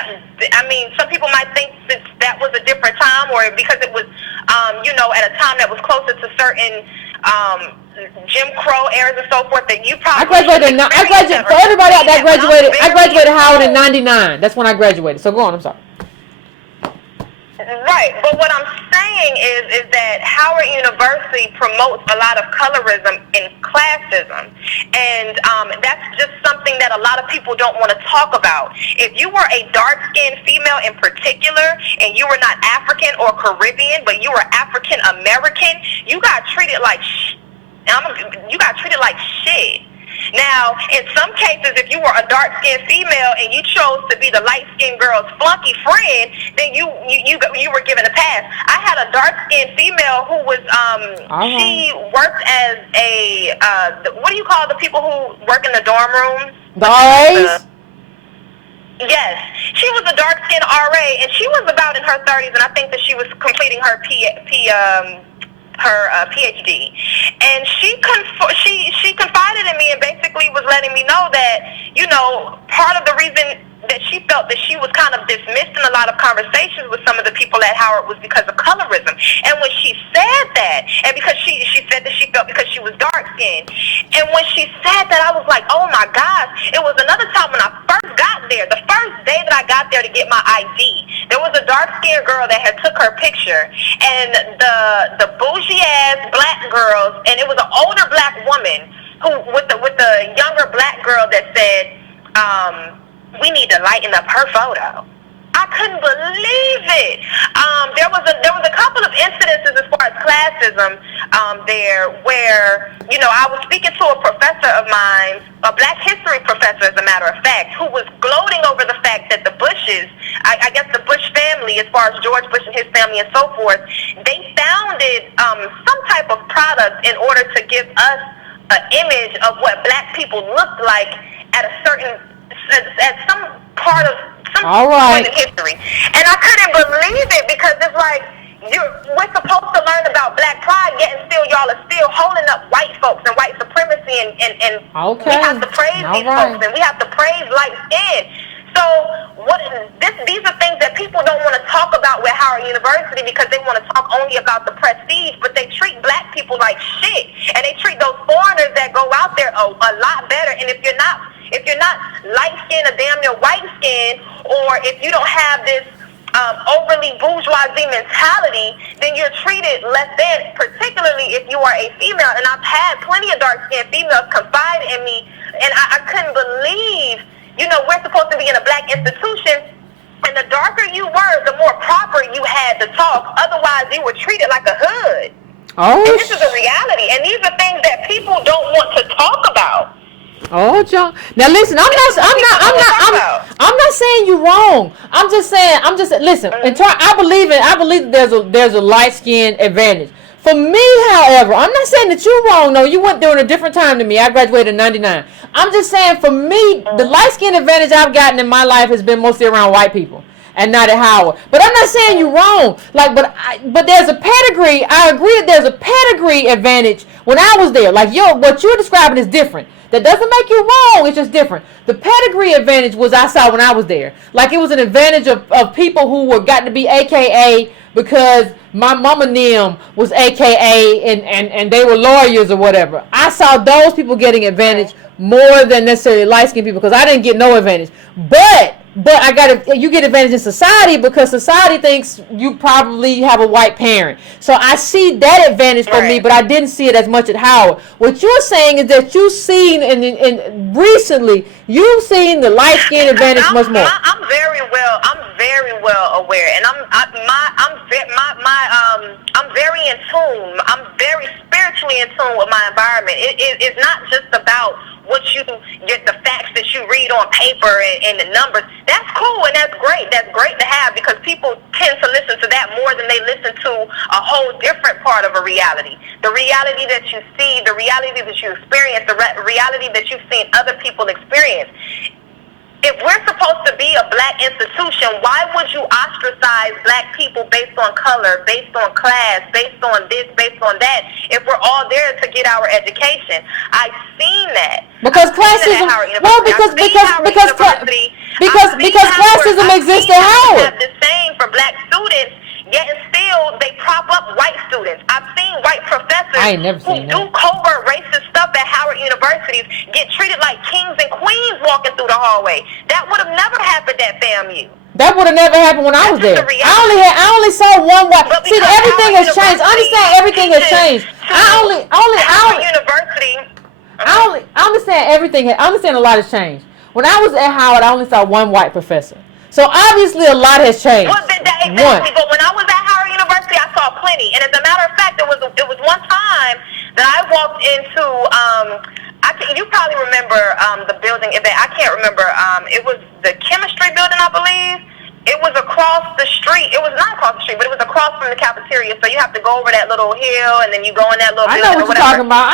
some people might think that was a different time, or because it was, at a time that was closer to certain Jim Crow eras and so forth, that you probably. I graduated for everybody out there. I graduated Howard in '99. That's when I graduated. So go on. I'm sorry. Right, but what I'm saying is that Howard University promotes a lot of colorism and classism, and that's just something that a lot of people don't want to talk about. If you were a dark-skinned female in particular, and you were not African or Caribbean, but you were African American, you got treated like shit. Now, in some cases, if you were a dark-skinned female and you chose to be the light-skinned girl's flunky friend, then you were given a pass. I had a dark-skinned female who was she worked as a what do you call the people who work in the dorm rooms? The RAs? Yes, she was a dark-skinned RA, and she was about in her 30s, and I think that she was completing her PhD, and she confided in me and basically was letting me know that, part of the reason that she felt that she was kind of dismissed in a lot of conversations with some of the people at Howard was because of colorism. And when she said that, and because she said that she felt because she was dark-skinned, and when she said that, I was like, oh my gosh. It was another time when I first got there, the first day that I got there to get my ID, there was a dark-skinned girl that had took her lecture, and the bougie ass black girls, and it was an older black woman who with the younger black girl that said, we need to lighten up her photo. I couldn't believe it. There was a couple of incidences as far as classism there where, you know, I was speaking to a professor of mine, a black history professor, as a matter of fact, who was gloating over the fact that the Bushes, I guess the Bush family, as far as George Bush and his family and so forth, they founded some type of product in order to give us an image of what black people looked like at some part of some point in history. And I couldn't believe it, because it's like, we're supposed to learn about black pride, yet and still y'all are still holding up white folks and white supremacy, and we have to praise these folks, and we have to praise light skin. So these are things that people don't want to talk about with Howard University, because they want to talk only about the prestige, but they treat black people like shit, and they treat those foreigners that go out there a lot better. And if you're not light skin or damn near white skin, or if you don't have this overly bourgeoisie mentality, then you're treated less than, particularly if you are a female. And I've had plenty of dark-skinned females confide in me, and I couldn't believe, you know, we're supposed to be in a black institution, and the darker you were, the more proper you had to talk. Otherwise, you were treated like a hood. And this is a reality, and these are things that people don't want to talk about. Oh, John. Now listen, I'm not saying you're wrong. I'm just saying, listen. I believe that there's a light skin advantage. For me, however, I'm not saying that you're wrong. No, you went during a different time than me. I graduated in '99. I'm just saying, for me, the light skin advantage I've gotten in my life has been mostly around white people, and not at Howard. But I'm not saying you're wrong. But there's a pedigree. I agree that there's a pedigree advantage when I was there. Like what you're describing is different. That doesn't make you wrong. It's just different. The pedigree advantage was I saw when I was there. Like, it was an advantage of people who were got to be AKA because my mama Nim was AKA and they were lawyers or whatever. I saw those people getting advantage more than necessarily light-skinned people, because I didn't get no advantage. But you get advantage in society because society thinks you probably have a white parent. So I see that advantage for me, but I didn't see it as much at Howard. What you're saying is that you've seen recently you've seen the light skin advantage much more. I'm very well aware, and I'm very in tune. I'm very spiritually in tune with my environment. It's not just about the facts that you read on paper and the numbers. That's cool and that's great. That's great to have, because people tend to listen to that more than they listen to a whole different part of a reality. The reality that you see, the reality that you experience, the reality that you've seen other people experience. If we're supposed to be a black institution, why would you ostracize black people based on color, based on class, based on this, based on that, if we're all there to get our education? I've seen that. Because classism, because classism exists at Howard. Have the same for black students, yet and still they prop up white students. I've seen white professors who do covert racist stuff at Howard universities get treated like kings and queens walking through the hallway. That would have never happened at FAMU. That would have never happened when I was there. I only saw one white. See, everything has changed. Understand, everything has changed. I understand everything. I understand a lot has changed. When I was at Howard, I only saw one white professor. So obviously a lot has changed. Exactly. But when I was at Howard University, I saw plenty. And as a matter of fact, it was one time that I walked into. You probably remember the building, Yvette. I can't remember. It was the chemistry building, I believe. It was across the street. It was not across the street, but it was across from the cafeteria. So you have to go over that little hill, and then you go in that little building. I know what you're talking about.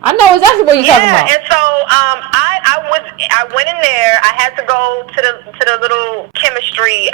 I know exactly what you're talking about. And so I went in there. I had to go to the little chemistry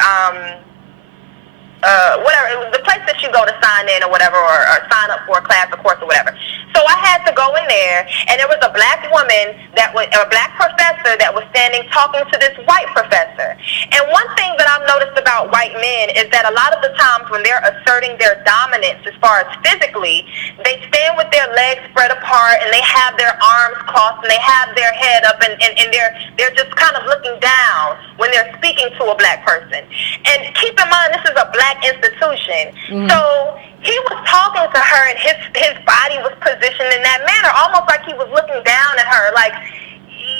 whatever, it was the place that you go to sign in or whatever, or sign up for a class or course or whatever. So I had to go in there, and there was a black woman a black professor that was standing talking to this white professor. And one thing that I've noticed about white men is that a lot of the times when they're asserting their dominance as far as physically, they stand with their legs spread apart, and they have their arms crossed, and they have their head up, and they're just kind of looking down. down when they're speaking to a black person. And keep in mind, this is a black institution. Mm-hmm. So he was talking to her, and his body was positioned in that manner, almost like he was looking down at her, like,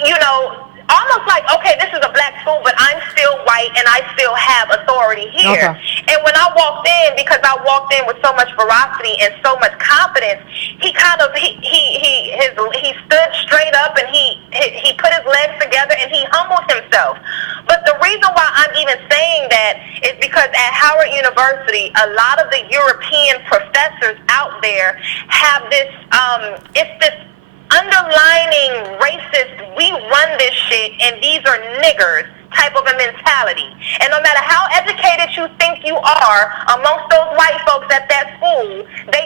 you know, almost like, okay, this is a black school, but I'm still white and I still have authority here. Okay. And when I walked in, because I walked in with so much ferocity and so much confidence, he kind of he stood straight up, and he put his legs together, and he humbled himself. But the reason why I'm even saying that is because at Howard University, a lot of the European professors out there have this it's this underlining racist, we run this shit and these are niggers type of a mentality. And no matter how educated you think you are amongst those white folks at that school, they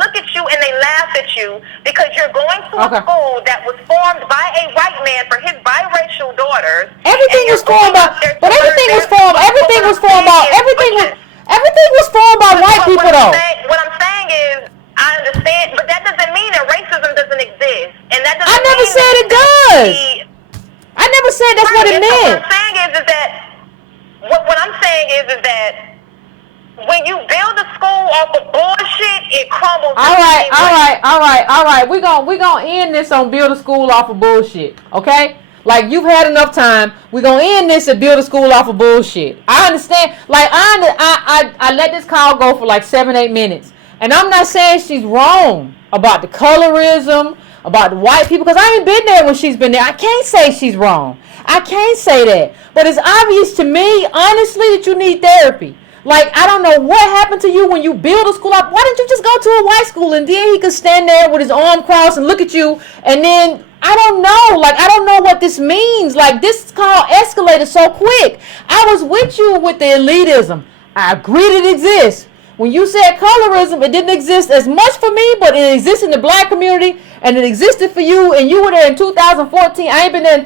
look at you and they laugh at you because you're going to a school that was formed by a white man for his biracial daughters. Everything was formed by white people though. What I'm saying is, I understand, but that doesn't mean that racism doesn't exist. And that doesn't I never said it does. I never said that's what it meant. What I'm saying is that what I'm saying is that when you build a school off of bullshit, it crumbles. All right. We're gonna end this on build a school off of bullshit. Okay? Like, you've had enough time. We're gonna end this and build a school off of bullshit. I understand. Like, I let this call go for like 7-8 minutes. And I'm not saying she's wrong about the colorism, about the white people, because I ain't been there when she's been there. I can't say she's wrong. I can't say that. But it's obvious to me, honestly, that you need therapy. Like, I don't know what happened to you when you build a school up. Why didn't you just go to a white school and then he could stand there with his arm crossed and look at you, and then, I don't know. Like, I don't know what this means. Like, this call escalated so quick. I was with you with the elitism. I agree that it exists. When you said colorism, it didn't exist as much for me, but it exists in the black community, and it existed for you, and you were there in 2014. I ain't been there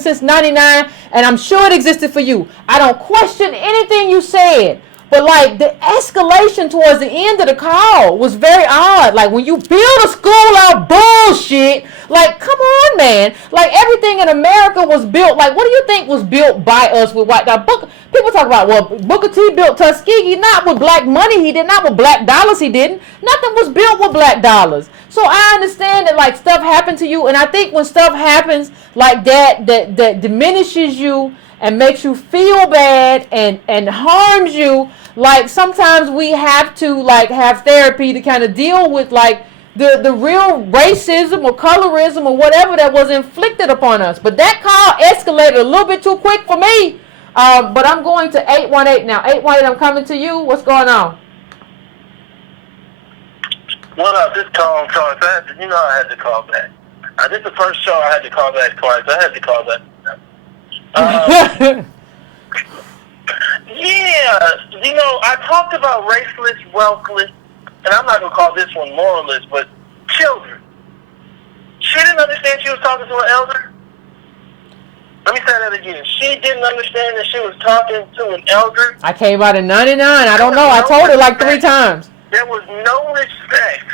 since 99, and I'm sure it existed for you. I don't question anything you said, but like, the escalation towards the end of the call was very odd. Like, when you build a school out bullshit, like, come on, man. Like, everything in America was built. Like, what do you think was built by us with white dollars? People talk about, well, Booker T built Tuskegee, not with black money he did, not with black dollars he didn't. Nothing was built with black dollars. So I understand that, like, stuff happened to you, and I think when stuff happens like that diminishes you and makes you feel bad and harms you, like, sometimes we have to, like, have therapy to kind of deal with, like, the real racism or colorism or whatever that was inflicted upon us. But that call escalated a little bit too quick for me. But I'm going to 818 now. 818, I'm coming to you. What's going on? What up? This call, Charles. I had to call back. This is the first show I had to call back twice. I had to call back. I talked about raceless, wealthless, and I'm not going to call this one moralist, but children. She didn't understand she was talking to an elder. Let me say that again. She didn't understand that she was talking to an elder. I came out in 99. I don't know. I told her like 3 times. There was no respect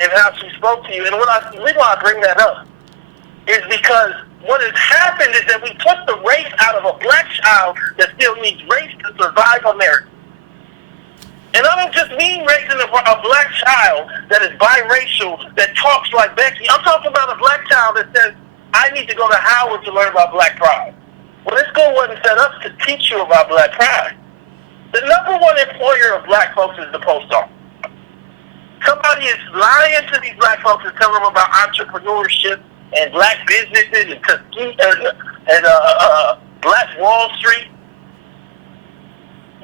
in how she spoke to you. And the reason why I bring that up is because what has happened is that we took the race out of a black child that still needs race to survive America. And I don't just mean raising a black child that is biracial, that talks like Becky. I'm talking about a black child that says, I need to go to Howard to learn about black pride. Well, this school wasn't set up to teach you about black pride. The number one employer of black folks is the post office. Somebody is lying to these black folks and telling them about entrepreneurship and black businesses and Black Wall Street.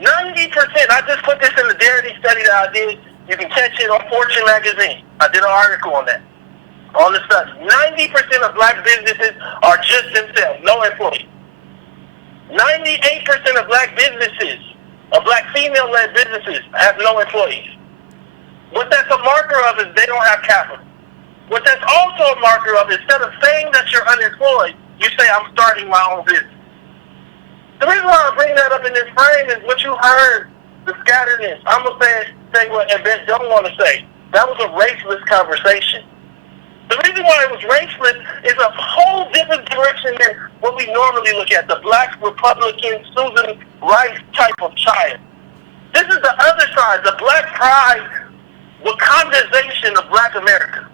90%, I just put this in the Darity study that I did. You can catch it on Fortune magazine. I did an article on that. On the study. 90% of black businesses are just themselves, no employees. 98% of black businesses, of black female-led businesses, have no employees. What that's a marker of is they don't have capital. What that's also a marker of, instead of saying that you're unemployed, you say, I'm starting my own business. The reason why I bring that up in this frame is what you heard, the scatterness. I'm going to say what Yvette don't want to say. That was a raceless conversation. The reason why it was raceless is a whole different direction than what we normally look at, the black Republican Susan Rice type of child. This is the other side, the black pride, Wakandization of black America.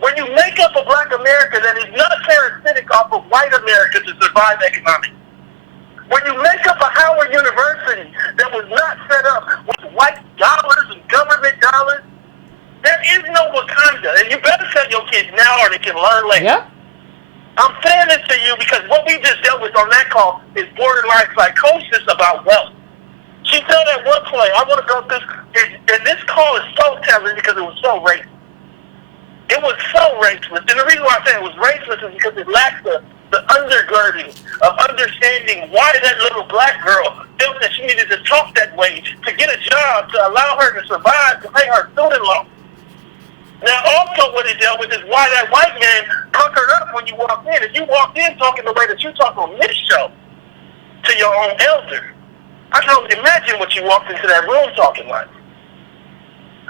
When you make up a black America that is not parasitic off of white America to survive economically. When you make up a Howard University that was not set up with white dollars and government dollars, there is no Wakanda. And you better tell your kids now or they can learn later. Yep. I'm saying this to you because what we just dealt with on that call is borderline psychosis about wealth. She said at one point, I want to go through this, and this call is so telling because it was so racist. It was so racist. And the reason why I say it was racist is because it lacks the undergirding of understanding why that little black girl felt that she needed to talk that way to get a job to allow her to survive, to pay her student loan. Now, also what it dealt with is why that white man puckered up when you walked in. If you walked in talking the way that you talk on this show to your own elder, I can only imagine what you walked into that room talking like.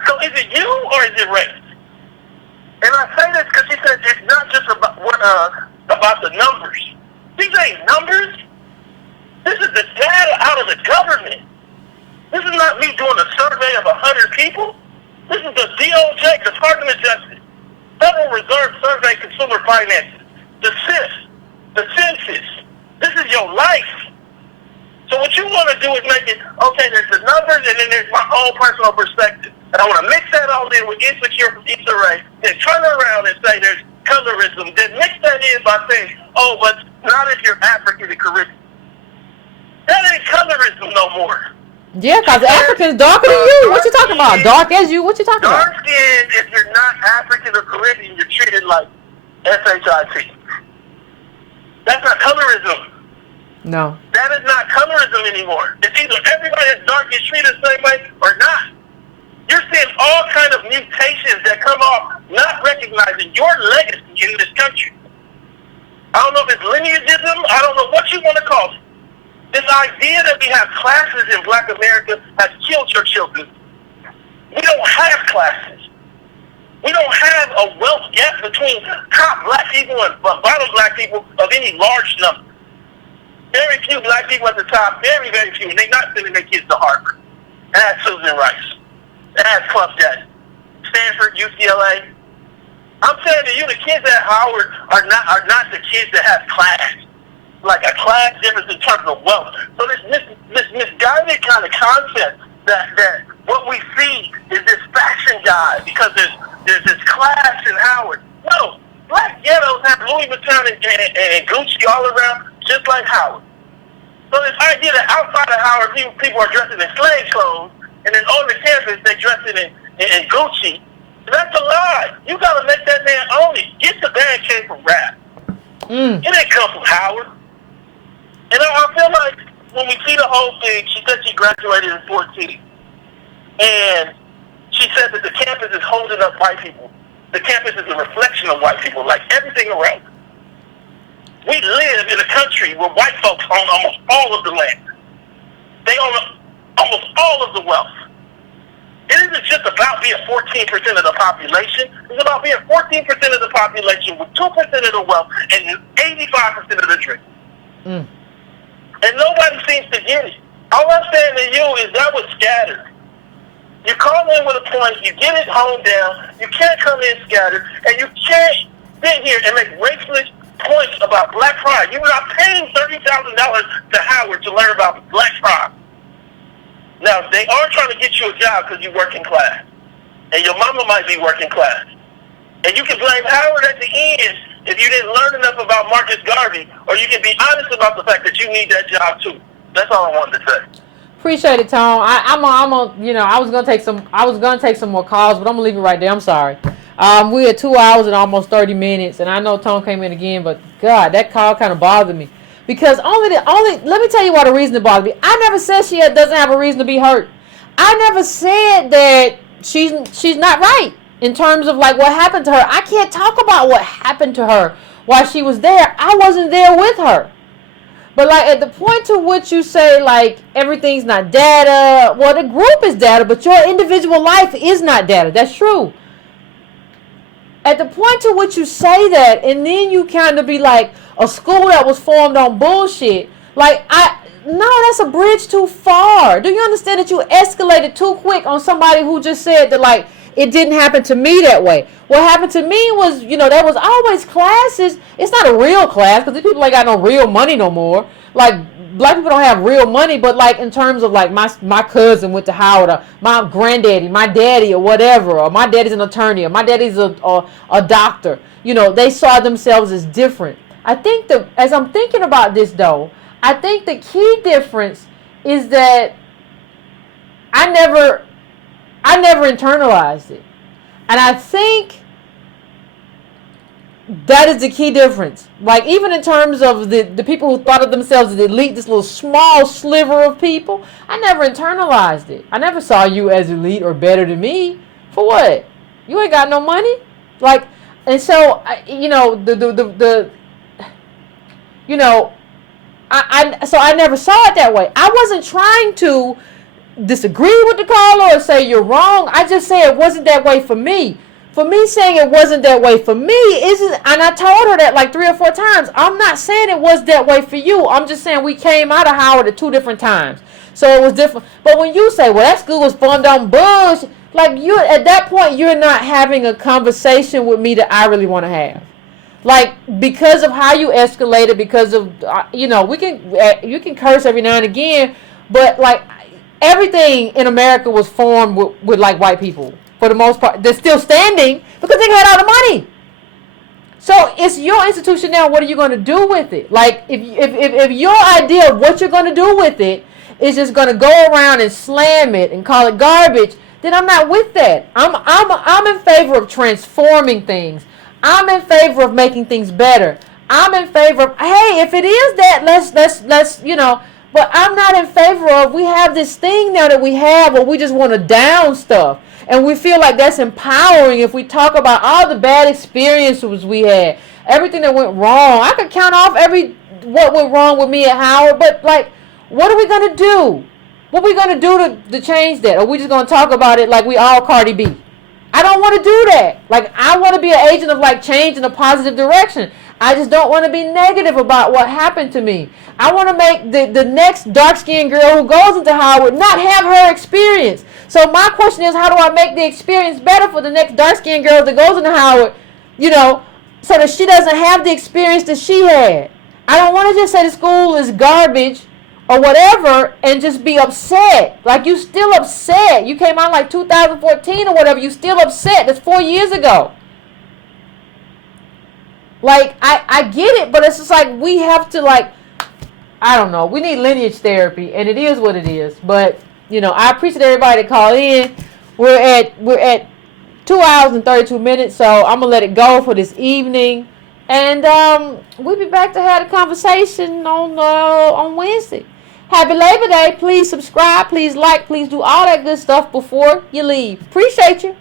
So is it you or is it race? And I say this because she said it's not just about the numbers. These ain't numbers. This is the data out of the government. This is not me doing a survey of 100 people. This is the DOJ, Department of Justice, Federal Reserve Survey Consumer Finances, the CIS, the census. This is your life. So what you want to do is make it, okay, there's the numbers and then there's my own personal perspective. And I want to mix that all in with insecure from Issa Rae, then turn around and say there's colorism, then mix that in by saying, oh, but not if you're African and Caribbean. That ain't colorism no more. Yeah, because African's darker than you. What you talking about? Dark as you? What you talking about? Dark skin, if you're not African or Caribbean, you're treated like SHIT. That's not colorism. No. That is not colorism anymore. It's either everybody that's dark is treated the same way or not. You're seeing all kind of mutations that come off not recognizing your legacy in this country. I don't know if it's lineagism. I don't know what you want to call it. This idea that we have classes in black America has killed your children. We don't have classes. We don't have a wealth gap between top black people and bottom black people of any large number. Very few black people at the top, very, very few. And they're not sending their kids to Harvard. Ask Susan Rice. Ask Puff Daddy. Stanford, UCLA. I'm saying to you, the kids at Howard are not the kids that have class. Like a class difference in terms of wealth. So this misguided kind of concept that what we see is this fashion guy because there's this class in Howard. No, black ghettos have Louis Vuitton and Gucci all around, just like Howard. So this idea that outside of Howard people are dressing in slave clothes, and then on the campus they're dressing in Gucci, that's a lie. You gotta make that man own it. Get the band came from rap. It didn't come from Howard. And I feel like when we see the whole thing, she said she graduated in 14. And she said that the campus is holding up white people. The campus is a reflection of white people, like everything around. We live in a country where white folks own almost all of the land. They own almost all of the wealth. It isn't just about being 14% of the population. It's about being 14% of the population with 2% of the wealth and 85% of the drink. And nobody seems to get it. All I'm saying to you is that was scattered. You call in with a point, you get it honed down, you can't come in scattered, and you can't sit here and make racist points about black pride. You're not paying $30,000 to Howard to learn about black pride. Now, they are trying to get you a job because you work in class. And your mama might be working class. And you can blame Howard at the end if you didn't learn enough about Marcus Garvey, or you can be honest about the fact that you need that job too. That's all I wanted to say. Appreciate it, Tone. I was gonna take some more calls, but I'm gonna leave it right there. I'm sorry. We had 2 hours and almost 30 minutes, and I know Tone came in again, but God, that call kind of bothered me because let me tell you why the reason it bothered me. I never said she doesn't have a reason to be hurt. I never said that she's not right. In terms of like what happened to her, I can't talk about what happened to her while she was there. I wasn't there with her. But like at the point to which you say like everything's not data, well the group is data, but your individual life is not data. That's true. at the point to which you say that, and then you kind of be like, a school that was formed on bullshit. Like, no, that's a bridge too far. Do you understand that you escalated too quick on somebody who just said that, like, it didn't happen to me that way? What happened to me was, there was always classes. It's not a real class because these people ain't got no real money no more. Like, black people don't have real money, but like in terms of like my cousin went to Howard, or my granddaddy, my daddy, or whatever, or my daddy's an attorney, or my daddy's a doctor. They saw themselves as different. I think that as I'm thinking about this though, I think the key difference is that I never internalized it. And I think that is the key difference. Like, even in terms of the people who thought of themselves as elite, this little small sliver of people, I never internalized it. I never saw you as elite or better than me. For what? You ain't got no money. Like, and so, so I never saw it that way. I wasn't trying to disagree with the caller or say you're wrong. I just say it wasn't that way for me. For me, saying it wasn't that way for me isn't, and I told her that like 3 or 4 times. I'm not saying it was that way for you. I'm just saying we came out of Howard at 2 different times, so it was different. But when you say, "Well, that school was formed on bullshit," like, you at that point, you're not having a conversation with me that I really want to have. Like, because of how you escalated, because of you can curse every now and again, but like everything in America was formed with like white people. For the most part, they're still standing because they got all the money. So it's your institution now. What are you going to do with it? Like, if your idea of what you're going to do with it is just going to go around and slam it and call it garbage, then I'm not with that. I'm in favor of transforming things. I'm in favor of making things better. I'm in favor of, hey, if it is that, let's But I'm not in favor of, we have this thing now that we have where we just want to down stuff. And we feel like that's empowering if we talk about all the bad experiences we had, everything that went wrong. I could count off what went wrong with me at Howard, but like, what are we going to do? What are we going to do to change that? Or are we just going to talk about it like we all Cardi B? I don't want to do that. Like, I want to be an agent of like change in a positive direction. I just don't want to be negative about what happened to me. I want to make the next dark-skinned girl who goes into Howard not have her experience. So my question is, how do I make the experience better for the next dark-skinned girl that goes into Howard, so that she doesn't have the experience that she had? I don't want to just say the school is garbage or whatever and just be upset. Like, you still upset. You came out like 2014 or whatever. You still upset. That's 4 years ago. Like, I get it, but it's just like we have to, like, I don't know. We need lineage therapy, and it is what it is. But, I appreciate everybody that called in. We're at 2 hours and 32 minutes, so I'm going to let it go for this evening. And we'll be back to have a conversation on Wednesday. Happy Labor Day. Please subscribe. Please like. Please do all that good stuff before you leave. Appreciate you.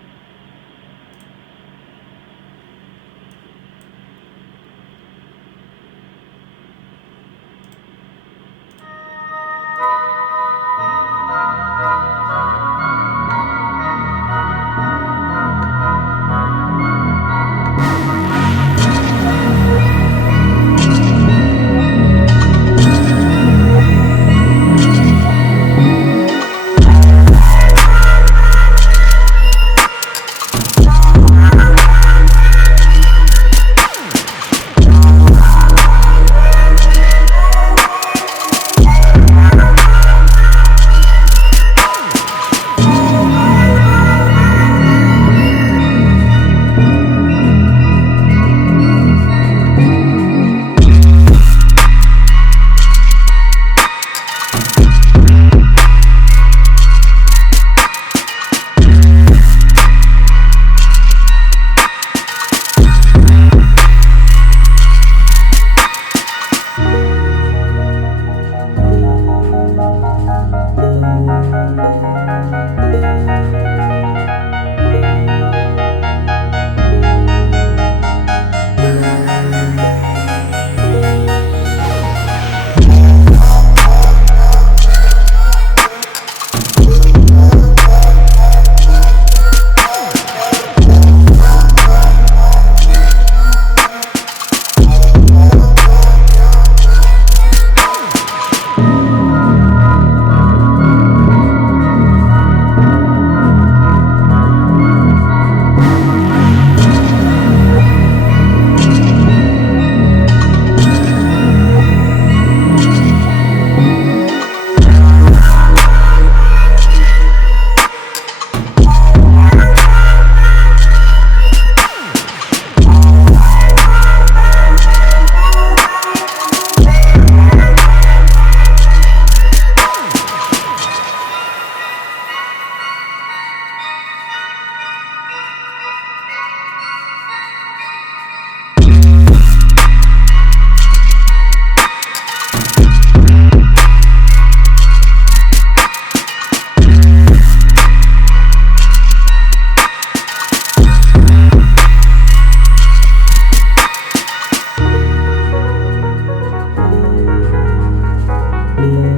Peace.